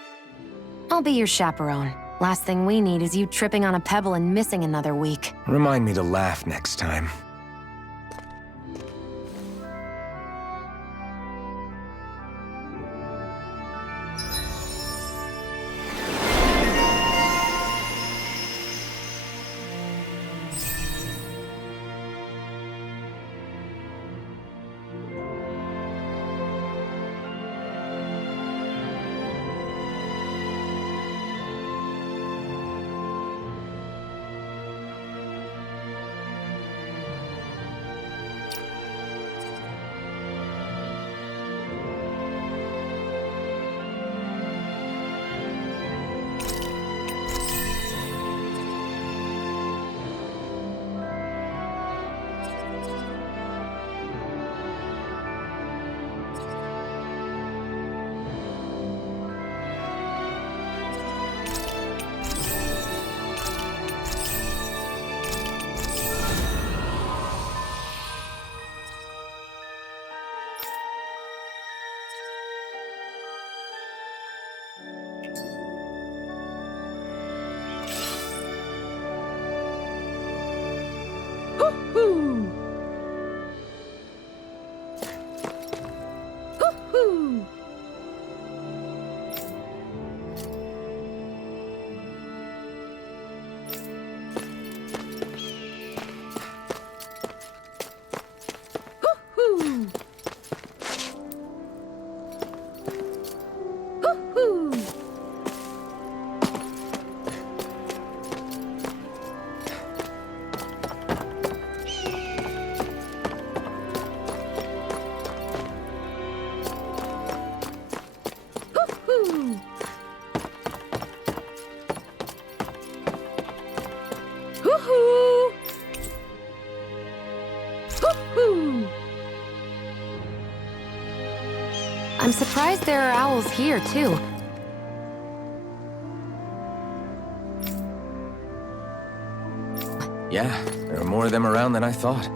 I'll be your chaperone. Last thing we need is you tripping on a pebble and missing another week. Remind me to laugh next time. I'm surprised there are owls here, too. Yeah, there are more of them around than I thought.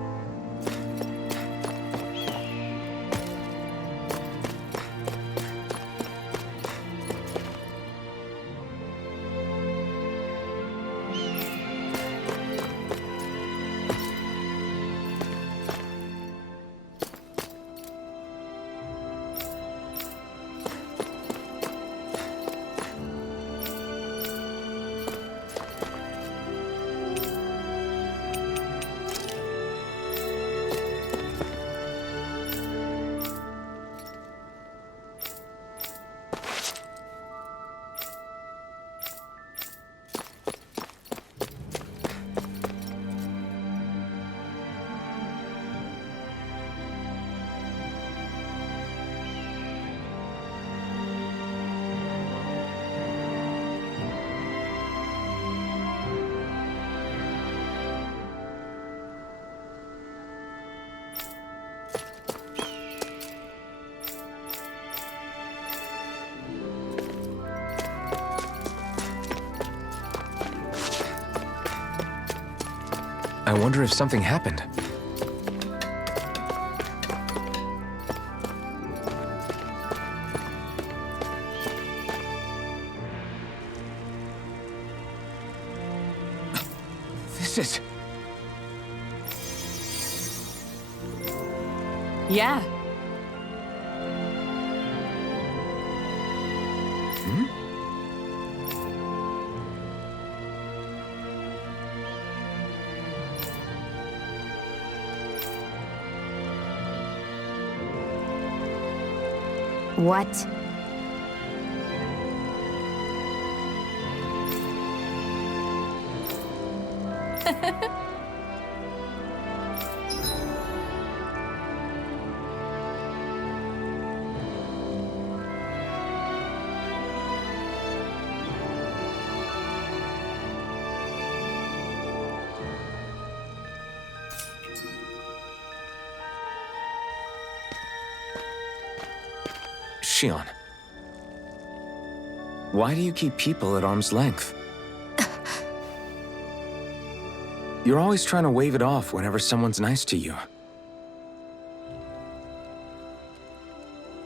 I wonder if something happened. This is... Yeah. What? Shion, why do you keep people at arm's length? You're always trying to wave it off whenever someone's nice to you.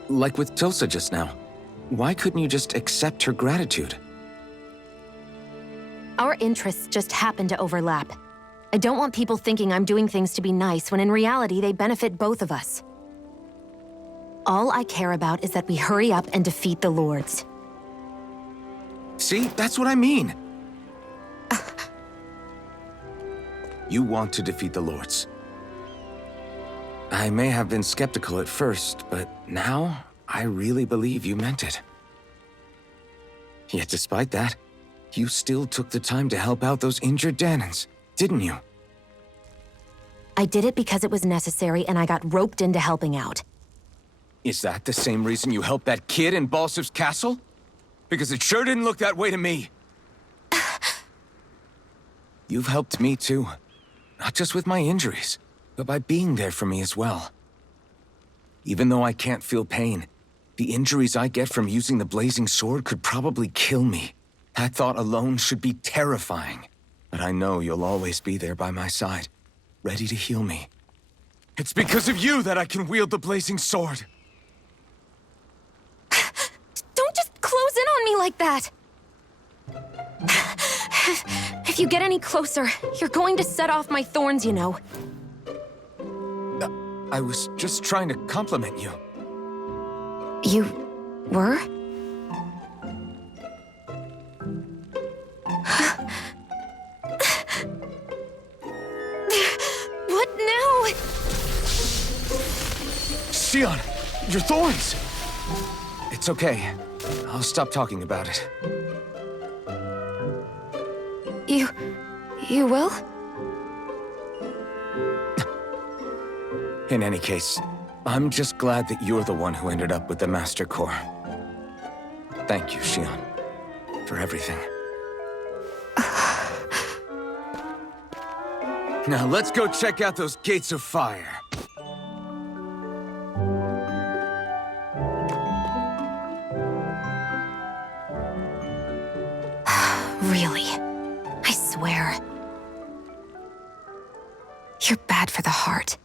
Like with Tilsa just now. Why couldn't you just accept her gratitude? Our interests just happen to overlap. I don't want people thinking I'm doing things to be nice when in reality they benefit both of us. All I care about is that we hurry up and defeat the Lords. See, that's what I mean. You want to defeat the Lords. I may have been skeptical at first, but now I really believe you meant it. Yet despite that, you still took the time to help out those injured Dahnans, didn't you? I did it because it was necessary and I got roped into helping out. Is that the same reason you helped that kid in Balsev's castle? Because it sure didn't look that way to me. You've helped me too. Not just with my injuries, but by being there for me as well. Even though I can't feel pain, the injuries I get from using the blazing sword could probably kill me. That thought alone should be terrifying. But I know you'll always be there by my side, ready to heal me. It's because of you that I can wield the blazing sword. Don't just close in on me like that! If you get any closer, you're going to set off my thorns, you know. I was just trying to compliment you. You were? What now? Shion, your thorns! It's okay. I'll stop talking about it. You will? In any case, I'm just glad that you're the one who ended up with the Master Core. Thank you, Shion, for everything. Now let's go check out those gates of fire. Really? I swear. You're bad for the heart.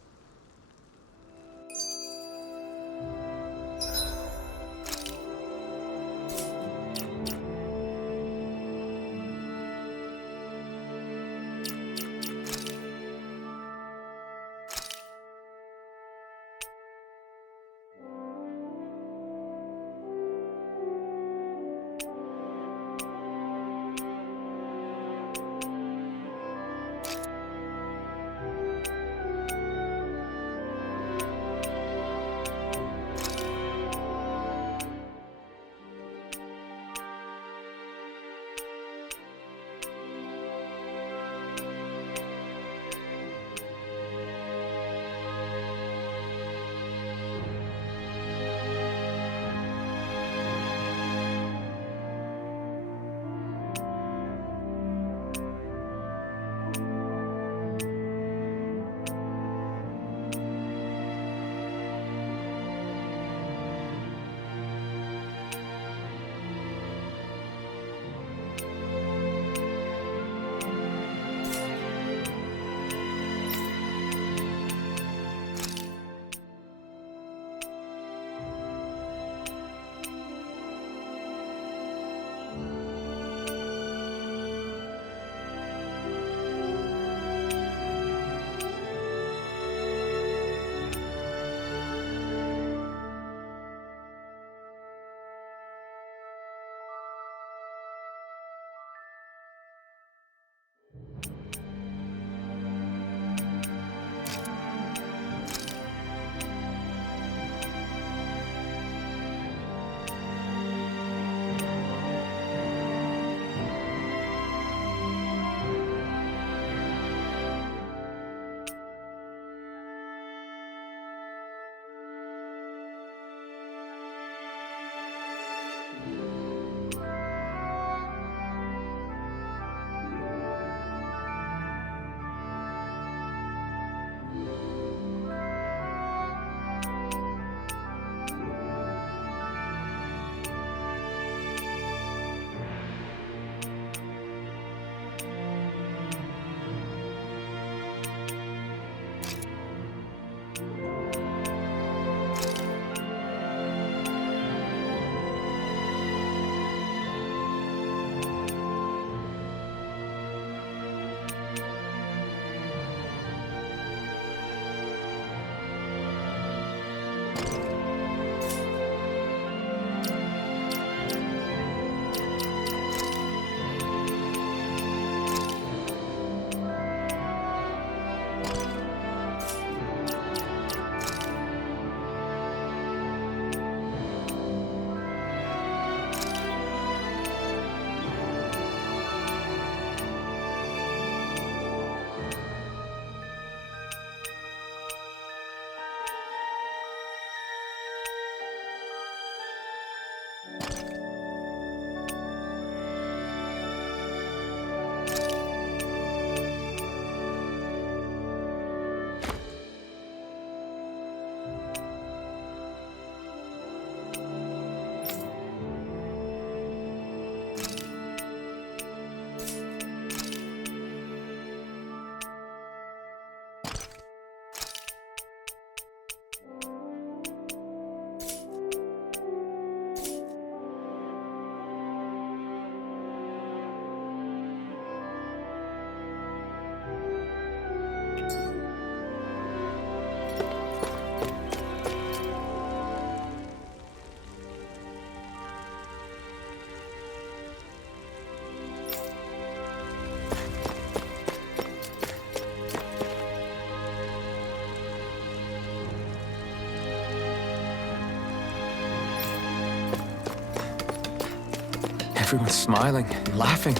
Everyone's smiling and laughing.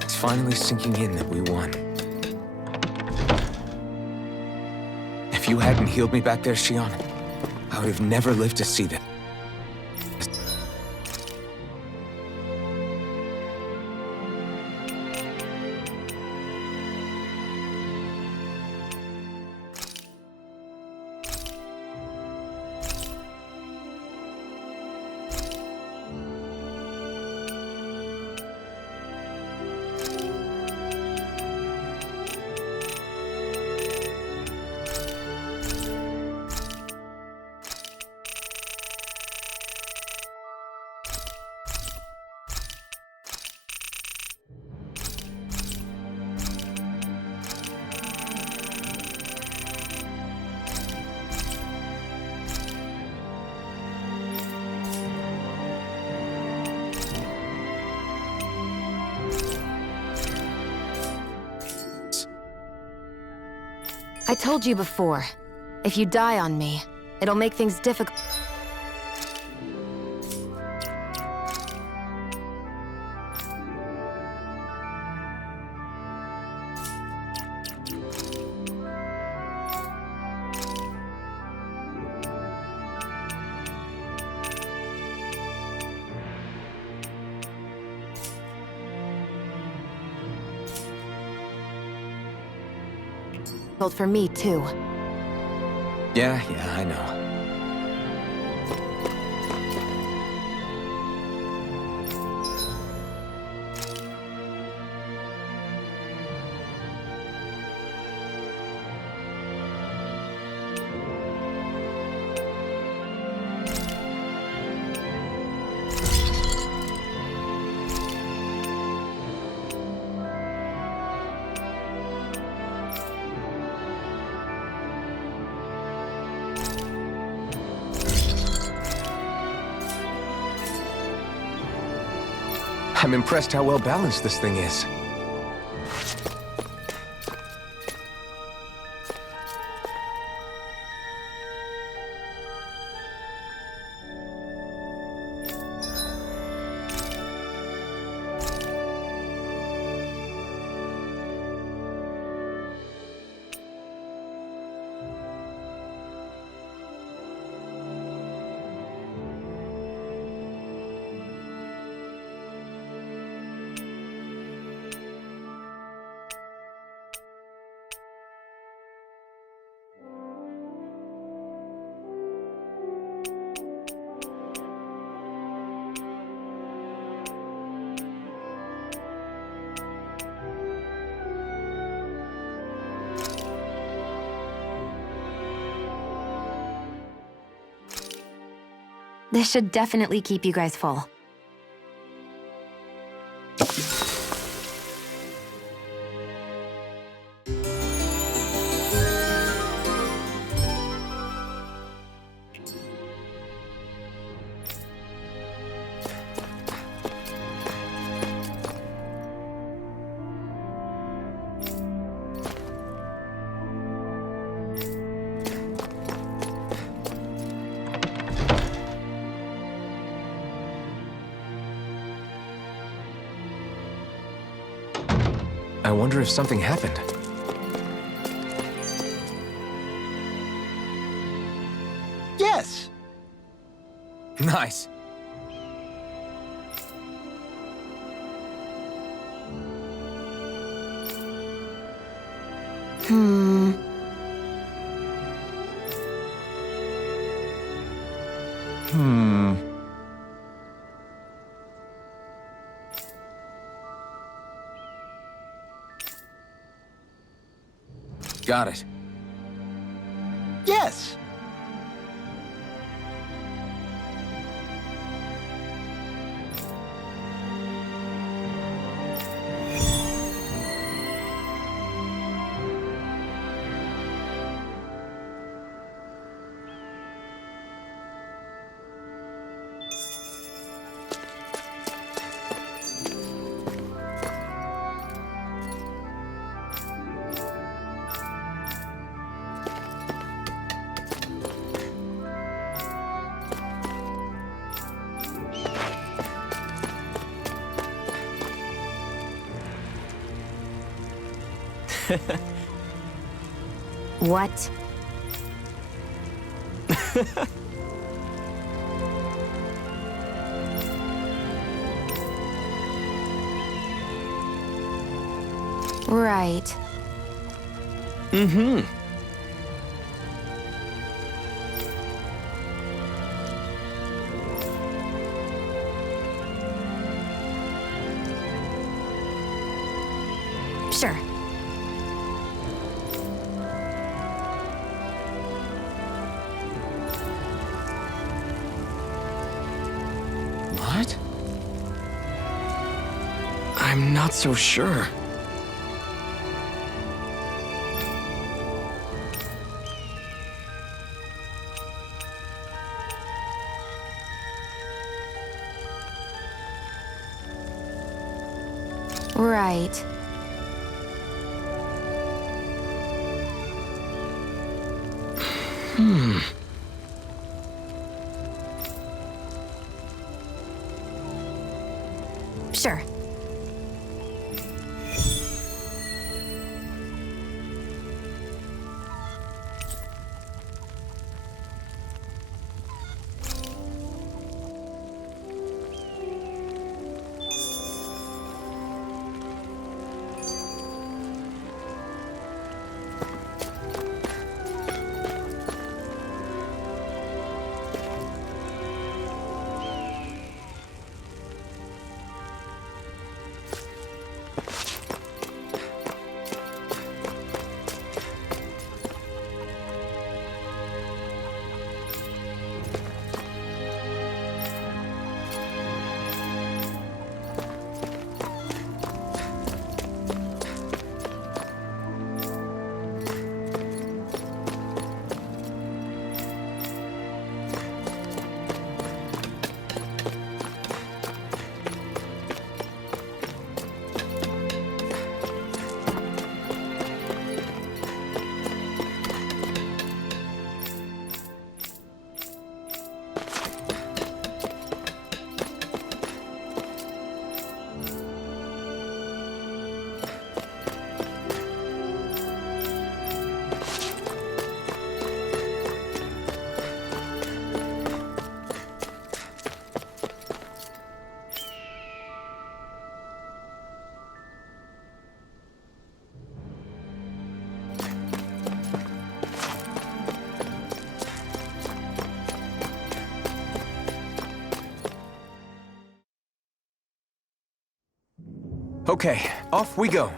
It's finally sinking in that we won. If you hadn't healed me back there, Shion, I would have never lived to see that. I told you before, if you die on me, it'll make things difficult. For me, too. Yeah, I know. I'm impressed how well balanced this thing is. This should definitely keep you guys full. wonder if something happened. Yes! Nice. Got it. Yes! What? Right. Mm-hmm. Sure. What? I'm not so sure. Right. Sure. Okay, off we go.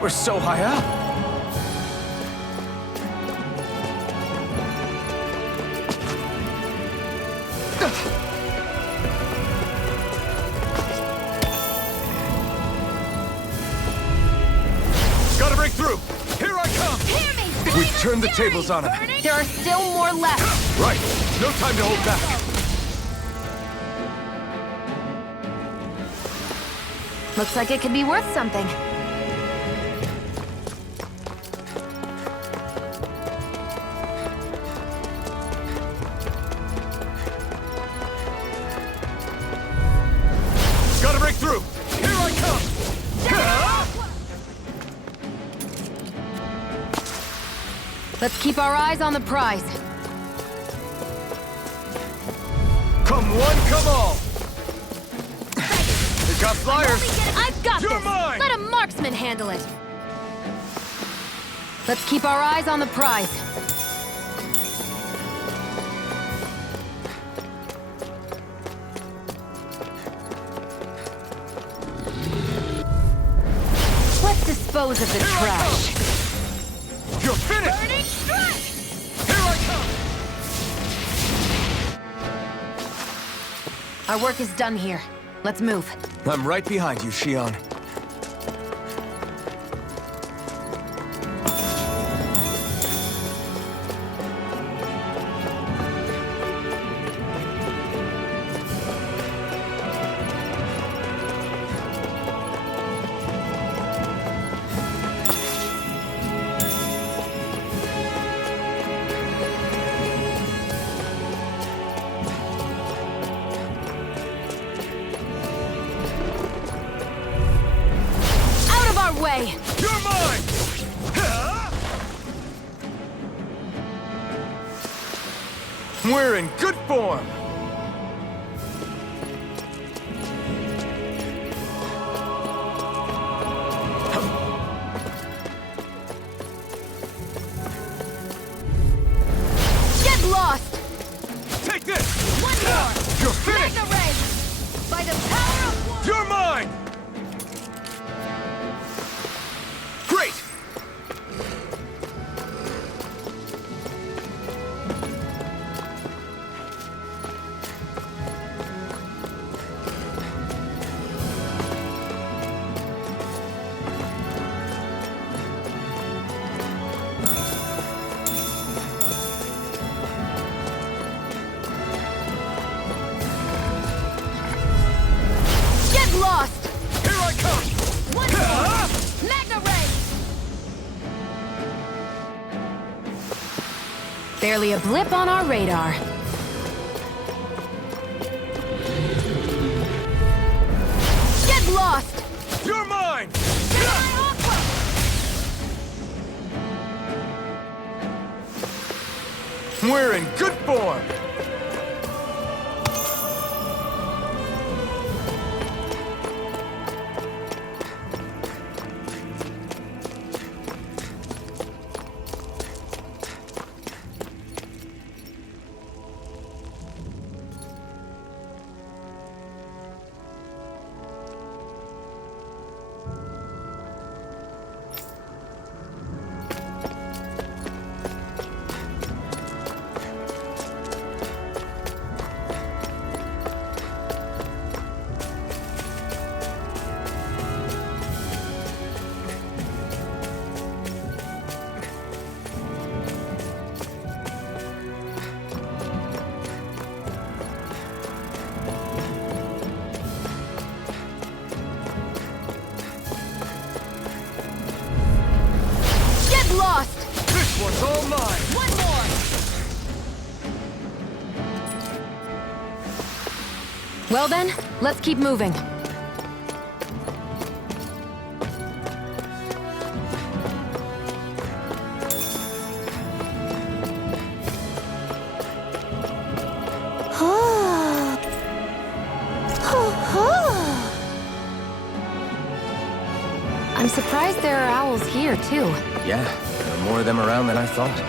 We're so high up. Gotta break through! Here I come! Hear me! We've turned the tables on him. There are still more left. Right! No time to hold back! Looks like it could be worth something. Gotta break through! Here I come! Let's keep our eyes on the prize. Come one, come all. We got flyers. I've got You're this! mine! Let a marksman handle it! Let's keep our eyes on the prize. Let's dispose of the trash. You're finished! Burning strike! Here I come! Our work is done here. Let's move. I'm right behind you, Shion. Out of our way! You're mine! We're in good form. Get lost! Take this! One more! You're finished! Magna Ray! By the power of one! You're mine! Great! Get lost! Here I come! One more! Magna Ray! Barely a blip on our radar. Get lost! You're mine! We're in good form. Get lost! This one's all mine! One more! Well then, let's keep moving. I'm surprised there are owls here, too. Yeah, there are more of them around than I thought.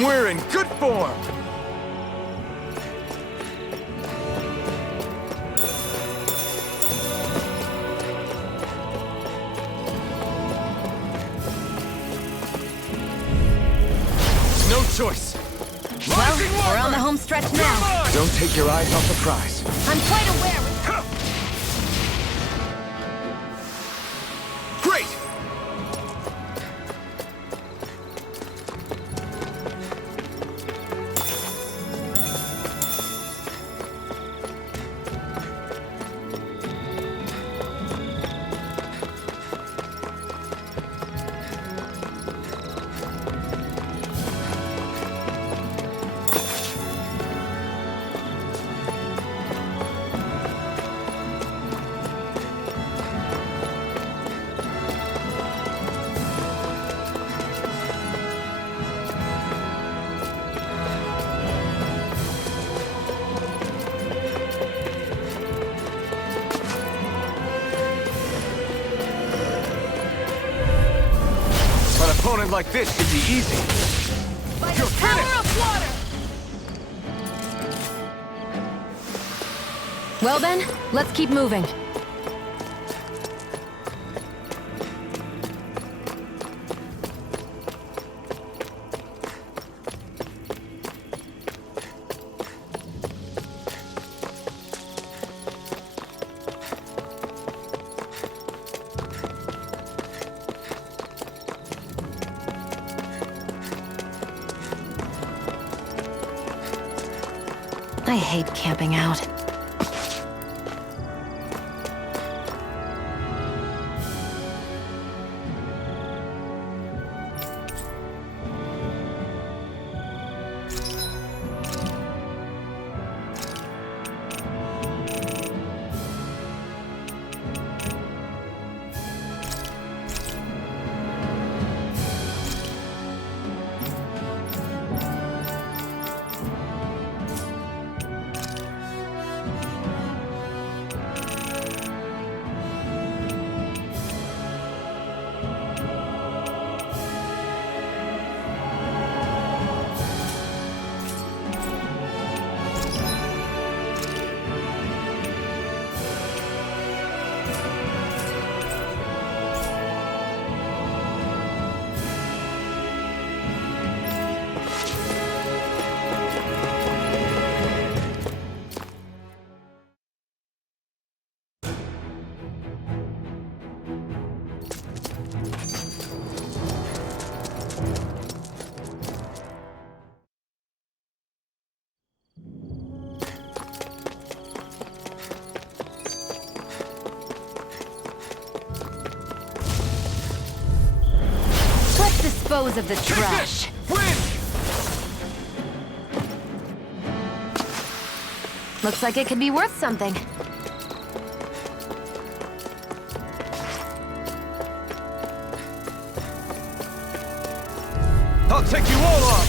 We're in good form! No choice! Well, we're on the home stretch now. Don't take your eyes off the prize. I'm quite aware. Great! An opponent like this should be easy. By the power of water! Well then, let's keep moving. I hate camping out. Dispose of the trash. Looks like it could be worth something. I'll take you all on!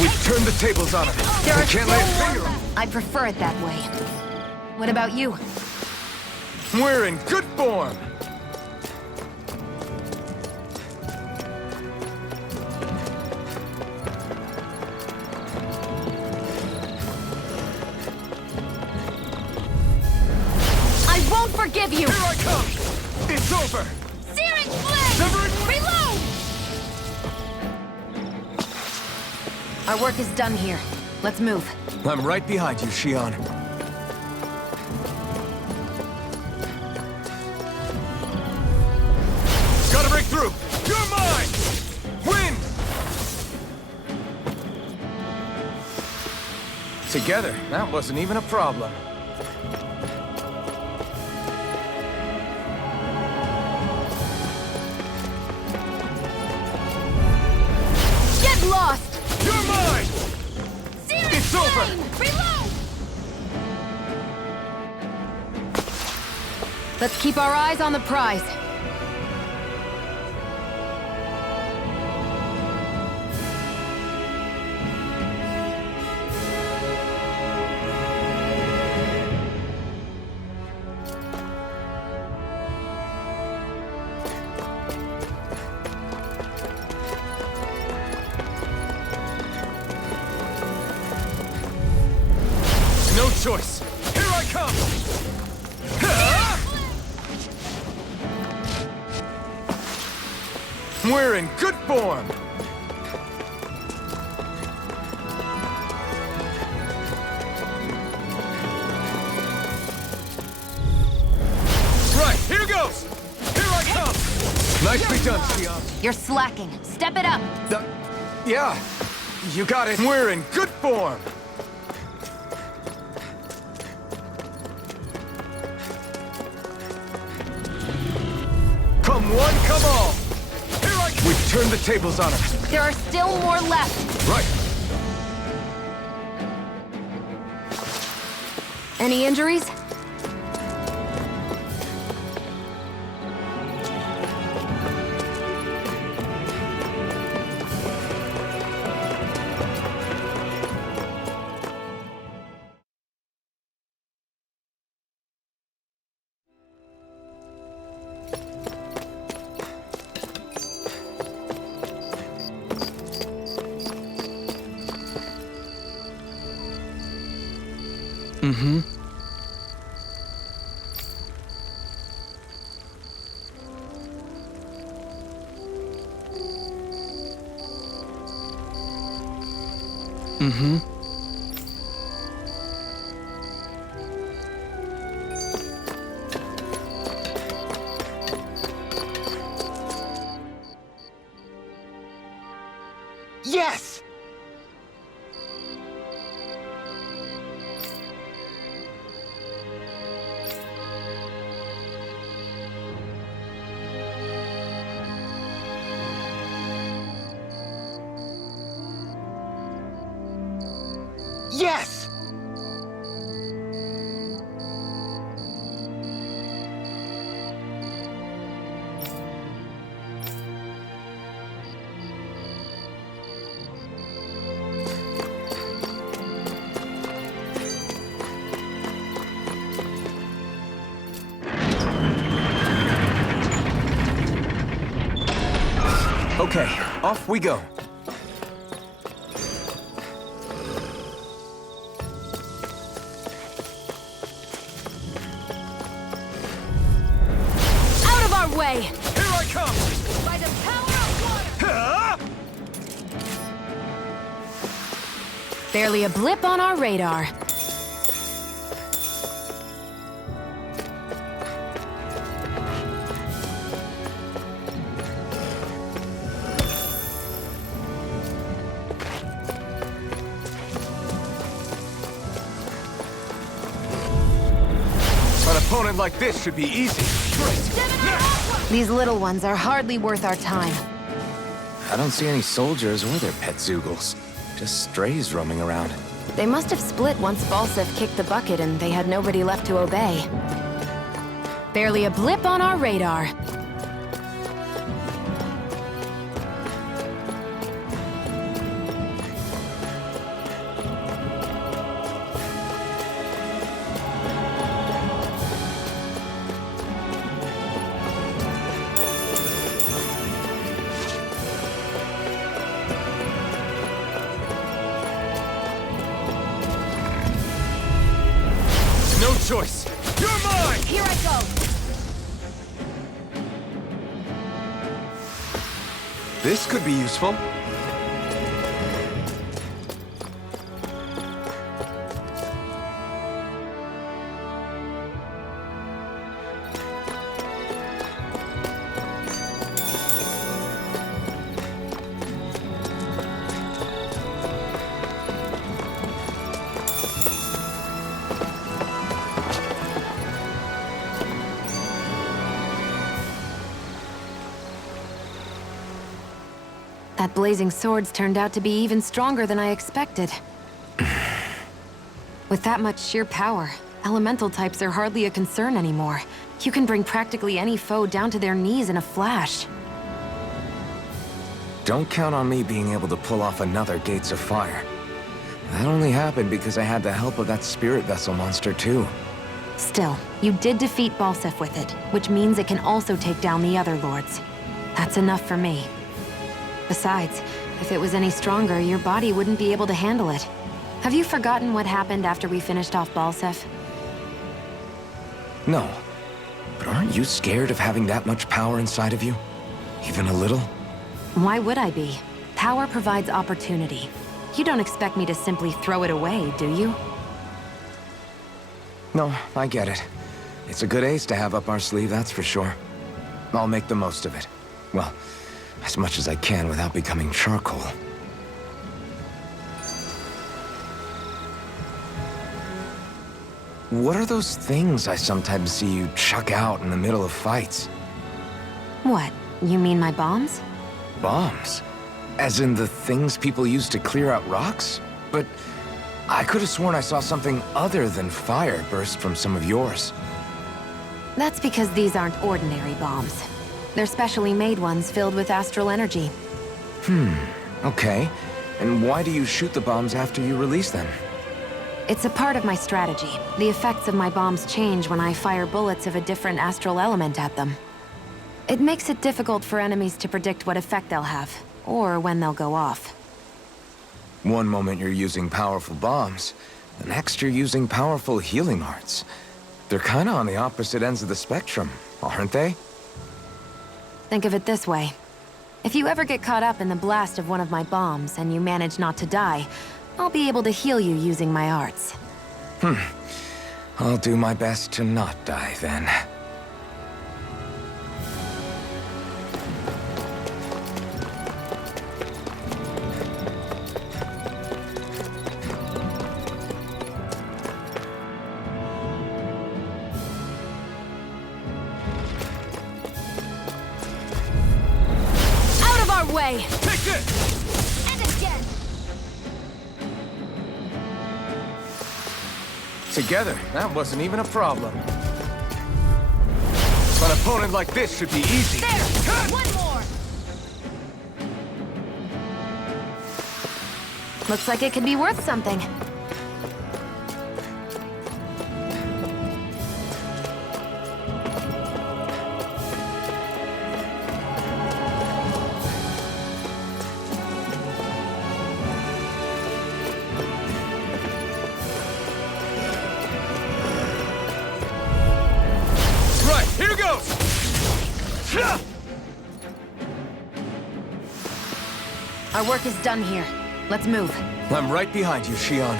We've turned the tables on him. There We are can't still lay a finger more on left. I'd prefer it that way. What about you? We're in good form! I won't forgive you! Here I come! It's over! Searing flame! Reload! Our work is done here. Let's move. I'm right behind you, Shion. Gotta break through! You're mine! Win! Together, that wasn't even a problem. Get lost! You're mine! Searing It's flame! over! Reload! Let's keep our eyes on the prize. choice! Here I come! We're in good form! Right, here goes! Here I come! Nicely done, Xion. You're slacking. Step it up. Yeah, you got it. We're in good form! Come one, come all! Here I come! We've turned the tables on him. There are still more left. Right. Any injuries? Mm-hmm. Mm-hmm. Yes! Yes! Okay, off we go. Out of our way! Here I come! By the power of water! Barely a blip on our radar. An opponent like this should be easy. These little ones are hardly worth our time. I don't see any soldiers or their pet Zeugles. Just strays roaming around. They must have split once Balsef kicked the bucket and they had nobody left to obey. Barely a blip on our radar. No choice! You're mine! Here I go! This could be useful. That blazing sword's turned out to be even stronger than I expected. With that much sheer power, elemental types are hardly a concern anymore. You can bring practically any foe down to their knees in a flash. Don't count on me being able to pull off another Gates of Fire. That only happened because I had the help of that spirit vessel monster too. Still, you did defeat Balsef with it, which means it can also take down the other lords. That's enough for me. Besides, if it was any stronger, your body wouldn't be able to handle it. Have you forgotten what happened after we finished off Balsef? No. But aren't you scared of having that much power inside of you? Even a little? Why would I be? Power provides opportunity. You don't expect me to simply throw it away, do you? No, I get it. It's a good ace to have up our sleeve, that's for sure. I'll make the most of it. Well, as much as I can without becoming charcoal. What are those things I sometimes see you chuck out in the middle of fights? What? You mean my bombs? Bombs? As in the things people use to clear out rocks? But I could have sworn I saw something other than fire burst from some of yours. That's because these aren't ordinary bombs. They're specially made ones filled with astral energy. Okay. And why do you shoot the bombs after you release them? It's a part of my strategy. The effects of my bombs change when I fire bullets of a different astral element at them. It makes it difficult for enemies to predict what effect they'll have, or when they'll go off. One moment you're using powerful bombs, the next you're using powerful healing arts. They're kinda on the opposite ends of the spectrum, aren't they? Think of it this way. If you ever get caught up in the blast of one of my bombs and you manage not to die, I'll be able to heal you using my arts. I'll do my best to not die then. Out of our way! Take this! And again! Together, that wasn't even a problem. An opponent like this should be easy. There! One more! Looks like it could be worth something. Right, here goes! Our work is done here. Let's move. I'm right behind you, Shion.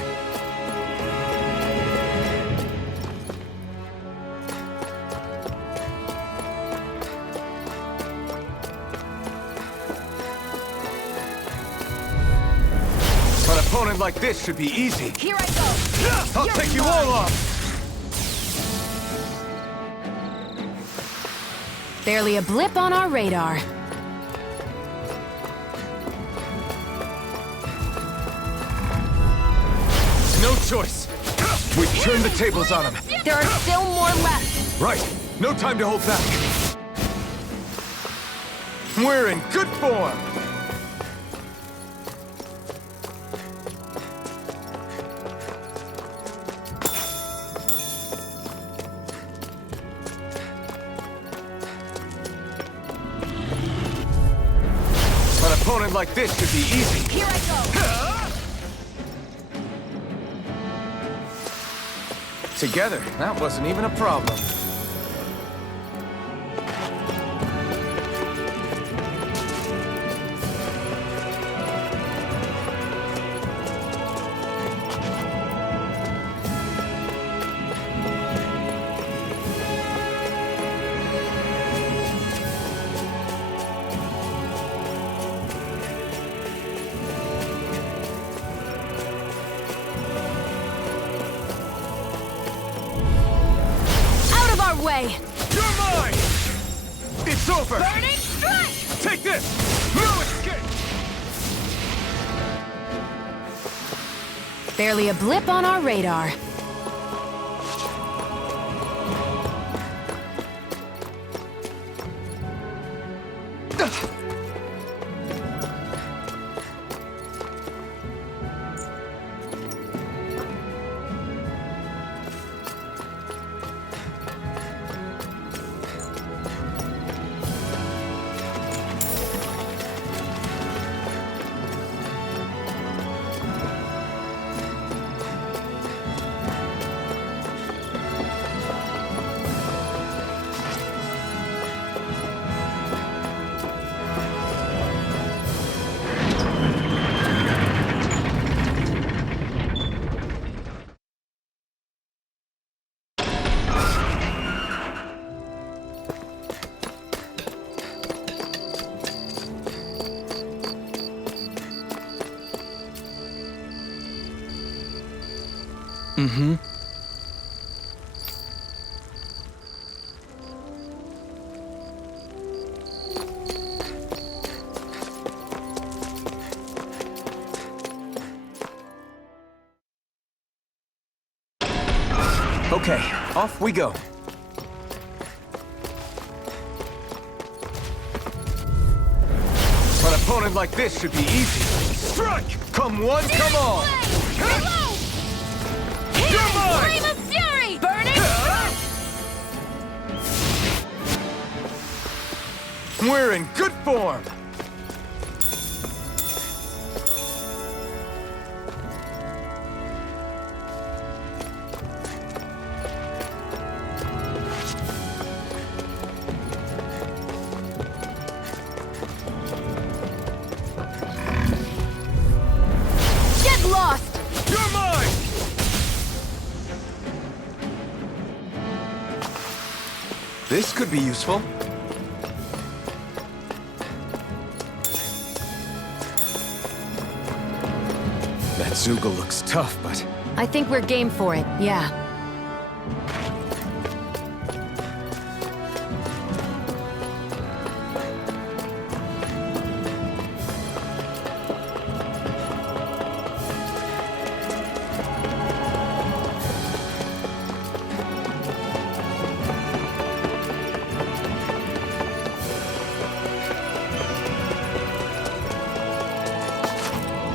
An opponent like this should be easy. Here I go! I'll take you all off! Barely a blip on our radar. No choice. We've turned the tables on him. There are still more left. Right. No time to hold back. We're in good form. An opponent like this should be easy. Here I go! Together, that wasn't even a problem. Out of our way! You're mine! It's over! Burning strike! Take this! No escape! Barely a blip on our radar. Mm-hmm. Okay, off we go. An opponent like this should be easy. Strike! Come one, come all! You're mine! Flame of fury! Burning! We're in good form! Get lost! You're mine! This could be useful. That Zoogle looks tough, but... I think we're game for it, yeah.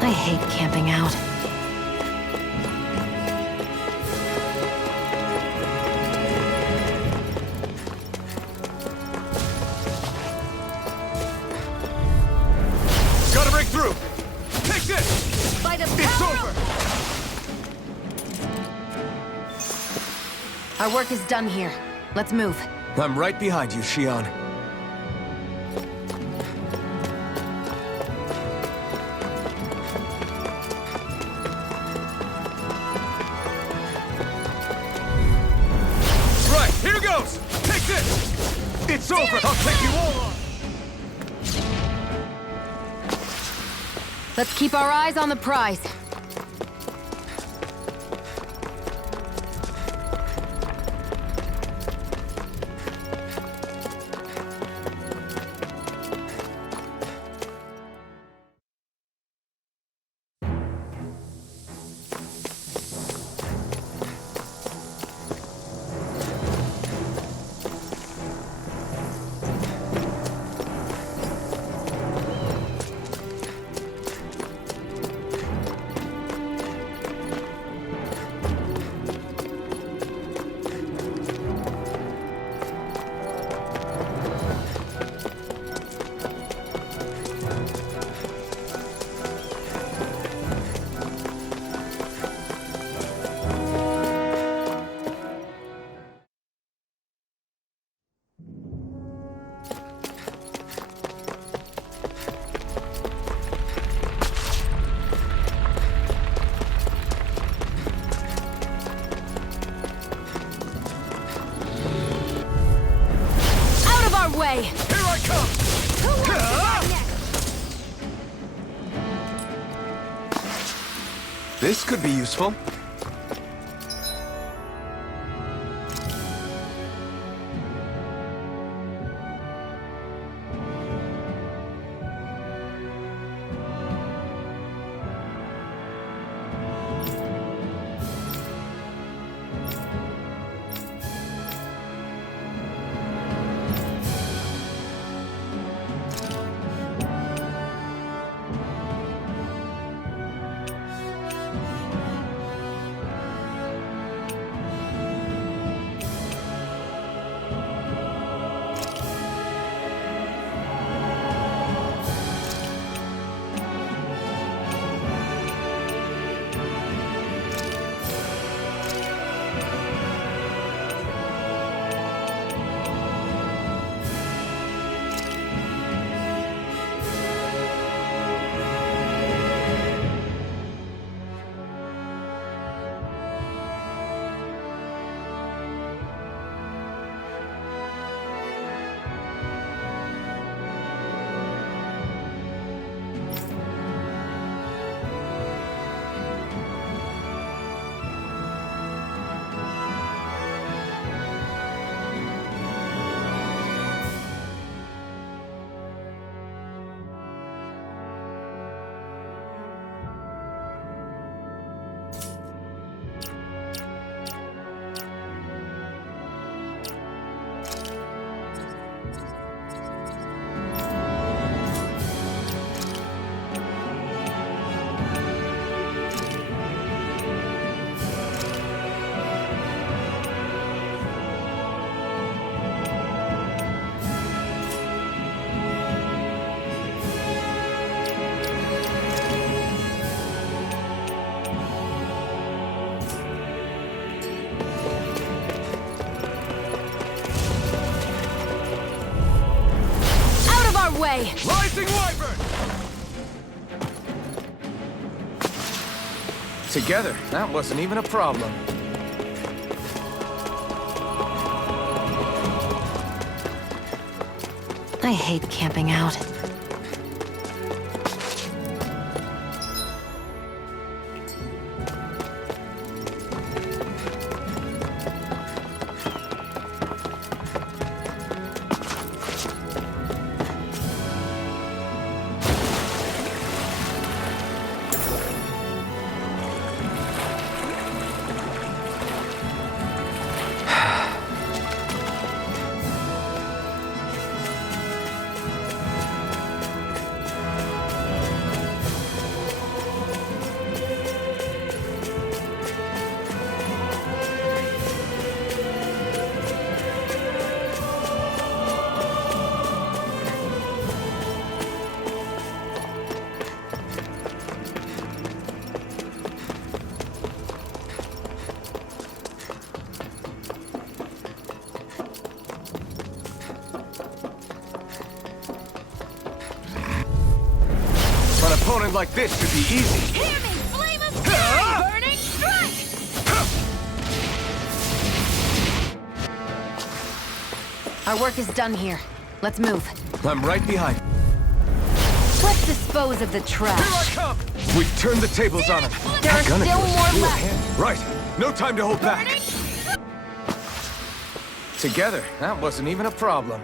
I hate camping out. Gotta break through! Take this! By the It's power over! Our work is done here. Let's move. I'm right behind you, Xion. Right, here goes! Take this! It's over! I'll take you all on! Let's keep our eyes on the prize. way! Here I come! Who wants to die next? This could be useful. way! Rising Wyvern! Together, that wasn't even a problem. I hate camping out. An opponent like this should be easy. Hear me! Flame of fury! Burning strike! Our work is done here. Let's move. I'm right behind. Let's dispose of the trash. Here I come! We've turned the tables on him. There are still more left. Right. No time to hold back. Burning Together, that wasn't even a problem.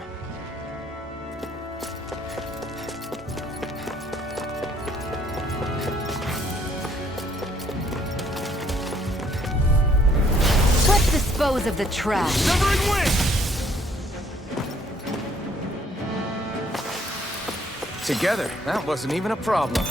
Let's dispose of the trash. Severing wind! Together, that wasn't even a problem.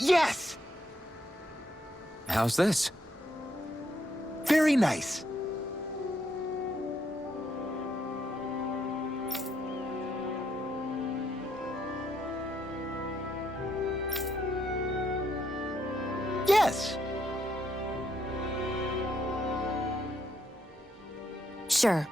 Yes! How's this? Very nice. Yes! Sure.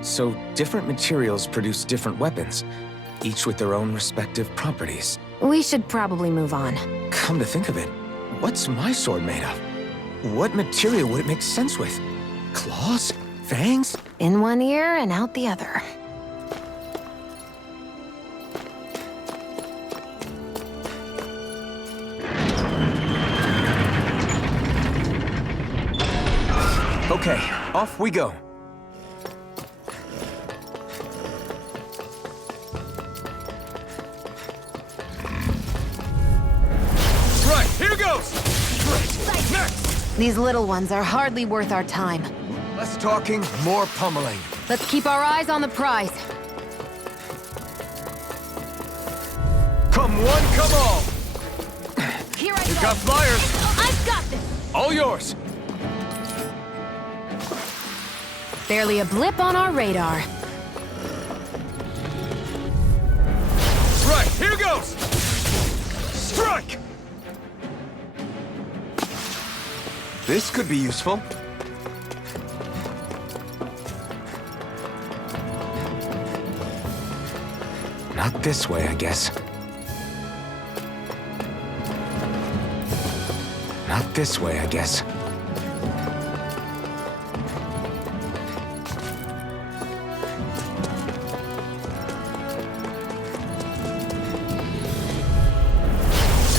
So, different materials produce different weapons, each with their own respective properties. We should probably move on. Come to think of it, what's my sword made of? What material would it make sense with? Claws? Fangs? In one ear and out the other. Okay, off we go. Right, here goes! Great, next! These little ones are hardly worth our time. Less talking, more pummeling. Let's keep our eyes on the prize. Come one, come all! Here I You go! got flyers! I've got this! All yours! Barely a blip on our radar. Right, here goes! Strike! This could be useful. Not this way, I guess. Not this way, I guess.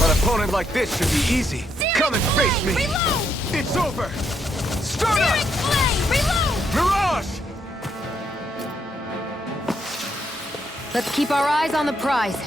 An opponent like this should be easy. Come and face me! Reload! It's over! Searing flame! Reload! Mirage! Let's keep our eyes on the prize.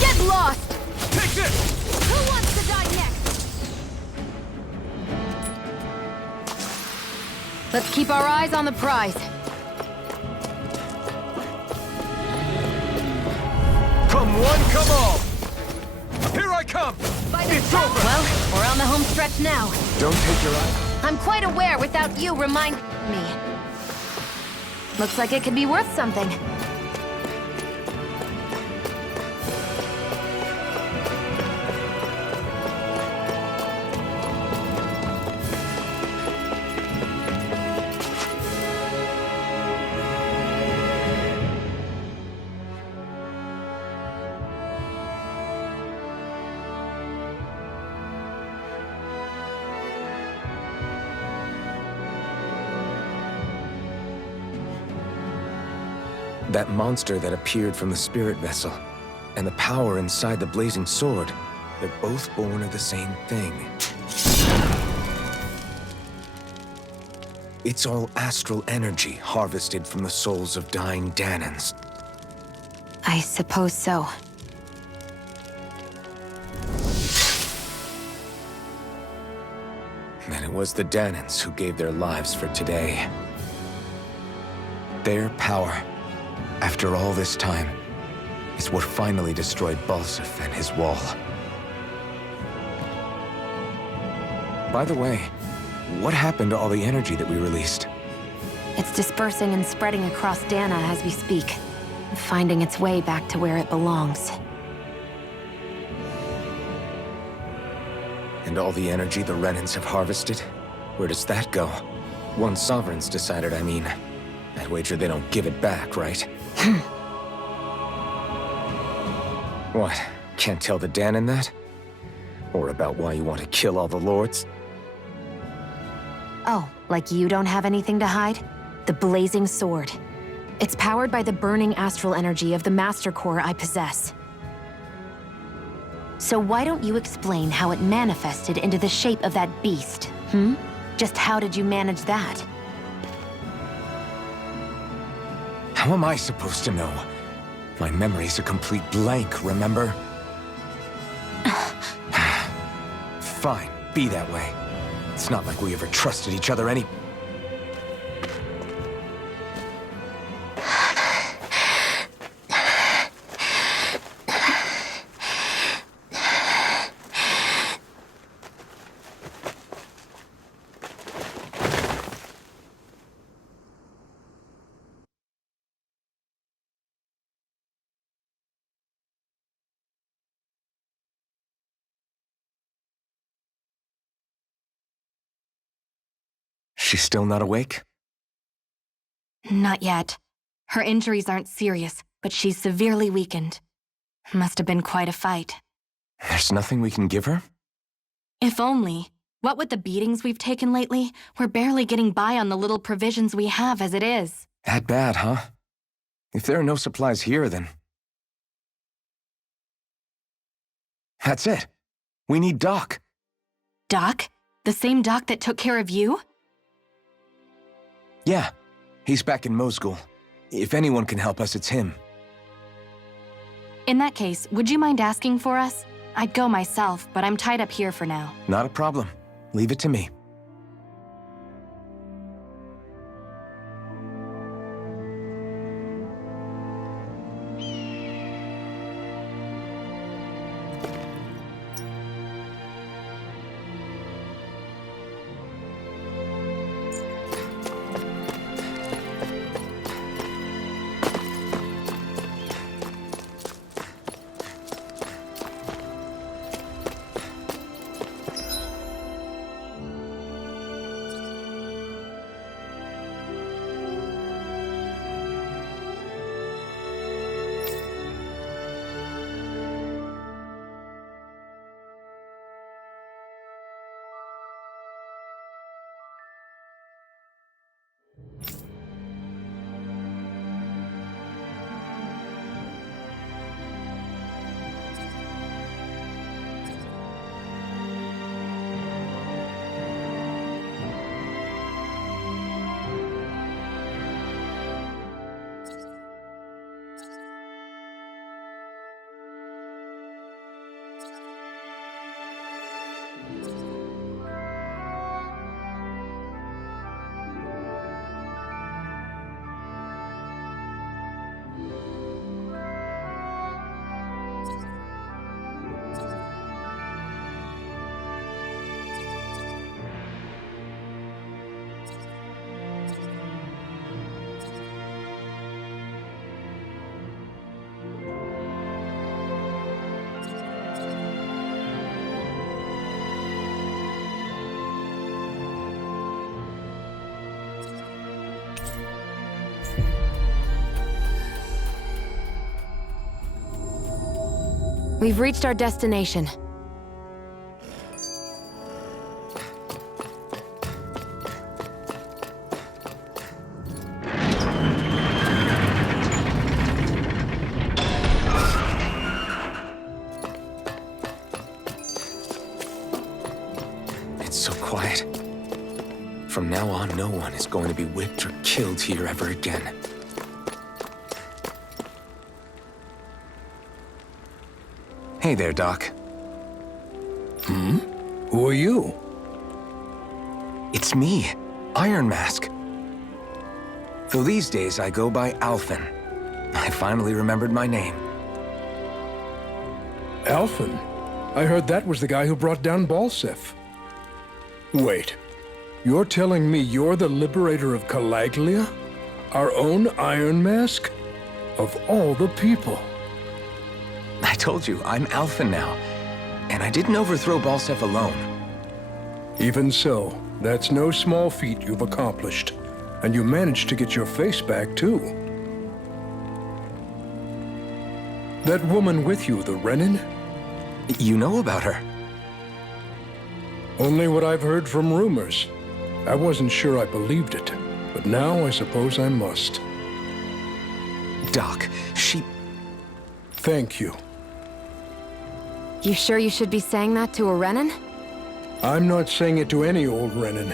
Get lost! Take this! Who wants to die next? Let's keep our eyes on the prize. Come one, come all! Here I come! It's over! Well, we're on the home stretch now. Don't take your eye. I'm quite aware without you remind me. Looks like it could be worth something. That monster that appeared from the spirit vessel, and the power inside the blazing sword, they're both born of the same thing. It's all astral energy harvested from the souls of dying Danans. I suppose so. And it was the Danans who gave their lives for today. Their power, after all this time, is what finally destroyed Balseph and his wall. By the way, what happened to all the energy that we released? It's dispersing and spreading across Dana as we speak, finding its way back to where it belongs. And all the energy the Renans have harvested? Where does that go? One Sovereign's decided, I mean. I'd wager they don't give it back, right? What? Can't tell the Danan that? Or about why you want to kill all the lords? Oh, like you don't have anything to hide? The Blazing Sword. It's powered by the burning astral energy of the Master Core I possess. So why don't you explain how it manifested into the shape of that beast, hmm? Just how did you manage that? How am I supposed to know? My memory's a complete blank, remember? Fine, be that way. It's not like we ever trusted each other any... She's still not awake? Not yet. Her injuries aren't serious, but she's severely weakened. Must have been quite a fight. There's nothing we can give her? If only. What with the beatings we've taken lately, we're barely getting by on the little provisions we have as it is. That bad, huh? If there are no supplies here, then... That's it. We need Doc. Doc? The same Doc that took care of you? Yeah, he's back in Mosgul. If anyone can help us, it's him. In that case, would you mind asking for us? I'd go myself, but I'm tied up here for now. Not a problem. Leave it to me. We've reached our destination. It's so quiet. From now on, no one is going to be whipped or killed here ever again. Hey there, Doc. Who are you? It's me, Iron Mask. Though these days I go by Alphen. I finally remembered my name. Alphen? I heard that was the guy who brought down Balseph. Wait, you're telling me you're the liberator of Calaglia? Our own Iron Mask? Of all the people. I told you, I'm Alphen now. And I didn't overthrow Balseph alone. Even so, that's no small feat you've accomplished. And you managed to get your face back, too. That woman with you, the Renin? You know about her? Only what I've heard from rumors. I wasn't sure I believed it, but now I suppose I must. Doc, she... Thank you. You sure you should be saying that to a Renin? I'm not saying it to any old Renin.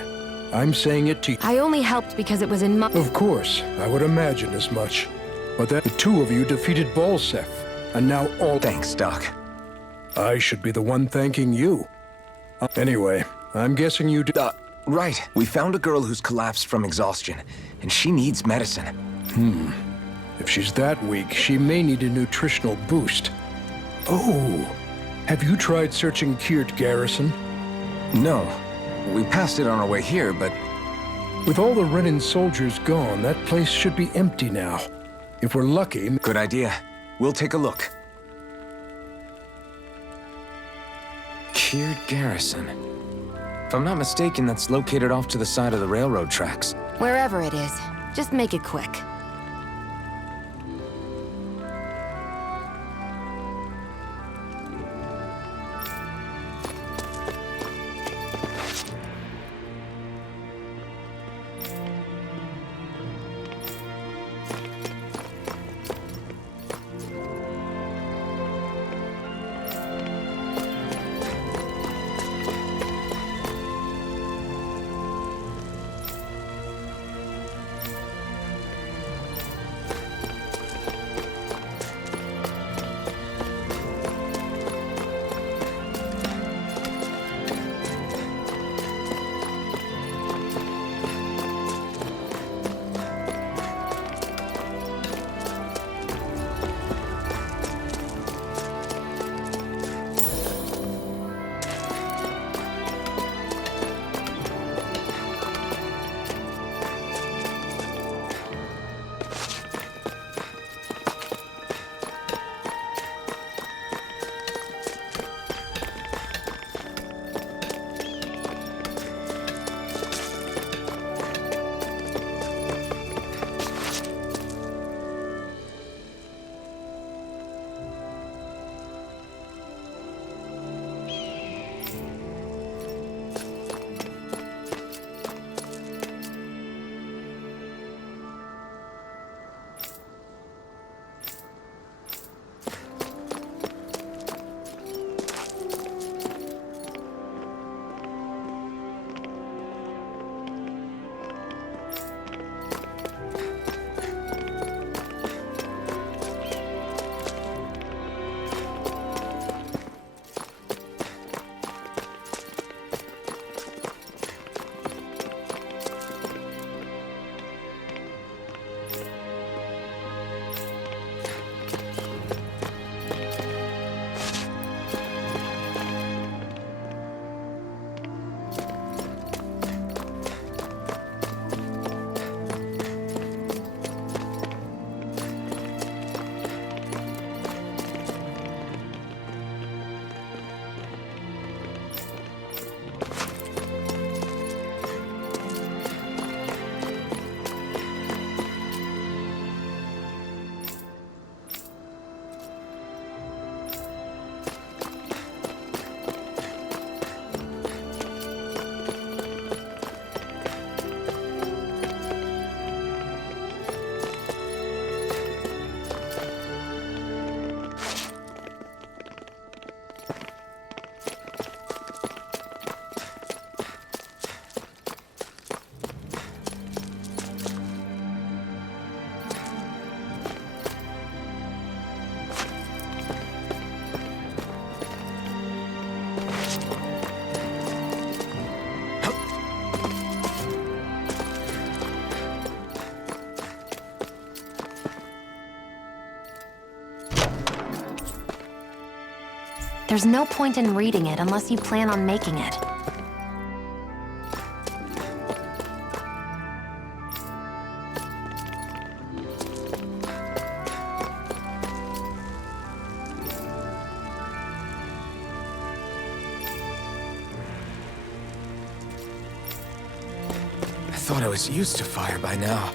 I'm saying it to you. I only helped because it was in my... Of course, I would imagine as much. But that the two of you defeated Balseph, and now all... Thanks, Doc. I should be the one thanking you. Anyway, I'm guessing you did... Right. We found a girl who's collapsed from exhaustion, and she needs medicine. If she's that weak, she may need a nutritional boost. Oh, have you tried searching Kirt Garrison? No. We passed it on our way here, but... With all the Renin soldiers gone, that place should be empty now. If we're lucky... Good idea. We'll take a look. Kirt Garrison. If I'm not mistaken, that's located off to the side of the railroad tracks. Wherever it is, just make it quick. There's no point in reading it unless you plan on making it. I thought I was used to fire by now.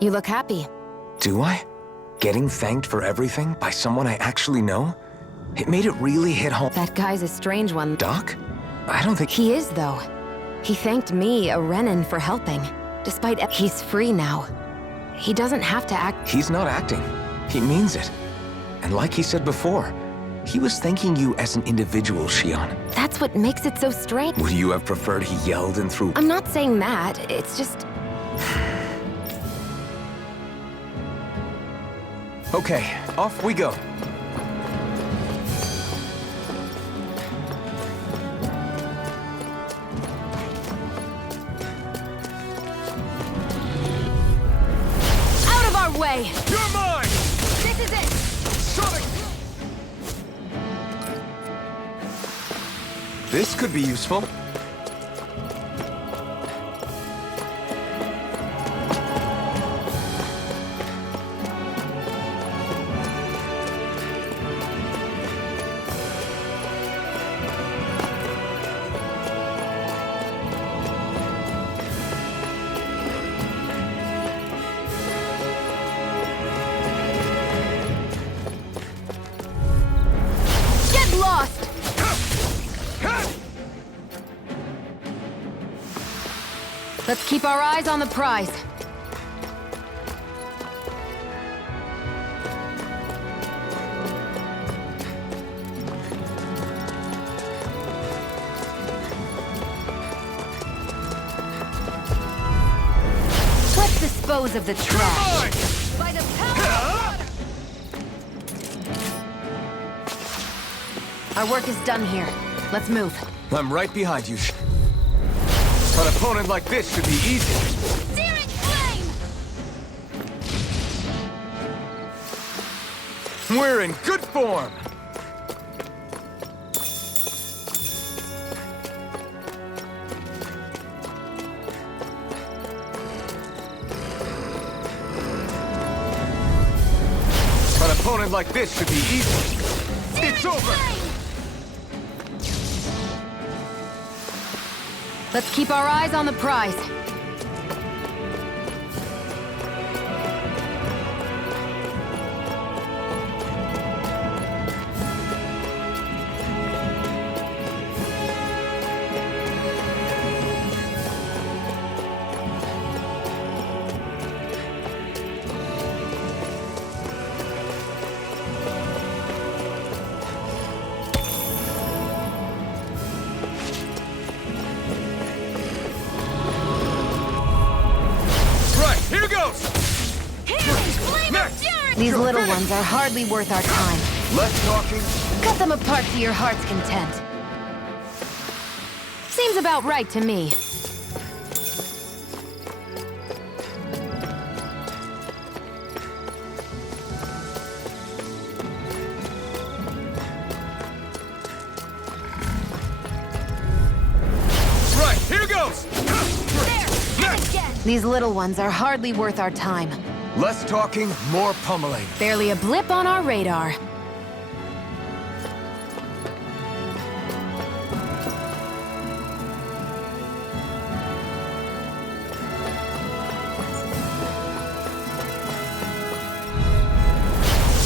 You look happy. Do I? Getting thanked for everything by someone I actually know? It made it really hit home. That guy's a strange one. Doc? I don't think... He is, though. He thanked me, a Renan, for helping. Despite he's free now. He doesn't have to act... He's not acting. He means it. And like he said before, he was thanking you as an individual, Shion. That's what makes it so strange. Would you have preferred he yelled and threw... I'm not saying that. It's just... Okay, off we go. Out of our way! You're mine! This is it! This could be useful. Get lost! Let's keep our eyes on the prize. Let's dispose of the trash. By the power of Our work is done here. Let's move. I'm right behind you. An opponent like this should be easy. Searing flame! We're in good form. opponent like this should be easy. It's over! Let's keep our eyes on the prize. Here goes! These little ones are hardly worth our time. Less talking. Cut them apart to your heart's content. Seems about right to me. Right, here goes! These little ones are hardly worth our time. Less talking, more pummeling. Barely a blip on our radar.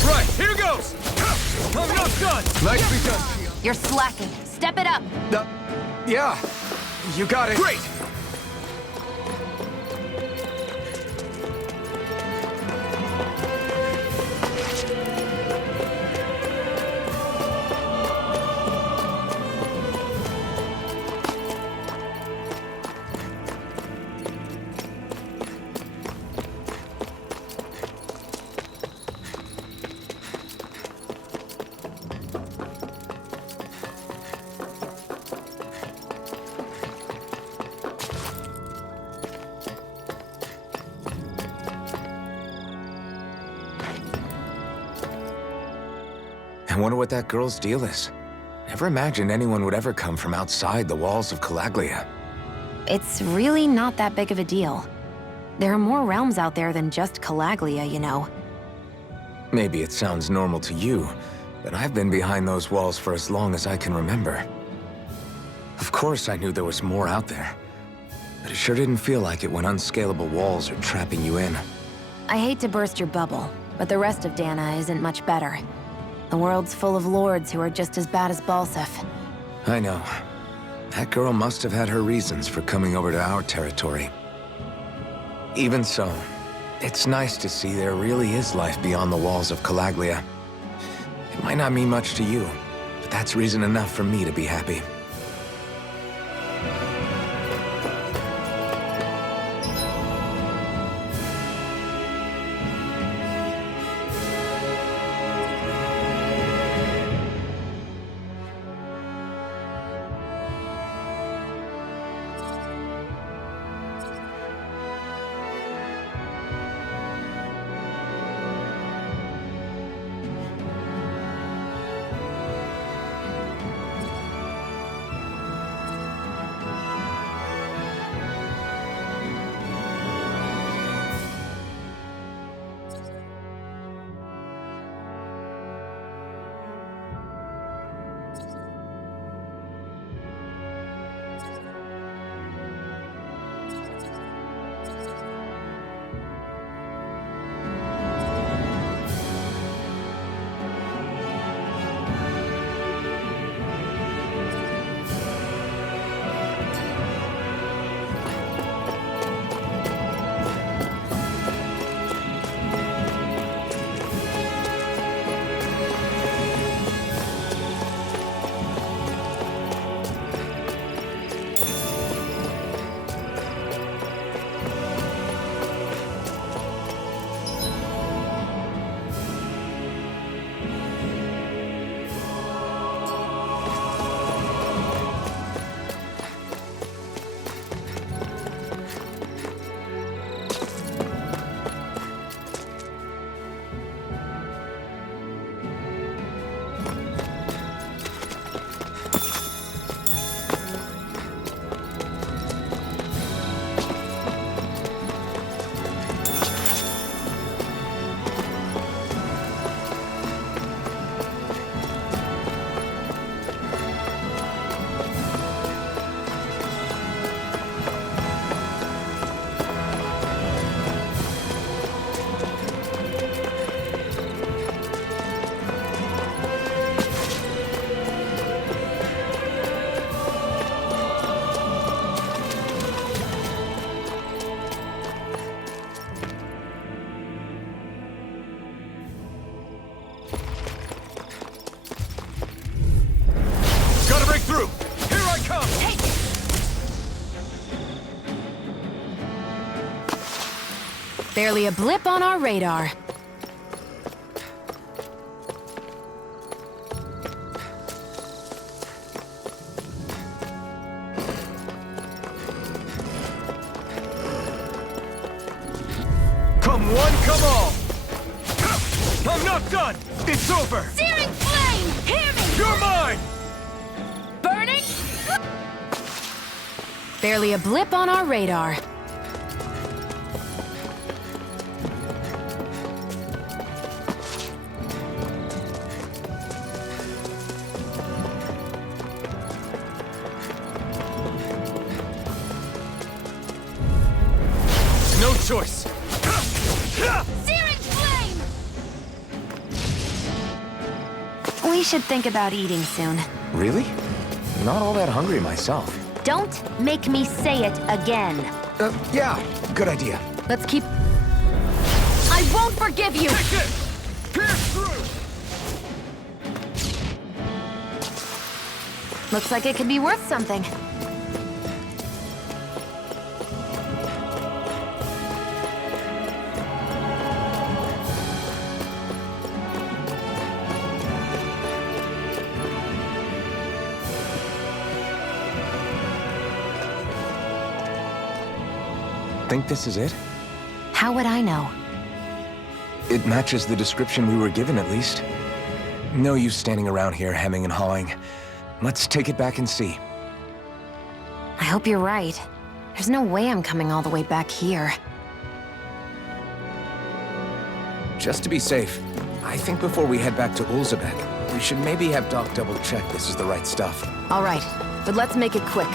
Right, here goes! I'm not done! Nicely done. You're slacking. Step it up. Yeah, you got it. Great! I wonder what that girl's deal is. Never imagined anyone would ever come from outside the walls of Calaglia. It's really not that big of a deal. There are more realms out there than just Calaglia, you know. Maybe it sounds normal to you, but I've been behind those walls for as long as I can remember. Of course I knew there was more out there, but it sure didn't feel like it when unscalable walls are trapping you in. I hate to burst your bubble, but the rest of Dana isn't much better. The world's full of lords who are just as bad as Balseph. I know. That girl must have had her reasons for coming over to our territory. Even so, it's nice to see there really is life beyond the walls of Calaglia. It might not mean much to you, but that's reason enough for me to be happy. Barely a blip on our radar. Come one, come all! I'm not done! It's over! Searing flame! Hear me! You're mine! Burning! Barely a blip on our radar. No choice! Searing flame! We should think about eating soon. Really? Not all that hungry myself. Don't make me say it again. Yeah, good idea. Let's keep... I won't forgive you! Take it! Pierce through! Looks like it could be worth something. Think this is it? How would I know? It matches the description we were given, at least. No use standing around here hemming and hawing. Let's take it back and see. I hope you're right. There's no way I'm coming all the way back here. Just to be safe, I think before we head back to Ulzebek, we should maybe have Doc double-check this is the right stuff. All right, but let's make it quick.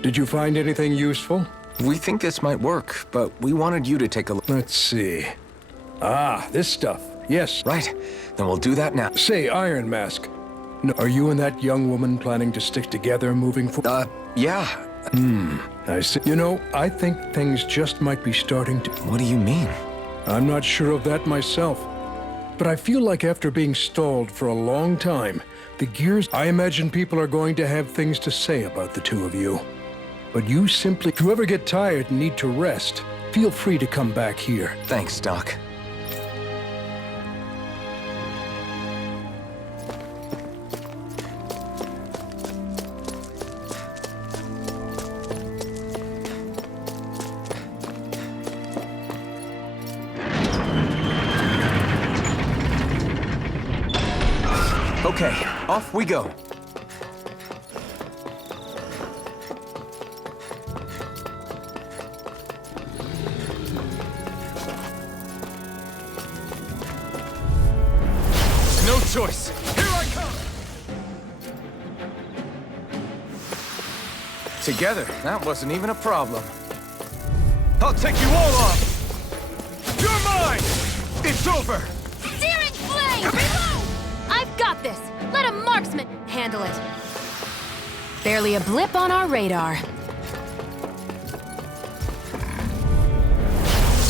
Did you find anything useful? We think this might work, but we wanted you to take a look. Let's see. Ah, this stuff. Yes. Right, then we'll do that now. Say, Iron Mask. No, are you and that young woman planning to stick together moving forward? Yeah. I see. You know, I think things just might be starting to... What do you mean? I'm not sure of that myself. But I feel like after being stalled for a long time, the gears... I imagine people are going to have things to say about the two of you. But you simply... If you ever get tired and need to rest, feel free to come back here. Thanks, Doc. Okay, off we go. No choice. Here I come. Together, that wasn't even a problem. I'll take you all on. You're mine. It's over. Searing flame! Reload! I've got this! Let a marksman handle it! Barely a blip on our radar.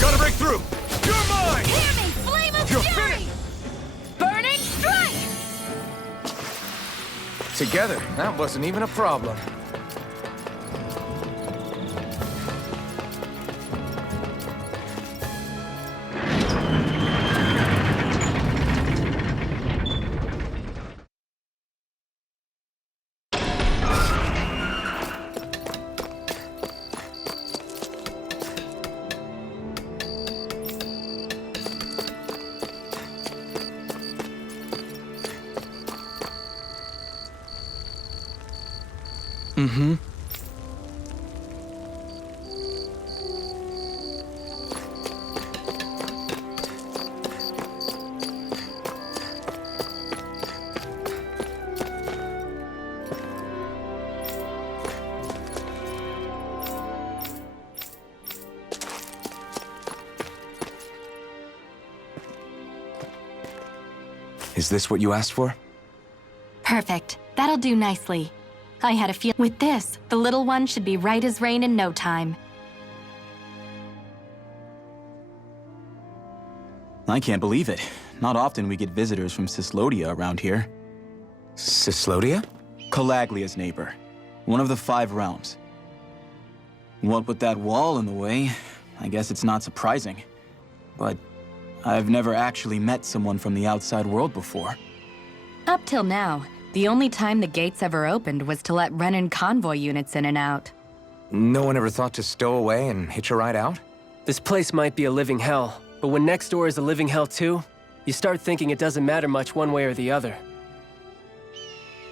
Gotta break through. You're mine. Hear me! Flame of You're fury! finished. Burning strike! Together, that wasn't even a problem. Mm-hmm. Is this what you asked for? Perfect. That'll do nicely. I had a feel. With this, the little one should be right as rain in no time. I can't believe it. Not often we get visitors from Cyslodia around here. Cyslodia? Calaglia's neighbor. One of the 5 realms. What with that wall in the way, I guess it's not surprising. But I've never actually met someone from the outside world before. Up till now, the only time the gates ever opened was to let Renan convoy units in and out. No one ever thought to stow away and hitch a ride out? This place might be a living hell, but when next door is a living hell too, you start thinking it doesn't matter much one way or the other.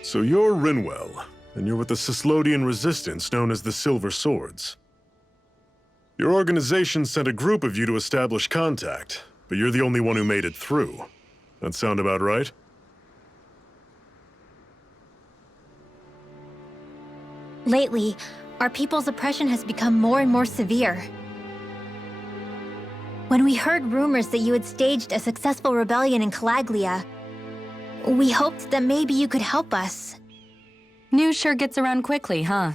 So you're Rinwell, and you're with the Cyslodian resistance known as the Silver Swords. Your organization sent a group of you to establish contact, but you're the only one who made it through. That sound about right? Lately, our people's oppression has become more and more severe. When we heard rumors that you had staged a successful rebellion in Calaglia, we hoped that maybe you could help us. News sure gets around quickly, huh?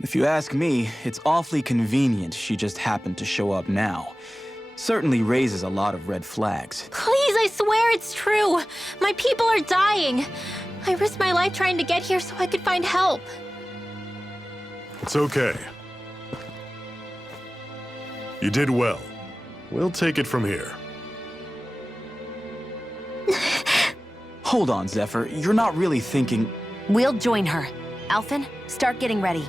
If you ask me, it's awfully convenient she just happened to show up now. Certainly raises a lot of red flags. Please, I swear it's true! My people are dying! I risked my life trying to get here so I could find help. It's okay. You did well. We'll take it from here. Hold on, Zephyr. You're not really thinking... We'll join her. Alphen, start getting ready.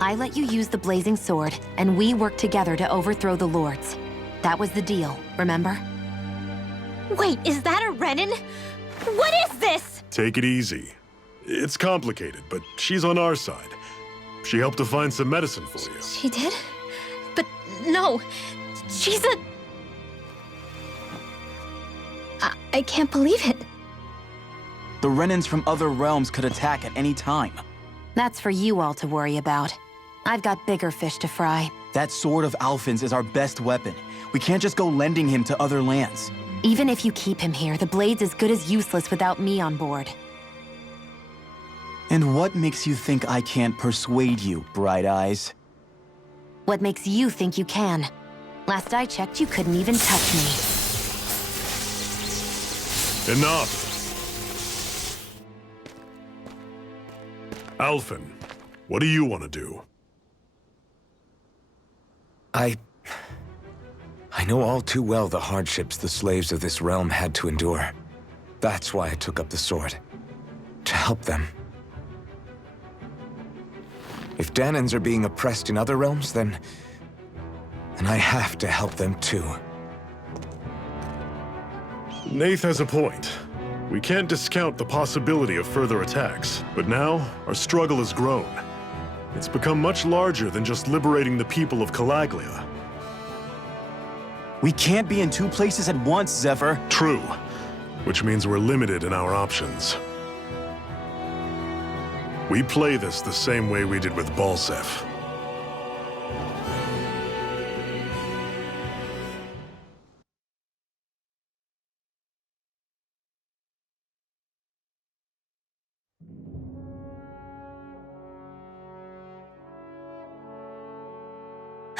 I let you use the blazing sword, and we worked together to overthrow the lords. That was the deal, remember? Wait, is that a Renan? What is this? Take it easy. It's complicated, but she's on our side. She helped to find some medicine for you. She did? But no, she's a... I can't believe it. The Renans from other realms could attack at any time. That's for you all to worry about. I've got bigger fish to fry. That sword of Alphen's is our best weapon. We can't just go lending him to other lands. Even if you keep him here, the blade's as good as useless without me on board. And what makes you think I can't persuade you, Bright Eyes? What makes you think you can? Last I checked, you couldn't even touch me. Enough! Alphen, what do you want to do? I know all too well the hardships the slaves of this realm had to endure. That's why I took up the sword. To help them. If Dahnans are being oppressed in other realms, then I have to help them too. Nath has a point. We can't discount the possibility of further attacks, but now our struggle has grown. It's become much larger than just liberating the people of Calaglia. We can't be in 2 places at once, Zephyr. True, which means we're limited in our options. We play this the same way we did with Balseph.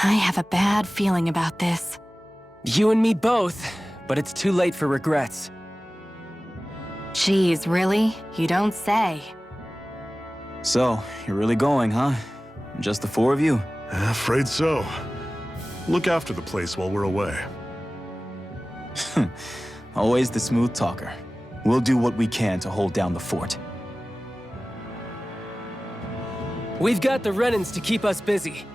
I have a bad feeling about this. You and me both, but it's too late for regrets. Geez, really? You don't say. So, you're really going, huh? Just the 4 of you? Afraid so. Look after the place while we're away. Always the smooth talker. We'll do what we can to hold down the fort. We've got the Renans to keep us busy.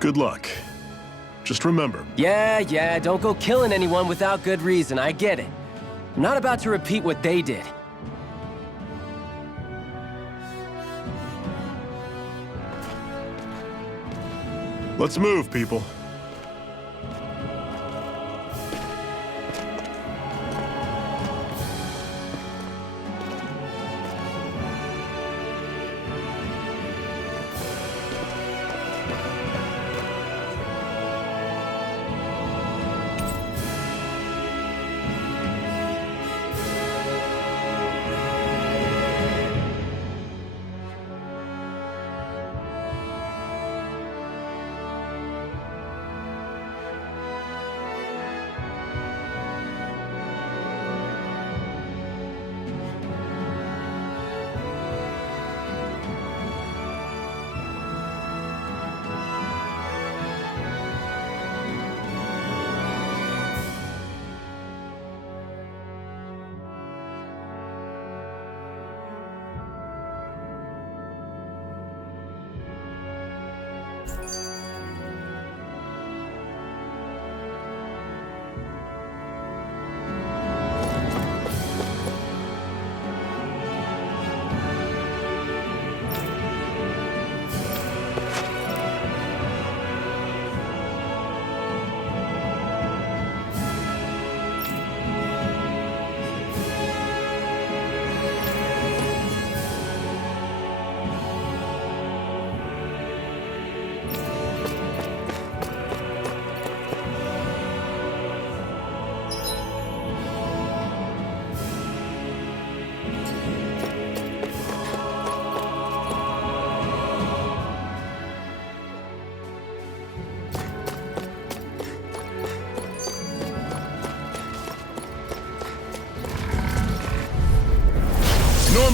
Good luck. Just remember. Yeah, don't go killing anyone without good reason, I get it. I'm not about to repeat what they did. Let's move, people.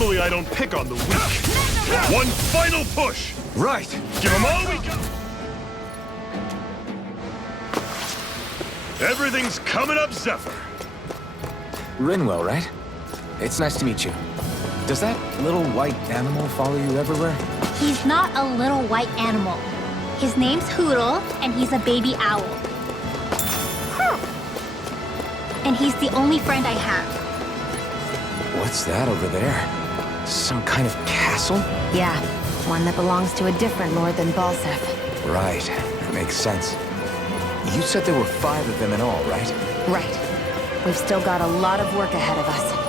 Normally I don't pick on the weak. One final push! Right. Give them all we got! Everything's coming up, Zephyr. Rinwell, right? It's nice to meet you. Does that little white animal follow you everywhere? He's not a little white animal. His name's Hootle, and he's a baby owl. And he's the only friend I have. What's that over there? Some kind of castle? Yeah, one that belongs to a different lord than Balseph. Right, that makes sense. You said there were 5 of them in all, right? Right. We've still got a lot of work ahead of us.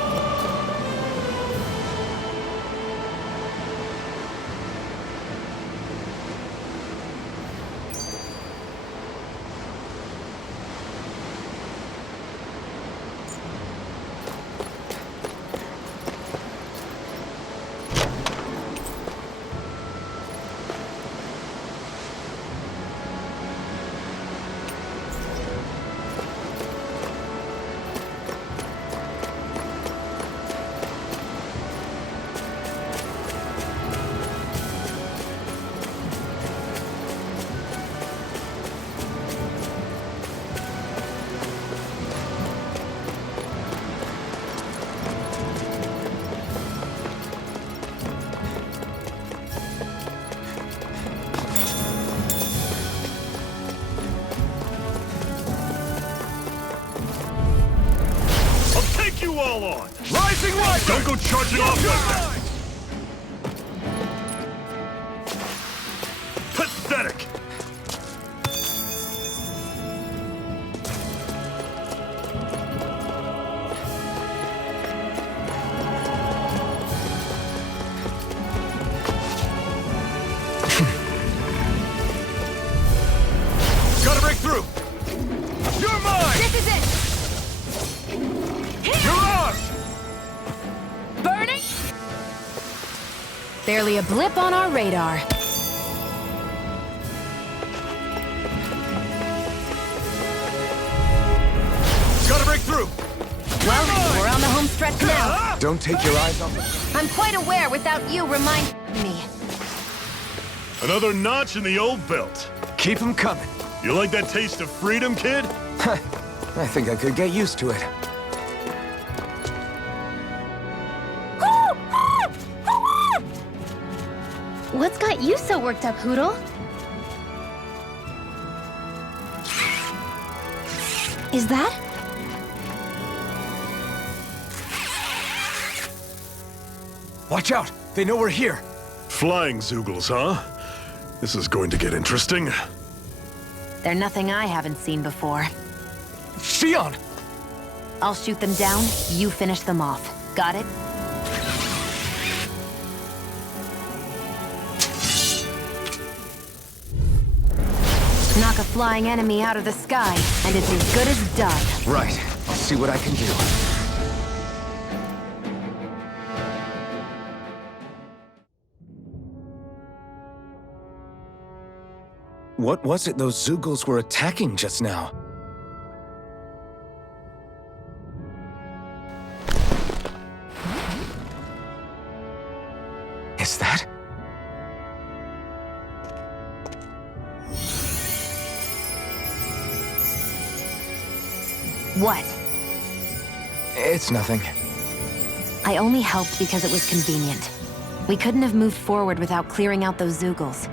You all on! Rising Light! Don't go charging off like that! Pathetic! Gotta break through! You're mine! This is it! Burning! Barely a blip on our radar. Gotta break through! Well, we're on the home stretch now. Don't take your eyes off it. I'm quite aware without you remind me. Another notch in the old belt. Keep them coming. You like that taste of freedom, kid? I think I could get used to it. What's got you so worked up, Hootle? Is that? Watch out! They know we're here. Flying Zoogles, huh? This is going to get interesting. They're nothing I haven't seen before. Xion! I'll shoot them down, you finish them off. Got it? Knock a flying enemy out of the sky, and it's as good as done. Right. I'll see what I can do. What was it those Zoogles were attacking just now? Is that? What? It's nothing. I only helped because it was convenient. We couldn't have moved forward without clearing out those Zoogles.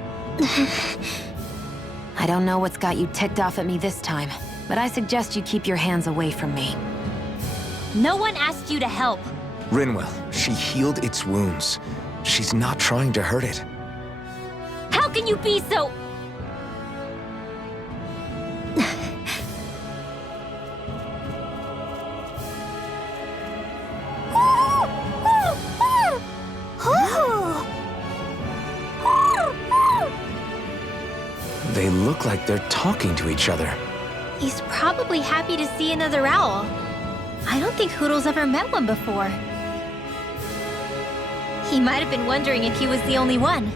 I don't know what's got you ticked off at me this time, but I suggest you keep your hands away from me. No one asked you to help. Rinwell, she healed its wounds. She's not trying to hurt it. How can you be so... They look like they're talking to each other. He's probably happy to see another owl. I don't think Hootle's ever met one before. He might have been wondering if he was the only one.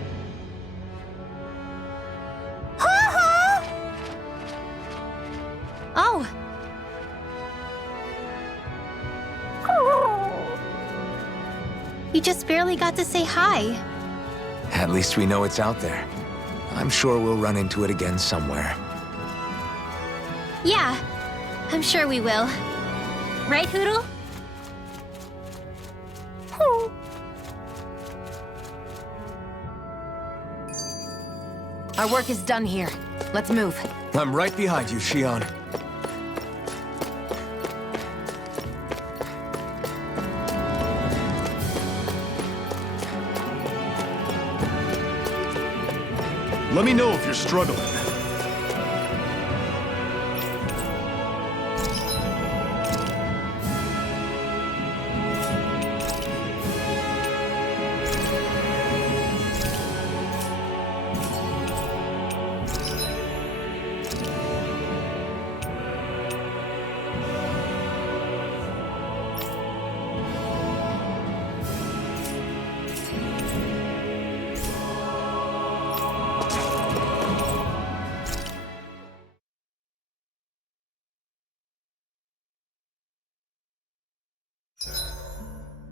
Oh. You just barely got to say hi. At least we know it's out there. I'm sure we'll run into it again somewhere. Yeah, I'm sure we will. Right, Hootle? Hoo. Our work is done here. Let's move. I'm right behind you, Shion. Let me know if you're struggling.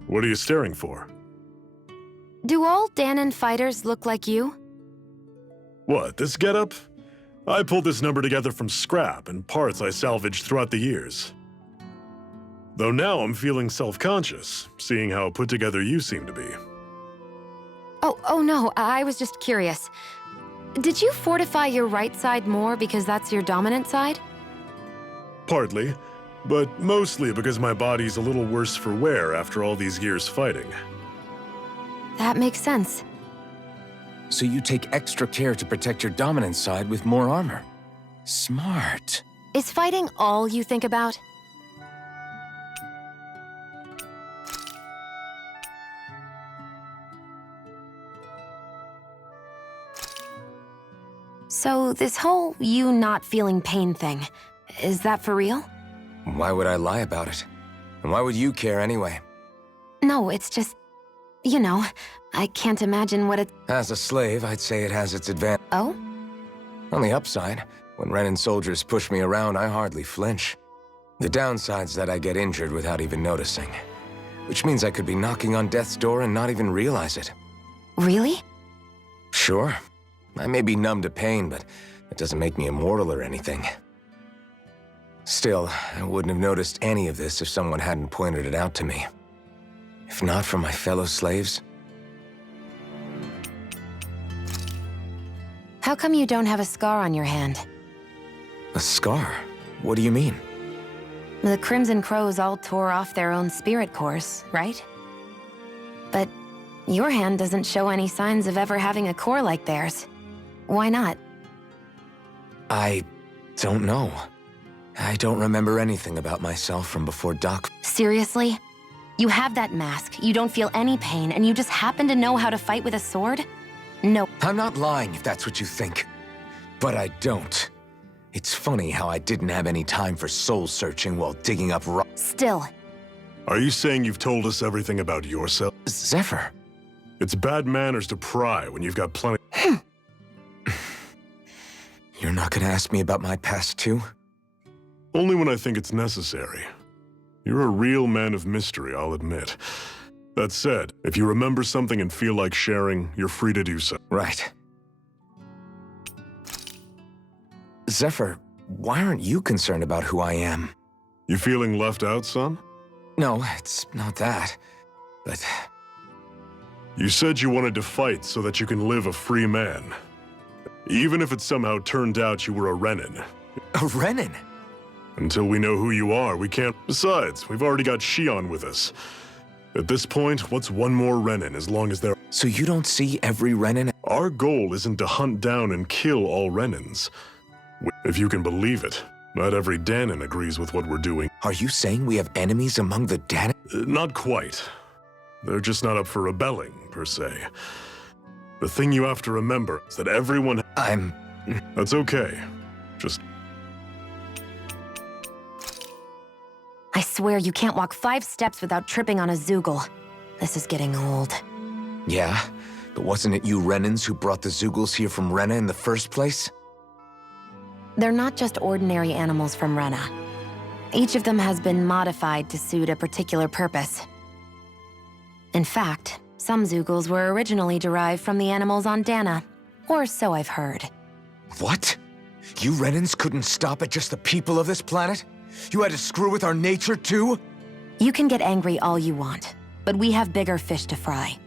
What are you staring for? Do all Danon fighters look like you? What, this getup? I pulled this number together from scrap and parts I salvaged throughout the years. Though now I'm feeling self-conscious, seeing how put together you seem to be. Oh no, I was just curious. Did you fortify your right side more because that's your dominant side? Partly, but mostly because my body's a little worse for wear after all these years fighting. That makes sense. So you take extra care to protect your dominant side with more armor. Smart. Is fighting all you think about? So this whole you not feeling pain thing, is that for real? Why would I lie about it? And why would you care anyway? No, it's just, you know, I can't imagine what it... As a slave, I'd say it has its advantage. Oh? On the upside, when Renan soldiers push me around, I hardly flinch. The downside's that I get injured without even noticing. Which means I could be knocking on death's door and not even realize it. Really? Sure. I may be numb to pain, but that doesn't make me immortal or anything. Still, I wouldn't have noticed any of this if someone hadn't pointed it out to me. If not for my fellow slaves. How come you don't have a scar on your hand? A scar? What do you mean? The Crimson Crows all tore off their own spirit cores, right? But your hand doesn't show any signs of ever having a core like theirs. Why not? I don't know. I don't remember anything about myself from before Doc. Seriously? You have that mask, you don't feel any pain, and you just happen to know how to fight with a sword? No. I'm not lying if that's what you think. But I don't. It's funny how I didn't have any time for soul-searching while digging up rock. Still. Are you saying you've told us everything about yourself? Zephyr. It's bad manners to pry when you've got plenty. You're not gonna ask me about my past too? Only when I think it's necessary. You're a real man of mystery, I'll admit. That said, if you remember something and feel like sharing, you're free to do so. Right. Zephyr, why aren't you concerned about who I am? You feeling left out, son? No, it's not that. But... You said you wanted to fight so that you can live a free man. Even if it somehow turned out you were a Renan. A Renan? Until we know who you are, we can't... Besides, we've already got Shion with us. At this point, what's one more Renan as long as they're... So you don't see every Renan? Our goal isn't to hunt down and kill all Renans. If you can believe it, not every Danon agrees with what we're doing. Are you saying we have enemies among the Danon? Not quite. They're just not up for rebelling, per se. The thing you have to remember is that everyone... That's okay. Just... I swear you can't walk 5 steps without tripping on a Zoogle. This is getting old. Yeah, but wasn't it you Renans who brought the Zoogles here from Rena in the first place? They're not just ordinary animals from Rena. Each of them has been modified to suit a particular purpose. In fact, some Zeugles were originally derived from the animals on Dana. Or so I've heard. What? You Renans couldn't stop at just the people of this planet? You had to screw with our nature too? You can get angry all you want, but we have bigger fish to fry.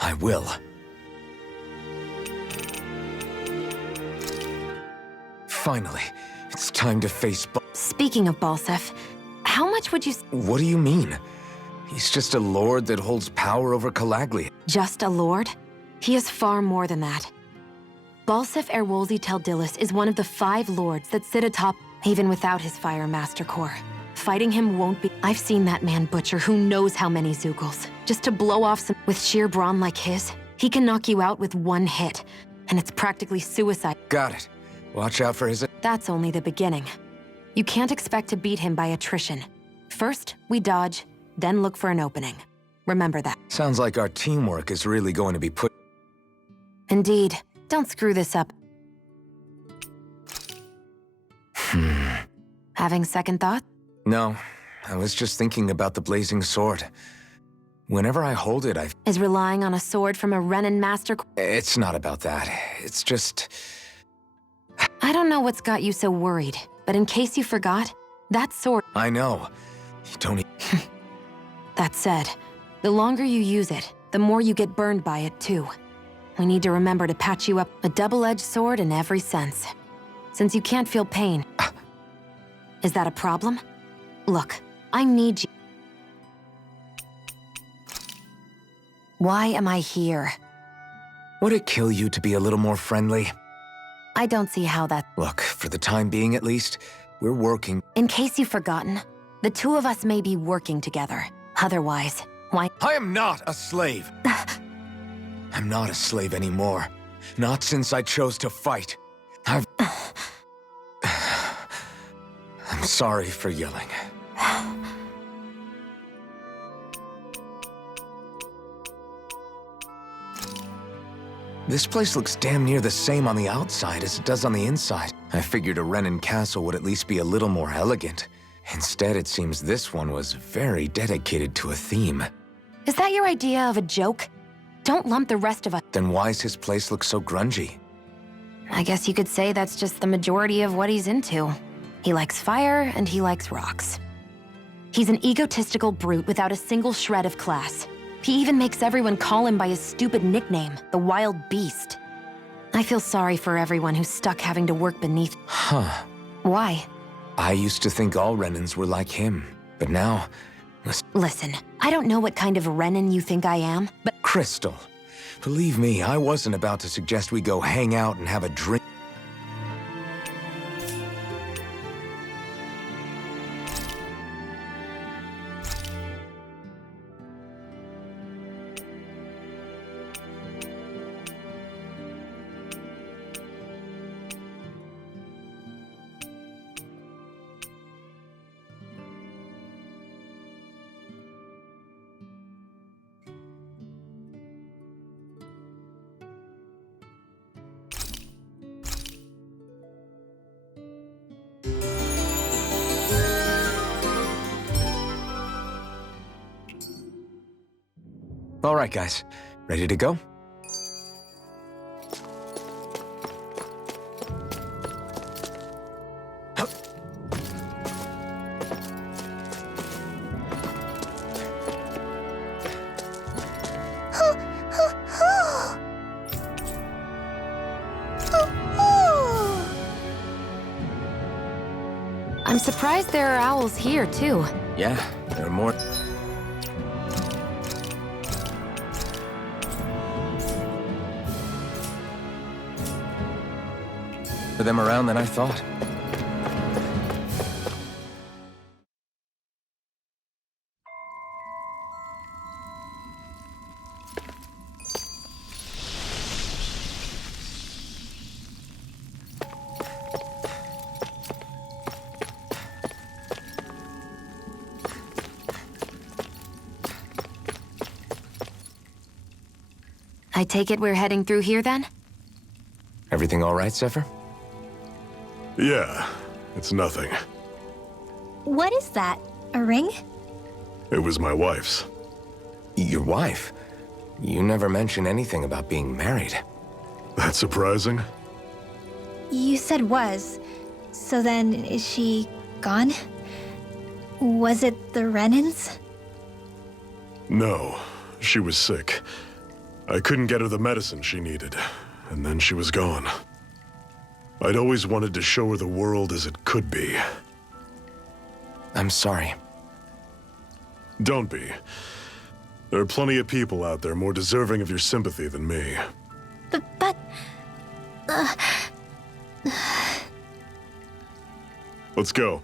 I will. Finally, it's time to face Speaking of Balseph, how much would you... What do you mean? He's just a lord that holds power over Calaglia. Just a lord? He is far more than that. Balseph Erwolzi Teldilis is one of the 5 lords that sit atop, even without his Fire Master Core. Fighting him won't be... I've seen that man butcher who knows how many Zeugles. Just to blow off some... With sheer brawn like his, he can knock you out with 1 hit. And it's practically suicide. Got it. Watch out for his... That's only the beginning. You can't expect to beat him by attrition. First, we dodge, then look for an opening. Remember that. Sounds like our teamwork is really going to be put... Indeed. Don't screw this up. Having second thought? No, I was just thinking about the blazing sword. Whenever I hold it, Is relying on a sword from a Renan Master... It's not about that. It's just... I don't know what's got you so worried, but in case you forgot, that sword... I know. You don't... That said, the longer you use it, the more you get burned by it, too. We need to remember to patch you up a double-edged sword in every sense. Since you can't feel pain. Is that a problem? Look, I need you. Why am I here? Would it kill you to be a little more friendly? I don't see how that... Look, for the time being at least, we're working... In case you've forgotten, the 2 of us may be working together. Otherwise, why... I am not a slave! I'm not a slave anymore. Not since I chose to fight. I'm sorry for yelling. This place looks damn near the same on the outside as it does on the inside. I figured a Renan castle would at least be a little more elegant. Instead, it seems this one was very dedicated to a theme. Is that your idea of a joke? Don't lump the rest of us. Then why's his place look so grungy? I guess you could say that's just the majority of what he's into. He likes fire and he likes rocks. He's an egotistical brute without a single shred of class. He even makes everyone call him by his stupid nickname, the Wild Beast. I feel sorry for everyone who's stuck having to work beneath... Huh. Why? I used to think all Renans were like him, but now... Listen, I don't know what kind of Renan you think I am, but... Crystal, believe me, I wasn't about to suggest we go hang out and have a drink. All right, guys. Ready to go? I'm surprised there are owls here, too. Yeah, there are more... them around than I thought. I take it we're heading through here, then? Everything all right, Zephyr? Yeah, it's nothing. What is that? A ring? It was my wife's. Your wife? You never mentioned anything about being married. That's surprising. You said was. So then, is she gone? Was it the Renans? No, she was sick. I couldn't get her the medicine she needed, and then she was gone. I'd always wanted to show her the world as it could be. I'm sorry. Don't be. There are plenty of people out there more deserving of your sympathy than me. But... Let's go.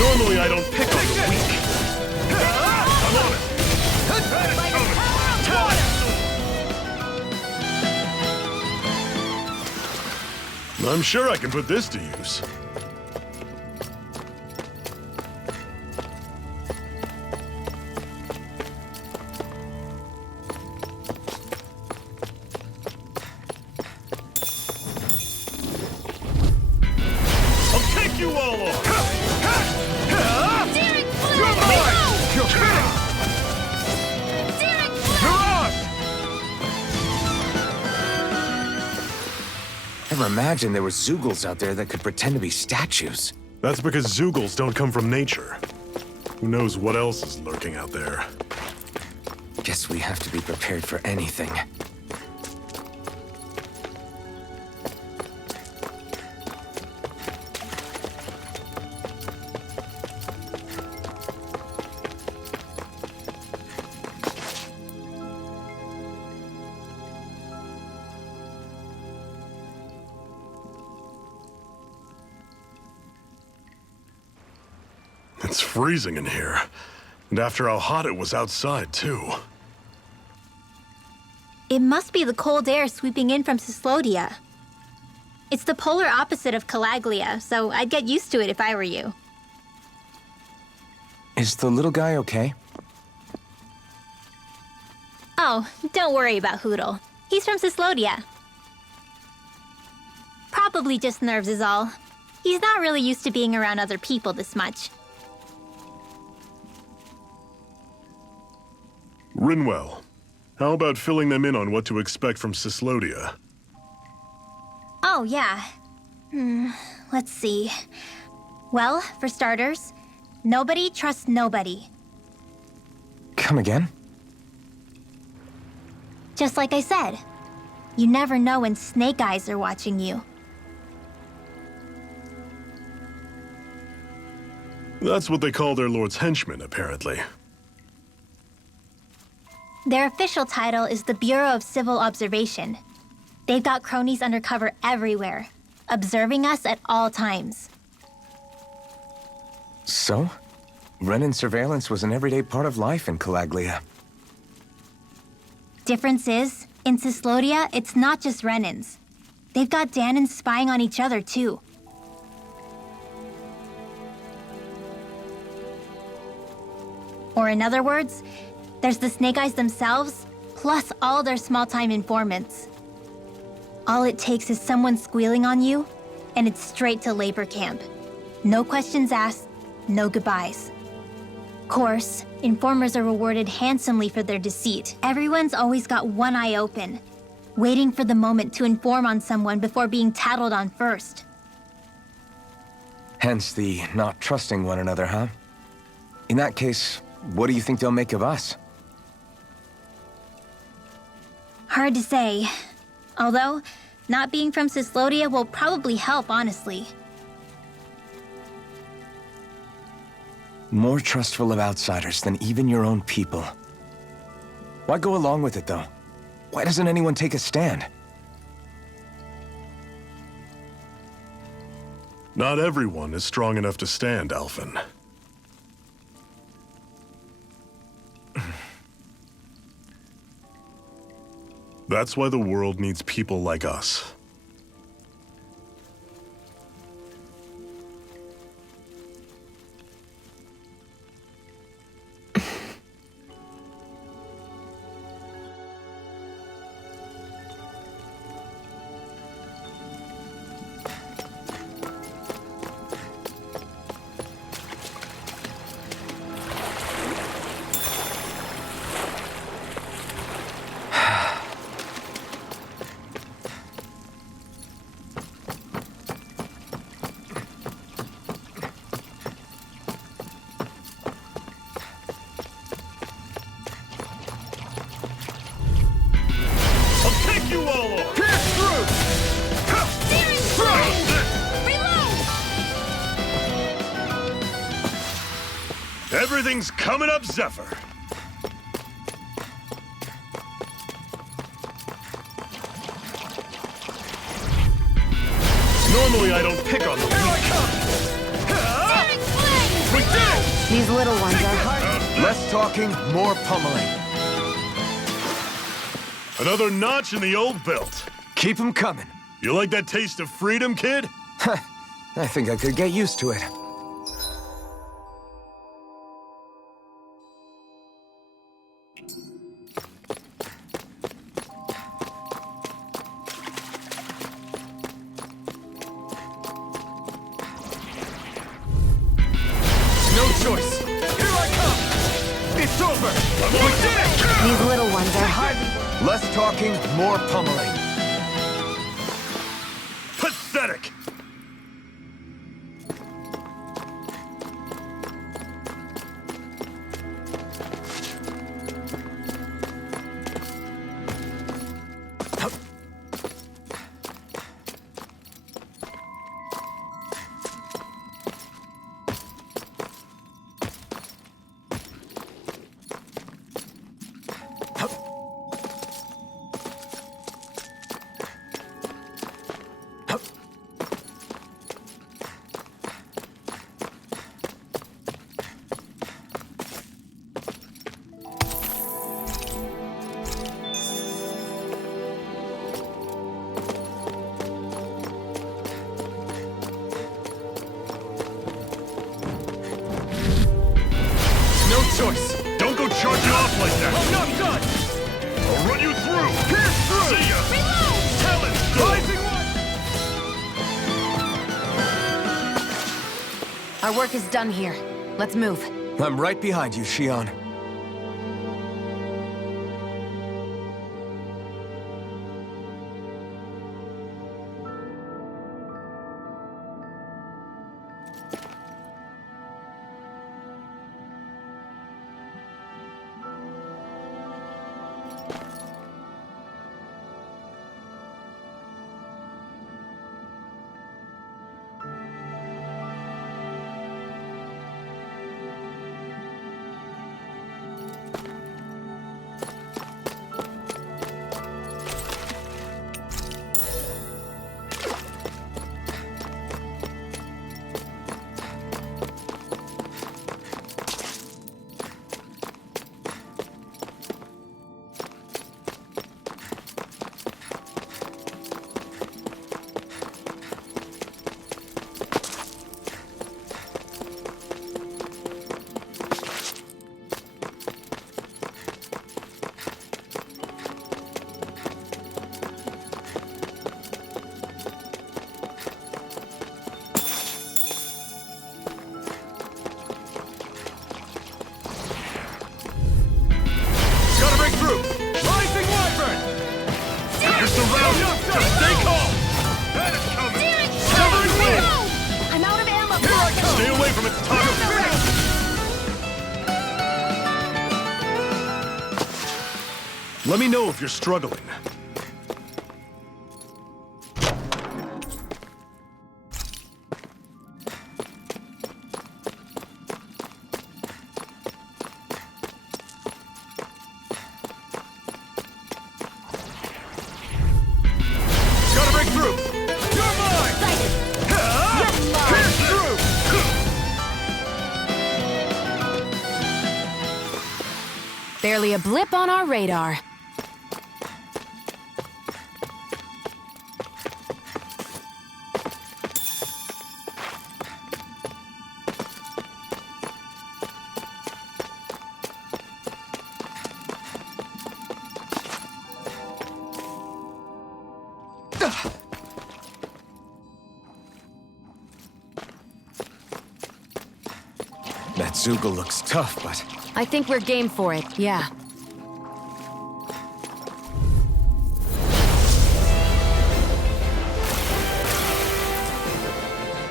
Normally I don't pick on the weak. I'm on it. I'm sure I can put this to use. I'll take you all on! Steering fluid! You're mine! You're kidding! Steering fluid! Never imagined there were Zeugles out there that could pretend to be statues. That's because Zeugles don't come from nature. Who knows what else is lurking out there? Guess we have to be prepared for anything. It's freezing in here. And after how hot it was outside, too. It must be the cold air sweeping in from Cyslodia. It's the polar opposite of Calaglia, so I'd get used to it if I were you. Is the little guy okay? Oh, don't worry about Hootle. He's from Cyslodia. Probably just nerves is all. He's not really used to being around other people this much. Rinwell, how about filling them in on what to expect from Cyslodia? Oh, yeah. Let's see. Well, for starters, nobody trusts nobody. Come again? Just like I said, you never know when Snake Eyes are watching you. That's what they call their lord's henchmen, apparently. Their official title is the Bureau of Civil Observation. They've got cronies undercover everywhere, observing us at all times. So? Renan surveillance was an everyday part of life in Calaglia. Difference is, in Cyslodia, it's not just Renans. They've got Danans spying on each other, too. Or in other words, there's the Snake Eyes themselves, plus all their small-time informants. All it takes is someone squealing on you, and it's straight to labor camp. No questions asked, no goodbyes. Course, informers are rewarded handsomely for their deceit. Everyone's always got one eye open, waiting for the moment to inform on someone before being tattled on first. Hence the not trusting one another, huh? In that case, what do you think they'll make of us? Hard to say. Although, not being from Cyslodia will probably help, honestly. More trustful of outsiders than even your own people. Why go along with it, though? Why doesn't anyone take a stand? Not everyone is strong enough to stand, Alphen. That's why the world needs people like us. Everything's coming up, Zephyr. Normally I don't pick on the weak. We did it! These little ones are... Less talking, more pummeling. Another notch in the old belt. Keep them coming. You like that taste of freedom, kid? I think I could get used to it. No choice. Here I come. It's over. We did it. These little ones are hard. Less talking, more pummeling. Pathetic! Our work is done here. Let's move. I'm right behind you, Shion. Let me know if you're struggling. Gotta break through! You're mine! Pierce through! Barely a blip on our radar. That Zoogle looks tough, but... I think we're game for it, yeah.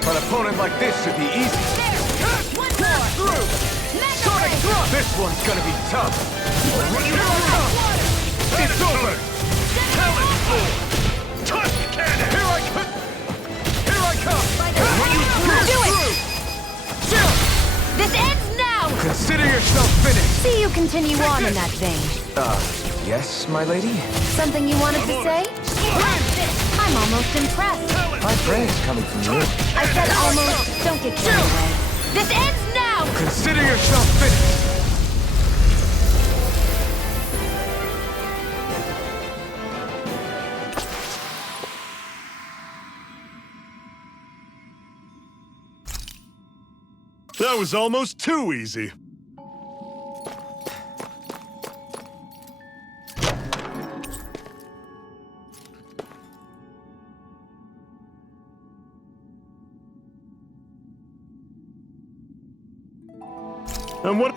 An opponent like this should be easy. Sonic thrust! This one's gonna be tough. It's over! Talon Sword! Tusk Cannon! Here I come! Here I come! Run you through! Do it! This ends now! Consider yourself finished! See you continue on in that vein. Yes, my lady? Something you wanted to say? I'm almost impressed. My praise coming from you. I said almost. Don't get carried away. This ends now! Consider yourself finished! That was almost too easy. And what?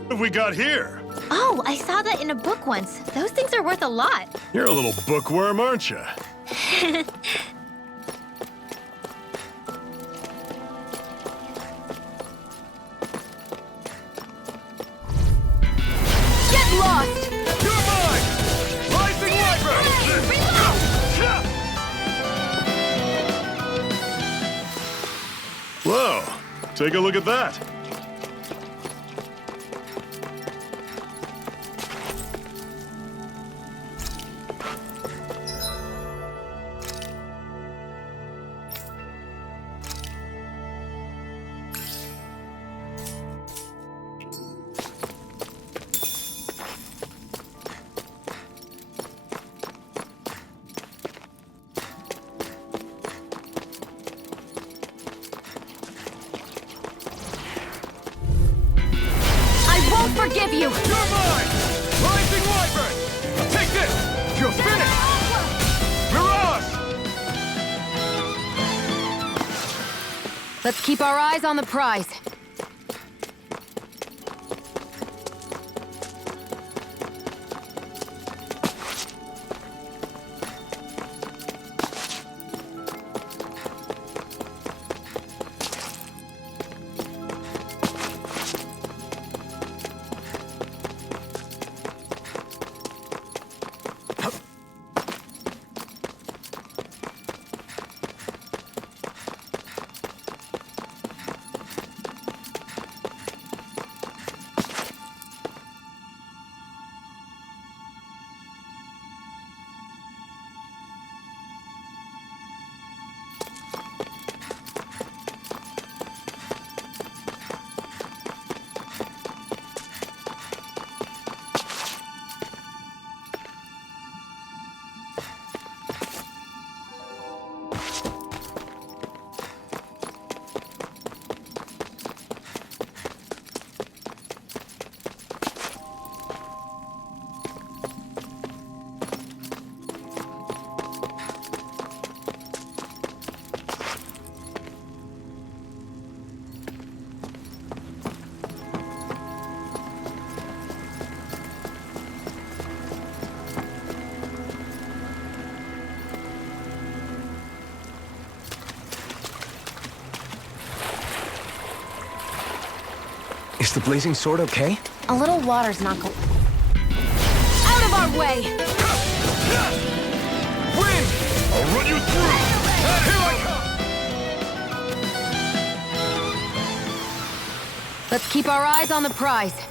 What have we got here? Oh, I saw that in a book once. Those things are worth a lot. You're a little bookworm, aren't you? Get lost! You're mine! Rising Wyvern! Whoa, take a look at that. forgive you! You're mine! Rising Wyvern! Take this! You're finished! Mirage! Let's keep our eyes on the prize. Is the blazing sword okay? A little water's not go- Out of our way! Wind! I'll run you through! And here I come! Let's keep our eyes on the prize.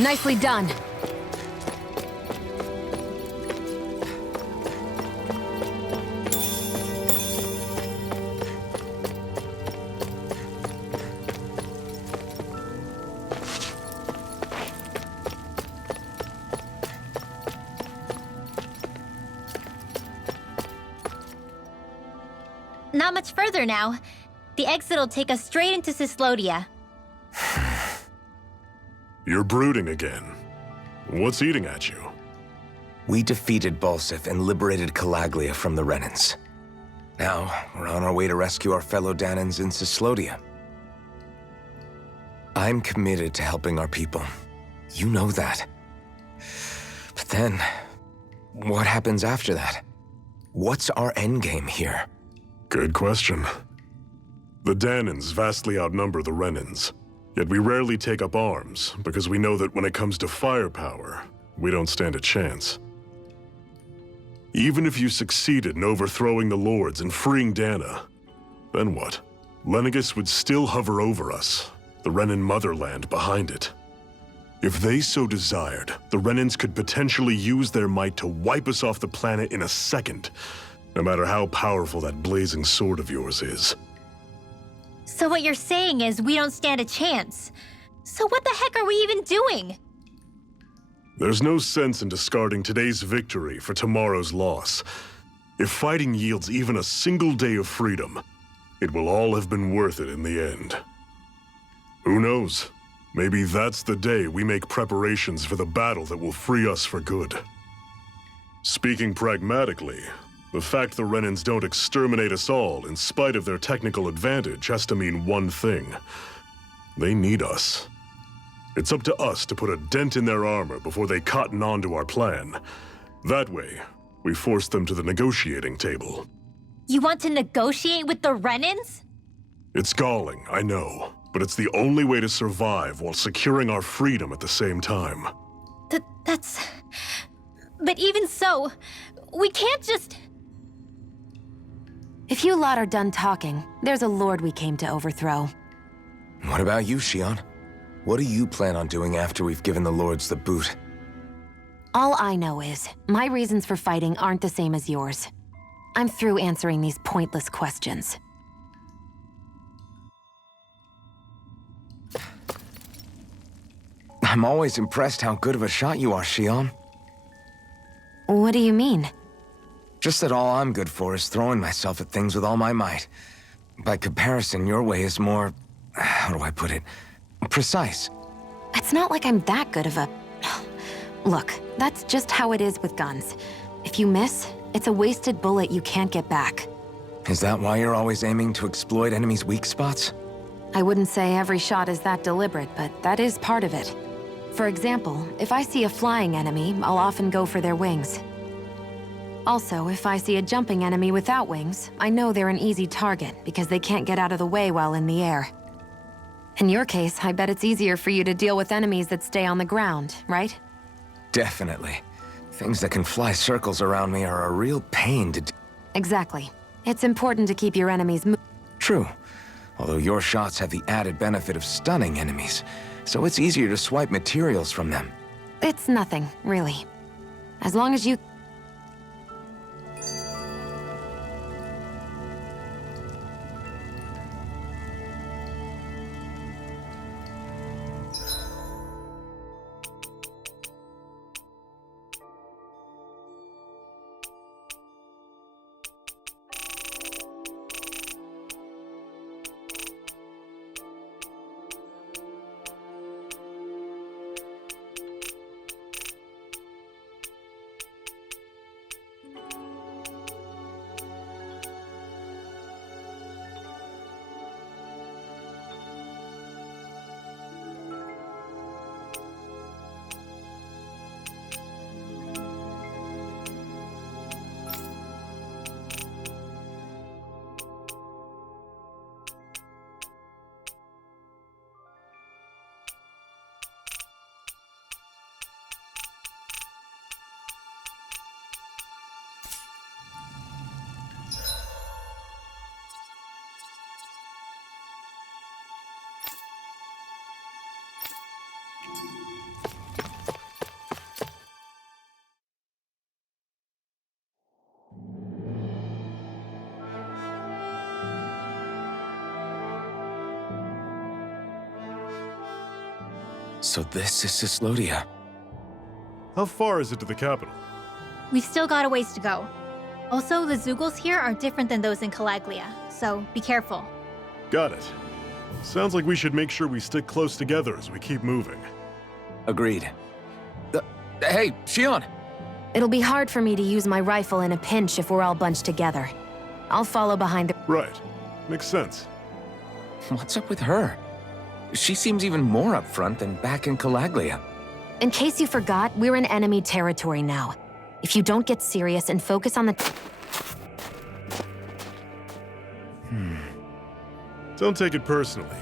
Nicely done. Not much further now. The exit'll take us straight into Cyslodia. You're brooding again. What's eating at you? We defeated Balsif and liberated Calaglia from the Renans. Now, we're on our way to rescue our fellow Danans in Cyslodia. I'm committed to helping our people. You know that. But then, what happens after that? What's our endgame here? Good question. The Danans vastly outnumber the Renans, yet we rarely take up arms because we know that when it comes to firepower, we don't stand a chance. Even if you succeeded in overthrowing the Lords and freeing Dana, then what? Lenegis would still hover over us, the Renan motherland behind it. If they so desired, the Renans could potentially use their might to wipe us off the planet in a second, no matter how powerful that blazing sword of yours is. So what you're saying is we don't stand a chance. So what the heck are we even doing? There's no sense in discarding today's victory for tomorrow's loss. If fighting yields even a single day of freedom, it will all have been worth it in the end. Who knows? Maybe that's the day we make preparations for the battle that will free us for good. Speaking pragmatically, the fact the Renans don't exterminate us all in spite of their technical advantage has to mean one thing. They need us. It's up to us to put a dent in their armor before they cotton on to our plan. That way, we force them to the negotiating table. You want to negotiate with the Renans? It's galling, I know, but it's the only way to survive while securing our freedom at the same time. That's... But even so, we can't just... If you lot are done talking, there's a lord we came to overthrow. What about you, Shion? What do you plan on doing after we've given the Lords the boot? All I know is, my reasons for fighting aren't the same as yours. I'm through answering these pointless questions. I'm always impressed how good of a shot you are, Shion. What do you mean? Just that all I'm good for is throwing myself at things with all my might. By comparison, your way is more... how do I put it? Precise. It's not like I'm that good of a... Look, that's just how it is with guns. If you miss, it's a wasted bullet you can't get back. Is that why you're always aiming to exploit enemies' weak spots? I wouldn't say every shot is that deliberate, but that is part of it. For example, if I see a flying enemy, I'll often go for their wings. Also, if I see a jumping enemy without wings, I know they're an easy target because they can't get out of the way while in the air. In your case, I bet it's easier for you to deal with enemies that stay on the ground, right? Definitely. Things that can fly circles around me are a real pain to... Exactly. It's important to keep your enemies True. Although your shots have the added benefit of stunning enemies, so it's easier to swipe materials from them. It's nothing, really. As long as you... So this is Cislodia. How far is it to the capital? We've still got a ways to go. Also, the Zeugles here are different than those in Calaglia, so be careful. Got it. Sounds like we should make sure we stick close together as we keep moving. Agreed. Hey, Shion! It'll be hard for me to use my rifle in a pinch if we're all bunched together. I'll follow behind the... Right. Makes sense. What's up with her? She seems even more upfront than back in Calaglia. In case you forgot, we're in enemy territory now. If you don't get serious and focus on the... Don't take it personally.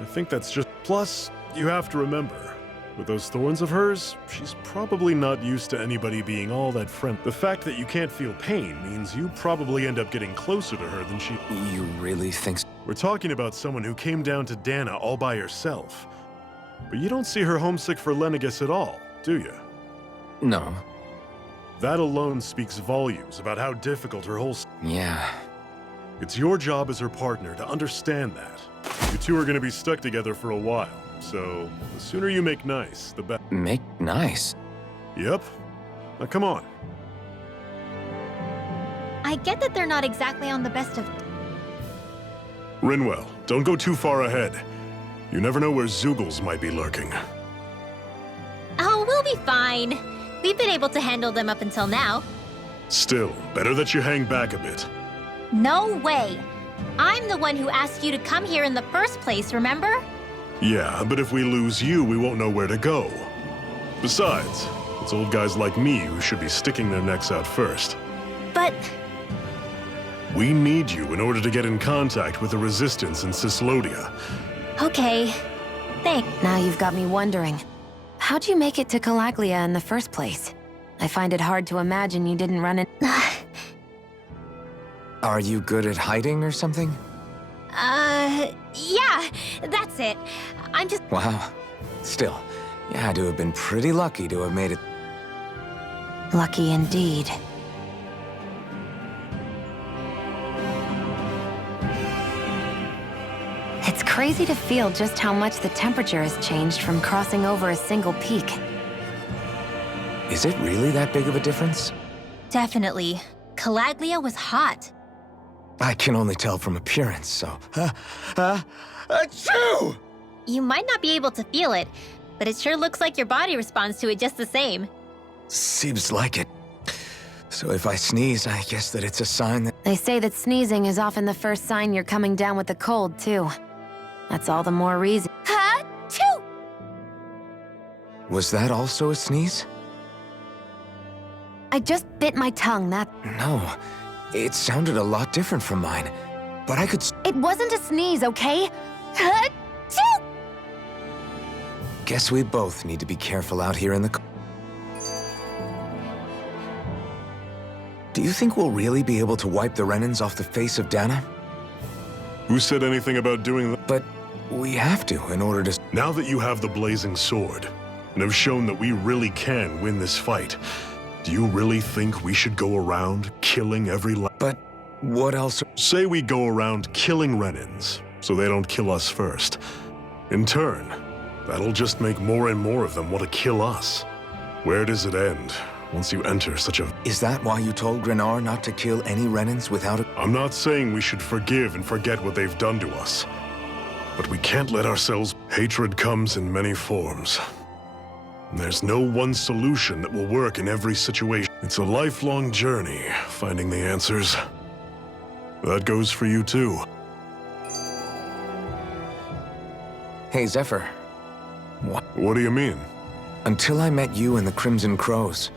I think that's just... Plus, you have to remember, with those thorns of hers, she's probably not used to anybody being all that friendly. The fact that you can't feel pain means you probably end up getting closer to her than she... You really think so? We're talking about someone who came down to Dana all by herself. But you don't see her homesick for Lenegis at all, do you? No. That alone speaks volumes about how difficult her whole... Yeah. It's your job as her partner to understand that. You two are gonna be stuck together for a while, so the sooner you make nice, the better. Make nice? Yep. Now come on. I get that they're not exactly on the best of... Rinwell, don't go too far ahead. You never know where Zeugles might be lurking. Oh, we'll be fine. We've been able to handle them up until now. Still, better that you hang back a bit. No way! I'm the one who asked you to come here in the first place, remember? Yeah, but if we lose you, we won't know where to go. Besides, it's old guys like me who should be sticking their necks out first. But... We need you in order to get in contact with the Resistance in Cislodia. Okay. Thanks. Now you've got me wondering. How'd you make it to Calaglia in the first place? I find it hard to imagine you didn't run in... Are you good at hiding or something? Yeah, that's it. I'm just... Wow. Still, you had to have been pretty lucky to have made it. Lucky indeed. It's crazy to feel just how much the temperature has changed from crossing over a single peak. Is it really that big of a difference? Definitely. Calaglia was hot. I can only tell from appearance, so... Achoo! You might not be able to feel it, but it sure looks like your body responds to it just the same. Seems like it. So if I sneeze, I guess that it's a sign that... They say that sneezing is often the first sign you're coming down with the cold, too. That's all the more reason. Ha-choo! Was that also a sneeze? I just bit my tongue, that... No. It sounded a lot different from mine. But I could... It wasn't a sneeze, okay? Ha-choo! Guess we both need to be careful out here in the... Do you think we'll really be able to wipe the Renans off the face of Dana? Who said anything about doing that? But we have to in order to... Now that you have the Blazing Sword, and have shown that we really can win this fight, do you really think we should go around killing every... But what else... Say we go around killing Renans, so they don't kill us first. In turn, that'll just make more and more of them want to kill us. Where does it end, once you enter such a... Is that why you told Grenar not to kill any Renans without a... I'm not saying we should forgive and forget what they've done to us. But we can't let ourselves... Hatred comes in many forms. There's no one solution that will work in every situation. It's a lifelong journey, finding the answers. That goes for you too. Hey, Zephyr. What do you mean? Until I met you and the Crimson Crows,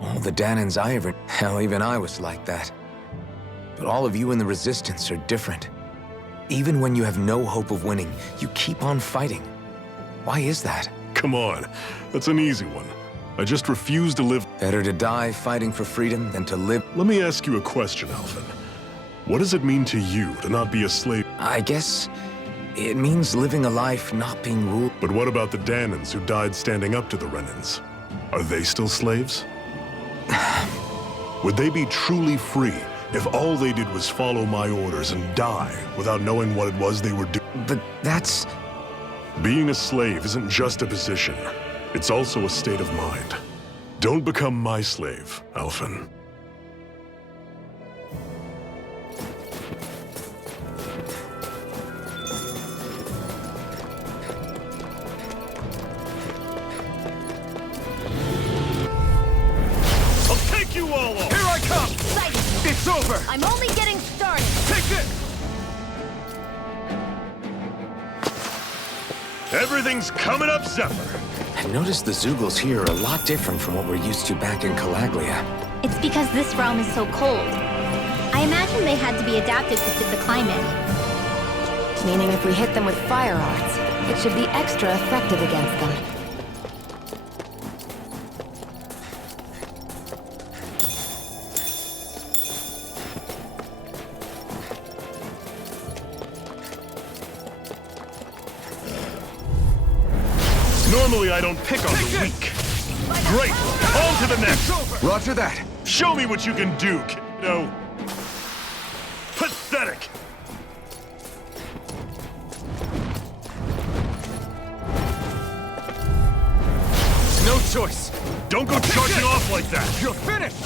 all the Danans I ever... Hell, even I was like that. But all of you in the Resistance are different. Even when you have no hope of winning, you keep on fighting. Why is that? Come on, that's an easy one. I just refuse to live... Better to die fighting for freedom than to live... Let me ask you a question, Alphen. What does it mean to you to not be a slave? I guess it means living a life not being ruled. But what about the Danans who died standing up to the Renans? Are they still slaves? Would they be truly free if all they did was follow my orders and die without knowing what it was they were doing? But that's... Being a slave isn't just a position. It's also a state of mind. Don't become my slave, Alphen. I'll take you all on! Here I come! Excited. It's over! I'm only getting started. Take this! Everything's coming up, Zephyr! I noticed the Zeugles here are a lot different from what we're used to back in Calaglia. It's because this realm is so cold. I imagine they had to be adapted to fit the climate. Meaning if we hit them with fire arts, it should be extra effective against them. Normally I don't pick on the weak. Great! On to the next! Roger that. Show me what you can do, kiddo! Pathetic! No choice! Don't go charging off like that! You're finished!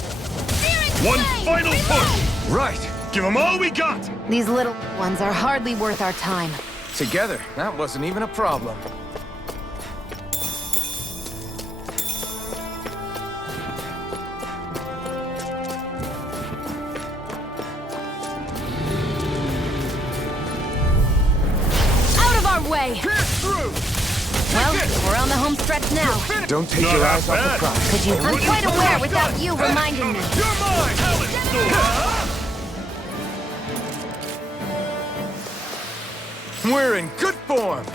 One final push! Right! Give them all we got! These little ones are hardly worth our time. Together, that wasn't even a problem. Out of our way. Pierce through! Well, we're on the home stretch now. Don't take Not your half eyes off bad. the prize. Could you? I'm quite aware without you reminding me. You're mine! We're in good form.